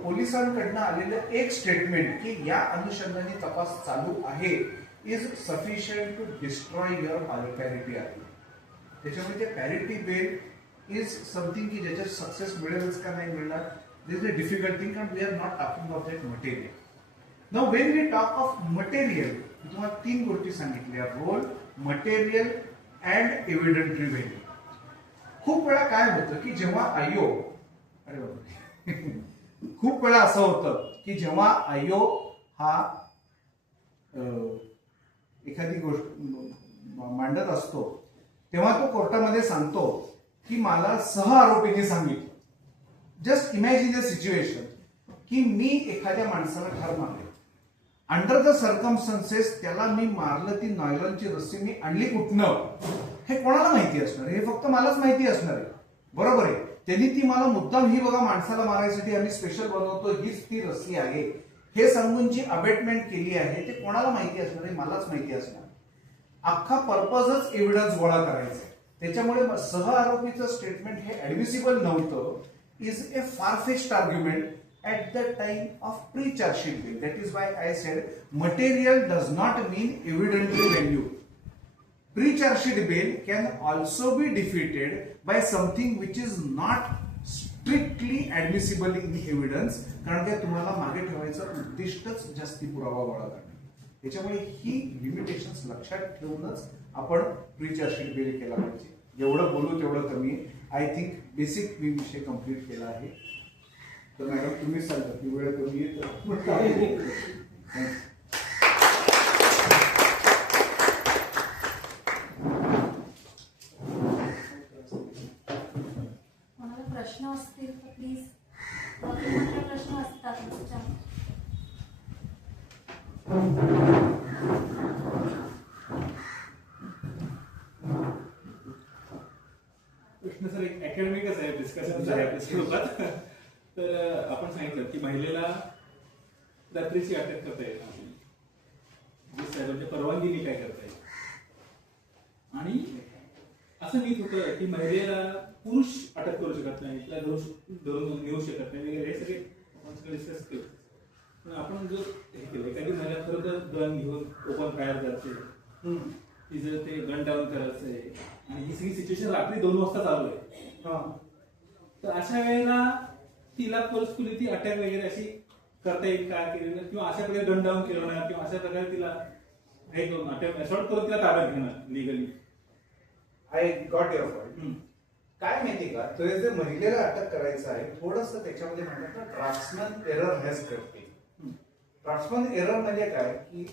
पोलिसांकडनं आलेलं एक statement की या अनुषंगाने तपास चालू आहे is sufficient to destroy your parity आहे. त्याच्यामुळे ते पॅरिटी बेल is something की ज्याच्यात सक्सेस मिळेलच का नाही मिळणार, this is a difficult thing and we are not talking of that material. Now when we talk of material, मी तुम्हाला 3 गोष्टी सांगितल्या, role, material and evidentiary value. खूप वेळा काय होतं की जेव्हा आयोग, अरे बाबा खूप वेळा असं होतं की जेव्हा आयोग हा एखादी गोष्ट मांडत असतो तेव्हा तो कोर्टामध्ये सांगतो की मला सह आरोपीने सांगितलं. जस्ट इमॅजिन अ सिच्युएशन की मी एखाद्या माणसाला ठार मारले, अंडर द सर्कमस्टन्सेस त्याला मी मारलं, ती नायलॉनची रस्सी मी आणली कुठनं हे कोणाला माहिती असणार, हे फक्त मलाच माहिती असणार आहे. बरोबर आहे, त्यांनी ती मला मुद्दाम ही बघा माणसाला मारायसाठी आम्ही स्पेशल बनवतो, हीच ती रस्सी आहे हे सांगून जी अबेटमेंट केली आहे ते कोणाला माहिती असणार आहे, मलाच माहिती असणार. अख्खा पर्पजच एव्हिडन्स गोळा करायचा. त्याच्यामुळे सह आरोपीचं स्टेटमेंट हे ऍडमिसिबल नव्हतं, is a farfetched argument at the time of pre chargesheet bail. That is why I said material does not mean evidentiary value. Pre chargesheet bail can also be defeated by something which is not strictly admissible in evidence, कारण की तुम्हाला मागे ठेवायचं उद्दिष्टच जास्ती पुरावा गोळा करणे. त्याच्यामुळे ही लिमिटेशन्स लक्षात ठेवूनच आपण प्री चार्जशीट बिल केला पाहिजे. जेवढं बोलू तेवढं कमी. आय थिंक बेसिक मी विषय कम्प्लीट केला आहे. तर मॅडम तुम्हीच सांगा की वेळ कमी आहे कोणाला प्रश्न असतील तर प्लीज, प्रश्न असतात तुमच्या. प्रश्न सर एक अकॅडमिकच आहे, डिस्कशन स्वरूपात. तर आपण सांगितलं की महिलेला रात्रीची अटक करता येत नाही, साहेबांच्या परवानगीने काय करता येईल. आणि असं नीट होतं की महिलेला पुरुष अटक करू शकत नाही, तिला धरून नेऊ शकत नाही वगैरे, हे सगळे आपण सगळे डिस्कस केलं. पण आपण जर हे केलं, एखादी महिला खरं तर गन घेऊन ओपन फायर करते, तिचं ते गन डाऊन करायचं आहे आणि ही सगळी सिच्युएशन रात्री 2 वाजता चालू आहे, तर अशा वेळेला तिला फोर्सफुली ती अटॅक वगैरे अशी करता येईल का, केलेलं किंवा अशा प्रकारे गन डाऊन केलं ना, किंवा अशा प्रकारे तिला हे करून अटॅक असॉल्ट करून तिला ताब्यात घेणार legally. I got your point. काय माहिती का, तो जे महिलेला अटक करायचं आहे थोडस त्याच्यामध्ये म्हणतात ना ड्राफ्ट्समन एरर हॅज करते. ड्राफ्ट्समन एरर म्हणजे काय की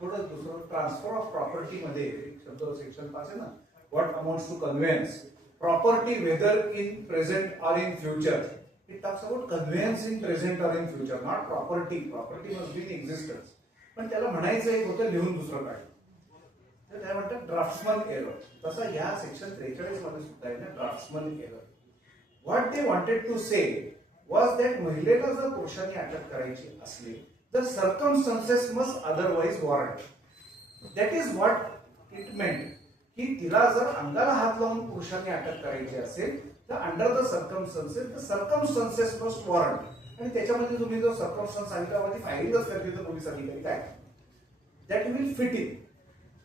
थोडं दुसरं ट्रान्सफर ऑफ प्रॉपर्टी मध्ये शब्द सेक्शन 5 आहे ना, what amounts to conveyance property whether in present or in future. It talks about conveyance in present or in future, not property. Property must be in existence. पण त्याला म्हणायचं एक होतं लिहून दुसरं काय. तर त्या म्हणतात ड्राफ्ट्समन एरर. तसा या सेक्शन 43 मध्ये सुद्धा आहे ना draftsman error. What they wanted to say was that महिलेला जर पुरुषांनी अटक करायची असली तर circumstances must otherwise warrant. That is what it meant की तिला जर अंगाला हात लावून पुरुषांनी अटक करायची असेल तर under the circumstances must warrant. आणि त्याच्यामध्ये तुम्ही जो सर्कमस्टन्स सांगितला फायरिंगच करते तर पोलीस अधिकारी काय दॅट विल फिट इन.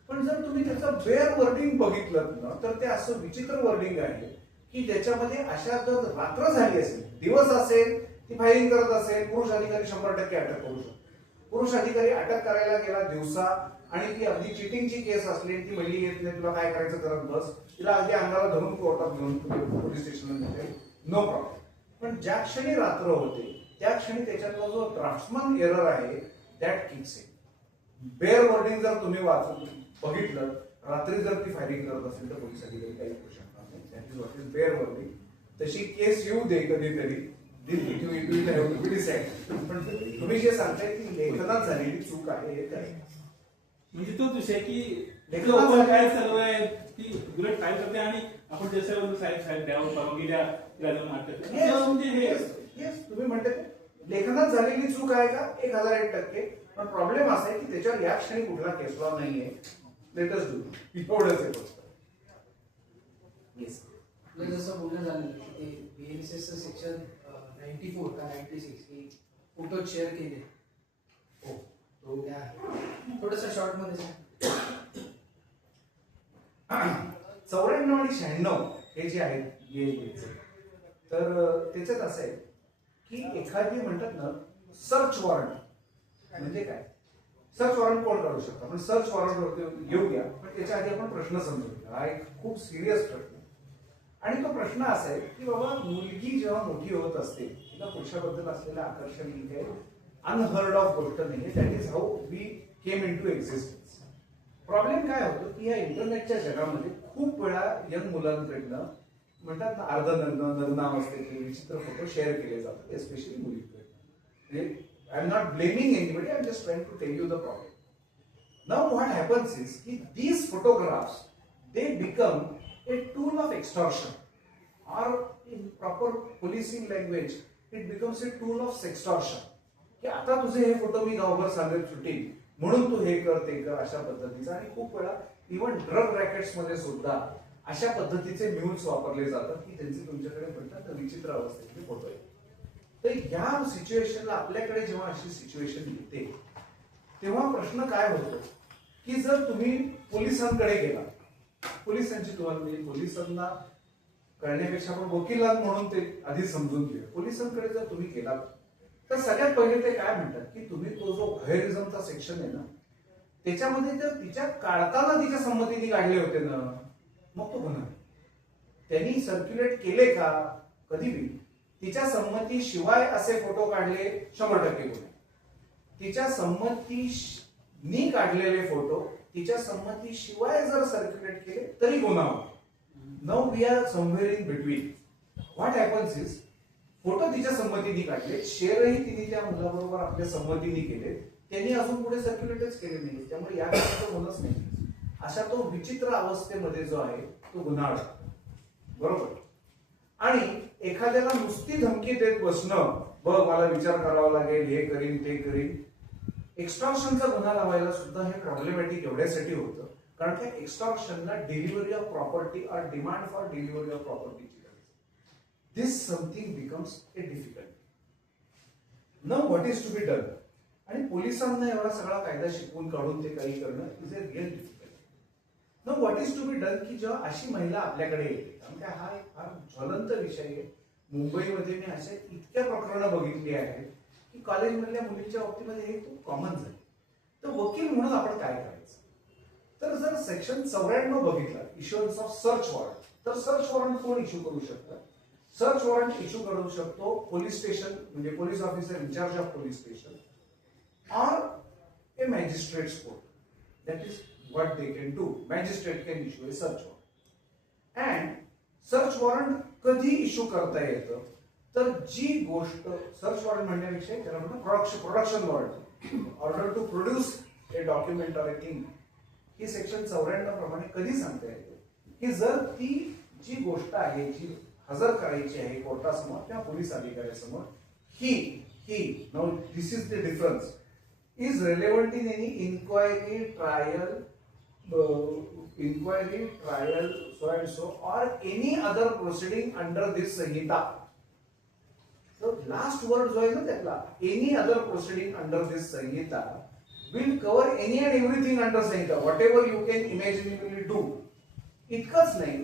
पण जर तुम्ही त्याचं बेअर वर्डिंग बघितलं ना तर ते असं विचित्र वर्डिंग आहे की ज्याच्यामध्ये अशा जर रात्र झाली असेल दिवस असेल ती फायरिंग करत असेल पुरुष अधिकारी 100% अटक करू शकतो. पुरुष अधिकारी अटक करायला गेला दिवसा आणि ती अगदी चिटिंगची केस असली ती पहिली येत नाही तुला काय करायचं करत बस तिला अगदी अंगाला धरून कोर्टात घेऊन पोलीस स्टेशनला नेते नो प्रॉब्लेम. पण ज्या क्षणी रात्र होते त्या क्षणी त्याच्यातला जो ड्राफ्ट्समन एरर आहे that kicks in. Bare wording जर तुम्ही वाचून बघितलं रात्री जर ती फायरिंग करत असेल तर पोलीस अधिकारी काही करू शकणार नाही. That is what is bare wording. तशी केस येऊ दे कधीतरी पण तुम्ही जे सांगताय की लेखनात झालेली चूक आहे हे काय म्हणजे तोच विषय की लेखनात काय चालू आहे ती उलट काय करते आणि आपण जसं साहेब द्यावं परवानगी द्या म्हणजे हे येस तुम्ही म्हणते लेखनात झालेली चूक आहे का 1001%. पण प्रॉब्लेम असा आहे की त्याच्यावर या क्षणी कुठला केस लॉ नाहीये. लेटस डू एवढंच आहे फक्त. येस जसं बोलणं झालं की ते BNSS सेक्शन 94 का 96 की फोटो शेअर केले हो तो त्या थोडंसं शॉर्ट मध्ये सांग. 94 आणि 96 हे जे आहेत BNSS तर त्याच्यात असं आहे की एखादी म्हणतात ना सर्च वॉरंट म्हणजे काय. सर्च वॉरंट कोण काढू शकतो. आपण सर्च वॉरंट येऊया पण त्याच्या आधी आपण प्रश्न समजून घेऊ. हा एक खूप सिरियस प्रश्न आणि तो प्रश्न असा आहे की बाबा मुलगी जेव्हा मोठी होत असते तिला पुरुषाबद्दल असलेलं आकर्षण ही काही अनहर्ड ऑफ गोष्ट नाही. That is how we came into existence. Problem काय होतो की या इंटरनेटच्या जगामध्ये खूप वेळा यंग मुलांकडनं म्हणतात ना अर्धनग्नावस्थेतले विचित्र फोटो शेअर केले जातात एस्पेशली मुलींकडनं. I am not blaming anybody. I am just trying to tell you the problem. Now what happens is की these photographs they become a tool of extortion or in proper policing language it becomes a tool of sextortion. की आता तुझे हे photo मी गावभर सांगत shooting म्हणून तू हे कर ते कर अशा पद्धतीचा. आणि खूप वेळा इव्हन ड्रग रॅकेट्स मध्ये सुद्धा अशा पद्धतीचे म्यूल्स वापरले जातात की त्यांचे तुमच्याकडे म्हणतात विचित्र अवस्थेतले फोटो आहेत. तर या सिच्युएशनला आपल्याकडे जेव्हा अशी सिच्युएशन येते तेव्हा प्रश्न काय होतो की जर तुम्ही पोलिसांकडे गेला पोलिसांची तुम्हाला म्हणजे पोलिसांना कळण्यापेक्षा आपण वकिलां म्हणून ते आधी समजून घेऊया. पोलिसांकडे जर तुम्ही गेलात तर सगळ्यात पहिले ते काय म्हणतात की तुम्ही तो जो व्हायरिझमचा सेक्शन आहे ना त्याच्यामध्ये जर तिच्या काढताना तिच्या संमतीने काढले होते ना मग तो गुन्हा. त्यांनी सर्क्युलेट केले का कधी बी तिच्या संमतीशिवाय असे फोटो काढले 100% गुन्हा. तिच्या संमतीनी काढलेले फोटो तिच्या संमतीशिवाय जर सर्क्युलेट केले तरी गुन्हा. Now we are somewhere in between. What happens is photo तिच्या संमतीने काढले शेअरही तिने त्या मुलाबरोबर आपल्या संमतीने केले त्यांनी अजून पुढे सर्क्युलेटच केले नाही त्यामुळे या होणच नाही. अशा तो विचित्र अवस्थेमध्ये जो आहे तो गुन्हा बरोबर. आणि एखाद्याला नुसती धमकी देत बसणं बघ मला विचार करावा लागेल हे करीन ते करीन. एक्स्टॉर्शनचा गुन्हा लावायला सुद्धा हे प्रॉब्लेमॅटिक एवढ्यासाठी होतं कारण त्या एक्स्टॉर्शनला delivery of property or demand for delivery of प्रॉपर्टीची गरज. This something becomes a difficult. Now what is to be done. आणि पोलिसांना एवढा सगळा कायदा शिकवून काढून ते काही करणं is a real difficult. Now what is to be done की जेव्हा अशी महिला आपल्याकडे येते म्हणजे हा एक फार ज्वलंत विषय आहे. मुंबईमध्ये मी अशा इतक्या प्रकरणं बघितली आहेत की कॉलेजमधल्या मुलींच्या बाबतीमध्ये हे खूप कॉमन झाले. तर वकील म्हणून आपण काय करायचं तर जर सेक्शन 94 बघितला इश्युअन्स ऑफ सर्च वॉरंट तर सर्च वॉरंट कोण इश्यू करू शकतं. सर्च वॉरंट इश्यू करू शकतो पोलीस स्टेशन म्हणजे police officer in charge of police station or a magistrate's court. That is what they can do. Magistrate can issue a search warrant. And search warrant कधी issue करता येतं तर जी गोष्ट search warrant म्हणण्यापेक्षा त्याला म्हणतात production warrant order to produce a document or a thing. ही section 94 प्रमाणे कधी सांगता येते की जर ती जी गोष्ट आहे जी हजर करायची आहे कोर्टासमोर किंवा पोलीस अधिकाऱ्यासमोर ही now this is the difference is relevant in any inquiry, trial, so and so, or any other proceeding under this Sanhita. So last word जो आहे ना त्यातला any other proceeding under this Sanhita will cover any and everything under Sanhita, whatever you can imaginably do. इतकंच नाही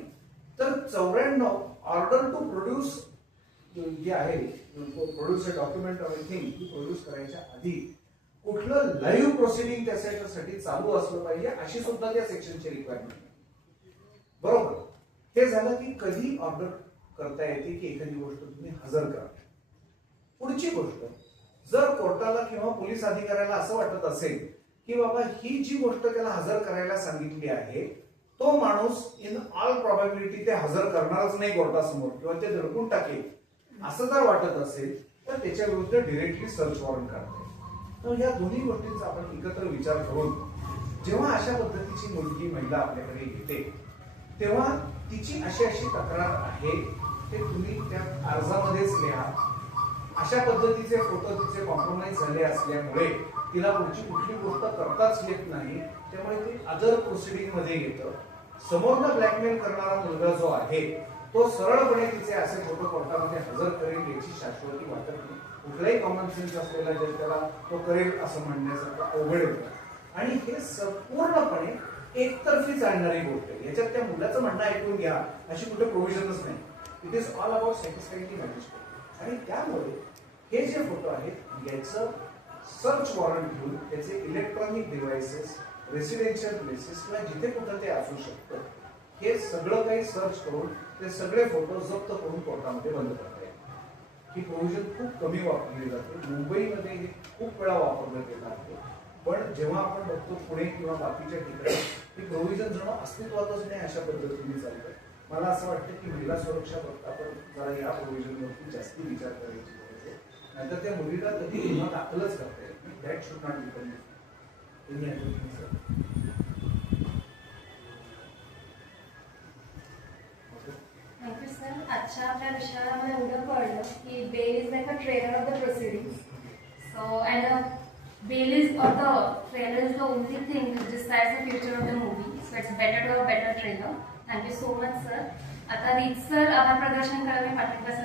तर 94 order to produce जे आहे produce a document or thing ती प्रोड्यूस करायच्या आधी कुठलं लाईव्ह प्रोसिडिंग त्याच्यासाठी चालू असलं पाहिजे अशी सुद्धा त्या सेक्शनची रिक्वायरमेंट बरोबर. हे झालं की कधी ऑर्डर करता येते की एखादी गोष्ट तुम्ही हजर करा. पुढची गोष्ट जर कोर्टाला किंवा पोलीस अधिकाऱ्याला असं वाटत असेल की बाबा ही जी गोष्ट त्याला हजर करायला सांगितली आहे तो माणूस इन ऑल प्रॉबॅबिलिटी ते हजर करणारच नाही कोर्टासमोर किंवा ते दडपून टाकेल असं जर वाटत असेल तर त्याच्या विरुद्ध डिरेक्टली सर्च वॉरंट काढता येईल. तर या दोन्ही गोष्टींचा आपण एकत्र विचार करून जेव्हा अशा पद्धतीची मुलगी महिला आपल्याकडे येते तेव्हा तिची अशी तक्रार आहे ते तुम्ही त्या अर्जामध्येच लिहा. अशा पद्धतीचे फोटो तिचे कॉम्प्रोमाइज झाले असल्यामुळे तिला पुढची कुठली गोष्ट करताच येत नाही त्यामुळे ती अदर प्रोसिडिंग मध्ये येतं. समोरनं ब्लॅकमेल करणारा मुलगा जो आहे तो सरळपणे तिचे असे फोटो कोर्टामध्ये हजर करेल याची शाश्वती वाटत नाही. कुठलाही कॉमन सेन्स असलेला जर त्याला तो करेल असं म्हणण्यासारखं अवघड होतं. आणि हे संपूर्णपणे एकतर्फी चालणारी गोष्ट आहे. याच्यात त्या मुलाचं म्हणणं ऐकून घ्या अशी कुठे प्रोव्हिजनच नाही. It is all about satisfying the magistrate. आणि त्यामुळे हे जे फोटो आहेत याचं सर्च वॉरंट घेऊन त्याचे इलेक्ट्रॉनिक डिव्हाइसेस रेसिडेन्शियल प्लेसेस किंवा जिथे कुठं ते असू शकतं हे सगळं काही सर्च करून ते सगळे फोटो जप्त करून कोर्टामध्ये बंद करता येईल. ही प्रोव्हिजन खूप कमी वापरली जाते. मुंबईमध्ये हे खूप वेळा वापरलं गेलं आहे पण जेव्हा आपण बघतो पुणे किंवा बाकीच्या ठिकाणी ही प्रोव्हिजन जणू अस्तित्वातच नाही अशा पद्धतीने चालतं. मला असं वाटतं की महिला सुरक्षा बघता आपण जरा या प्रोव्हिजनवरती जास्ती विचार करायची गरज आहे. नाहीतर त्या मुलीला कधी गुन्हा दाखलच करता येईल. That should not become thank you sir. आजच्या आपल्या विषयाला मला एवढं कळलं की bail is like a trailer of the proceedings. So and bail is or the trailer is the only thing which decides the future of the movie. So it's better to a better trailer. Thank you so much sir. आता Reet sir आभार प्रदर्शन करायला मी पाठिंबा sir.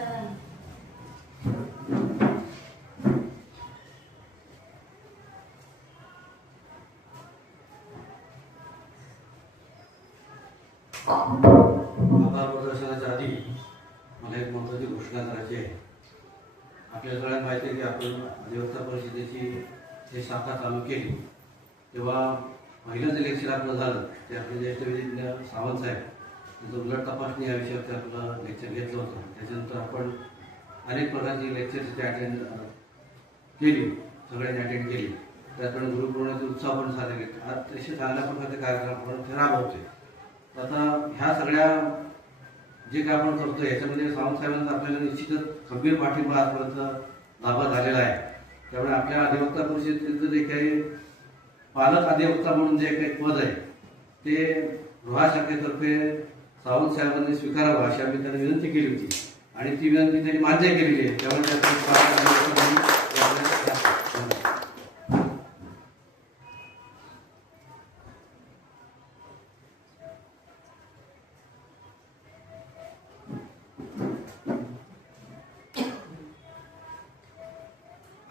आभार प्रदर्शनाच्या आधी मला एक महत्त्वाची घोषणा करायची आहे. आपल्याला सगळ्यांना माहिती आहे की आपण अधिवक्ता परिषदेची हे शाखा चालू केली तेव्हा पहिलंच इलेक्शन आपलं झालं ते आपले ज्येष्ठ विधिज्ञ सावंत साहेब त्यांचं उलट तपासणी या विषयावर आपलं लेक्चर घेतलं होतं. त्याच्यानंतर आपण अनेक प्रकारची लेक्चर्स ते अटेंड केली, सगळ्यांनी अटेंड केली. त्यातून गुरुपौर्णिमेचे उत्साह पण साजरे केले. आज तसे चांगल्या प्रकारचे कार्यक्रम आपण ते राबवते. आता ह्या सगळ्या जे काय आपण करतोय याच्यामध्ये सावंत साहेबांचा आपल्याला निश्चितच खंबीर पाठिंबा आजपर्यंत लाभा झालेला आहे. त्यामुळे आपल्या अधिवक्ता परिषदेचं जे काही पालक अधिवक्ता म्हणून जे काही पद आहे ते गृह शाखेतर्फे सावंत साहेबांनी स्वीकारावं अशी आम्ही त्यांना विनंती केली होती आणि ती विनंती त्यांनी मान्य केलेली आहे. त्यामुळे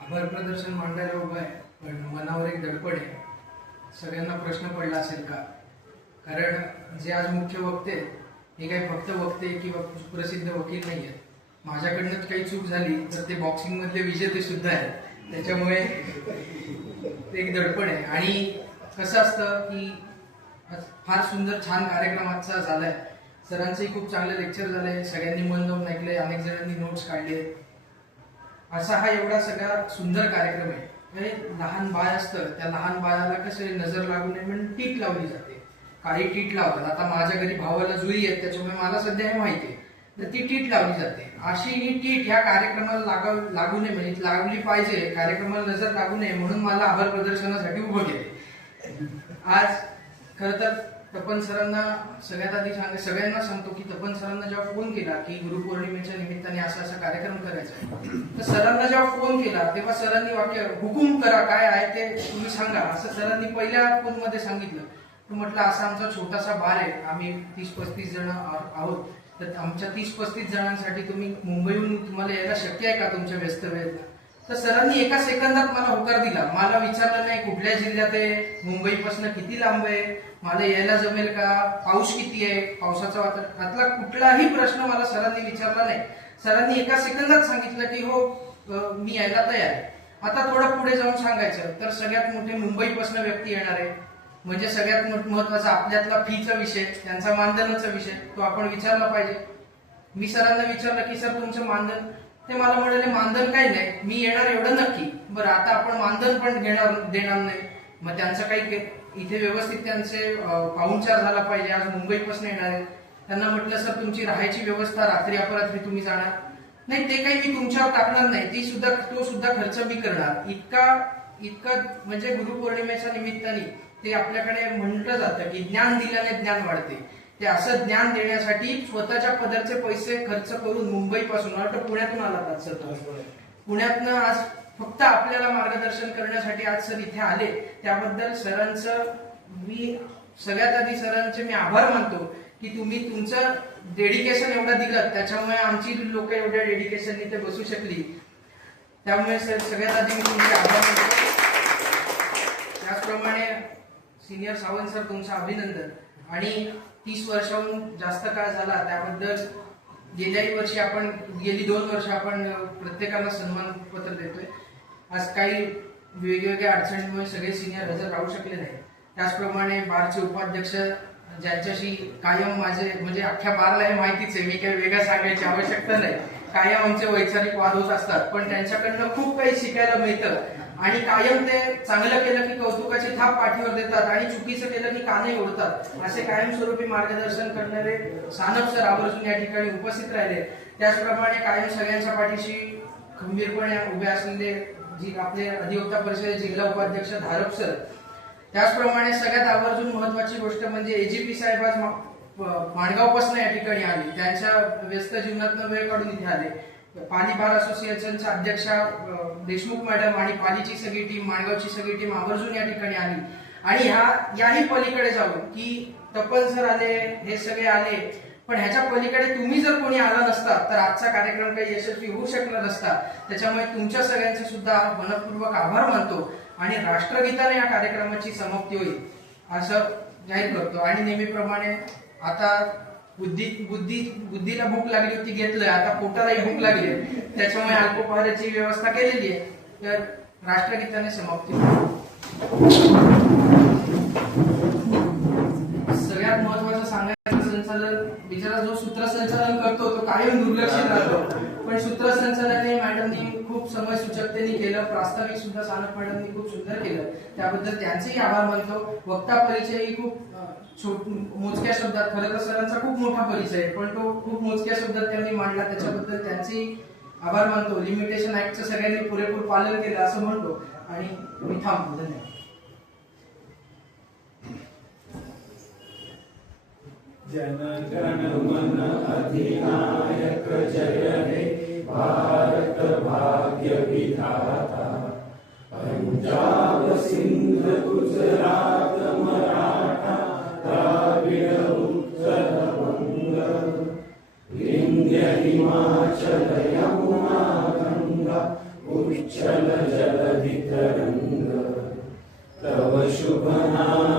आभार प्रदर्शन मांडायला उभं आहे पण मनावर एक दडपण आहे. सगळ्यांना प्रश्न पडला असेल का? कारण जे आज मुख्य वक्ते हे काही फक्त वक्ते किंवा प्रसिद्ध वकील नाही आहेत. माझ्याकडनं काही चूक झाली तर ते बॉक्सिंग मधले विजेते सुद्धा आहेत. त्याच्यामुळे ते एक दडपण आहे. आणि कसं असतं की फार सुंदर छान कार्यक्रम आजचा झालाय. सरांचंही खूप चांगलं लेक्चर झालंय. सगळ्यांनी मन लावून ऐकलंय. अनेक जणांनी नोट्स काढले. असा हा एवढा सगळा सुंदर कार्यक्रम आहे. लहान बाळ असतं त्या लहान बाळाला कसं नजर लागू नये म्हणून टीट लावली जाते. काही टीट लावतात. आता माझ्या घरी भावाला जुई आहेत त्याच्यामुळे मला सध्या हे माहिती आहे. तर ती टीट लावली जाते. अशी ही टीट ह्या कार्यक्रमाला लागू नये म्हणजे लावली पाहिजे. कार्यक्रमाला नजर लागू नये म्हणून मला आभार प्रदर्शनासाठी उभं केले. आज खरं तर तपन सरांना सगळ्यात आधी सगळ्यांना सांगतो की तपन सरांना जेव्हा फोन केला की गुरुपौर्णिमेच्या निमित्ताने असा कार्यक्रम करायचा आहे, तर सरांना जेव्हा फोन केला तेव्हा सरांनी वाक्य हुकूम करा, काय आहे ते तुम्ही सांगा असं सरांनी पहिल्या फोनमध्ये सांगितलं. तर म्हटलं असा आमचा छोटासा बार आहे, आम्ही 30-35 जण आहोत, तर आमच्या 30-35 जणांसाठी तुम्ही मुंबईहून तुम्हाला यायला शक्य आहे का तुमच्या व्यस्त वेळेत? तर सरांनी एका सेकंदात मला होकार दिला. मला विचारलं नाही कुठल्या जिल्ह्यात आहे, मुंबईपासून किती लांब आहे, मला यायला जमेल का, पाऊस किती आहे, पावसाचा वातावरण, यातला कुठलाही प्रश्न मला सरांनी विचारला नाही. सरांनी एका सेकंदात सांगितलं की हो मी यायला तयार आहे. आता थोडं पुढे जाऊन सांगायचं तर सगळ्यात मोठे मुंबईपासून व्यक्ती येणार आहे, म्हणजे सगळ्यात महत्वाचा आपल्यातला फीचा विषय, त्यांचा मानधनाचा विषय, तो आपण विचारला पाहिजे. मी सरांना विचारलं की सर तुमचं मानधन, ते मला म्हणाले मानधन काही नाही, मी येणार एवढं नक्की. बरं आता आपण मानधन पण देणार नाही, मग त्यांचं काही इथे व्यवस्थित त्यांचे पाहुणचार झाला पाहिजे. आज मुंबईपासून येणार आहे, त्यांना म्हटलं सर तुमची राहायची व्यवस्था रात्री अपरात्री तुम्ही जाणार नाही, ते काही मी तुमच्यावर टाकणार नाही, तो सुद्धा खर्च मी करणार. इतका म्हणजे गुरुपौर्णिमेच्या निमित्ताने ते आपल्याकडे म्हटलं जातं की ज्ञान दिल्याने ज्ञान वाढते. ते असं ज्ञान देण्यासाठी स्वतःच्या पदरचे पैसे खर्च करून मुंबईपासून पुण्यातून आला सर, पुण्यातनं आज फक्त आपल्याला मार्गदर्शन करण्यासाठी आज सर इथे आले. त्याबद्दल सरांचं मी सगळ्यात आधी सरांचे मी आभार मानतो की तुम्ही तुमचं डेडिकेशन एवढं दिलं, त्याच्यामुळे आमची लोक एवढ्या डेडिकेशनने इथे बसू शकली. त्यामुळे सर सगळ्यात आधी मी तुमचे आभार मानतो. त्याचप्रमाणे सिनियर सावंत सर तुमचं अभिनंदन. आणि 30 वर्षाहून जास्त काळ झाला त्याबद्दल गेल्याही वर्षी गेली 2 वर्ष आपण प्रत्येकाला सन्मान पत्र देतोय. आज काही वेगवेगळ्या अडचणीमुळे सगळे सिनियर हजर राहू शकले नाही. त्याचप्रमाणे बारचे उपाध्यक्ष ज्यांच्याशी कायम माझे म्हणजे अख्ख्या बारला हे माहितीच आहे, मी काही वेगळं सांगायची आवश्यकता नाही, कायम आमचे वैचारिक वाद होत असतात, पण त्यांच्याकडनं खूप काही शिकायला मिळतं. आणि कायम ते चांगलं केलं की कौतुकाची थाप पाठीवर देतात आणि चुकीचं केलं की कानही ओढतात. असे कायमस्वरूपी मार्गदर्शन करणारे सानप सर आवर्जून या ठिकाणी उपस्थित राहिले. त्याचप्रमाणे कायम सगळ्यांच्या पाठीशी खंबीरपणे उभे असलेले आपले अधिवक्ता परिषदेचे जिल्हा उपाध्यक्ष धारप सर. त्याचप्रमाणे सगळ्यात आवर्जून महत्वाची गोष्ट म्हणजे एजीपी साहेब आज माणगावपासून या ठिकाणी आले, त्यांच्या व्यस्त जीवनातून वेळ काढून इथे आले. पाली बार असोसिएशनच्या अध्यक्षा देशमुख मॅडम आणि पालीची सगळी टीम, माणगावची सगळी टीम आवर्जून या ठिकाणी आली. आणि याही पलीकडे जाऊन की तपन सर आले, हे सगळे आले, पण ह्याच्या पलीकडे तुम्ही जर कोणी आला नसता तर आजचा कार्यक्रम काही यशस्वी होऊ शकला नसता. त्याच्यामुळे तुमच्या सगळ्यांचे सुद्धा मनपूर्वक आभार मानतो आणि राष्ट्रगीताने या कार्यक्रमाची समाप्ती होईल असं जाहीर करतो. आणि नेहमीप्रमाणे आता बुद्धीला भूक लागली होती घेतलं, आता पोटालाही भूक लागली, त्याच्यामुळे अल्पोपहाराची व्यवस्था केलेली आहे. तर राष्ट्रगीताने समाप्ती. सगळ्यात महत्वाचं सांगायचं, संचालन बिचारा जो सूत्रसंचालन करतो तो कायम दुर्लक्षित राहतो, पण सूत्रसंचालन हे मॅडमनी खूप समयसूचकतेने केलं. प्रास्ताविक सुद्धा सानप मॅडमनी खूप सुंदर केलं, त्याबद्दल त्यांचेही आभार मानतो. वक्ता परिचयही खूप मोजक्या शब्दात, खरं तर सरांचा खूप मोठा परिचय आहे पण तो खूप मोजक्या शब्दात त्यांनी मांडला, त्याच्याबद्दल त्यांचेही आभार मानतो. लिमिटेशन ऍक्टचं सगळ्यांनी पुरेपूर पालन केलं असं म्हणतो आणि मी थांबतो. धन्यवाद. जनगण मन अधिनायक जय हे भारत भाग्य विधाता. पंजाब सिंध गुजरात मराठा द्राविड उत्तर बंग. विंध्य हिमाचल यमुना गंगा उच्चल जलधि तरंग. तव शुभ नाम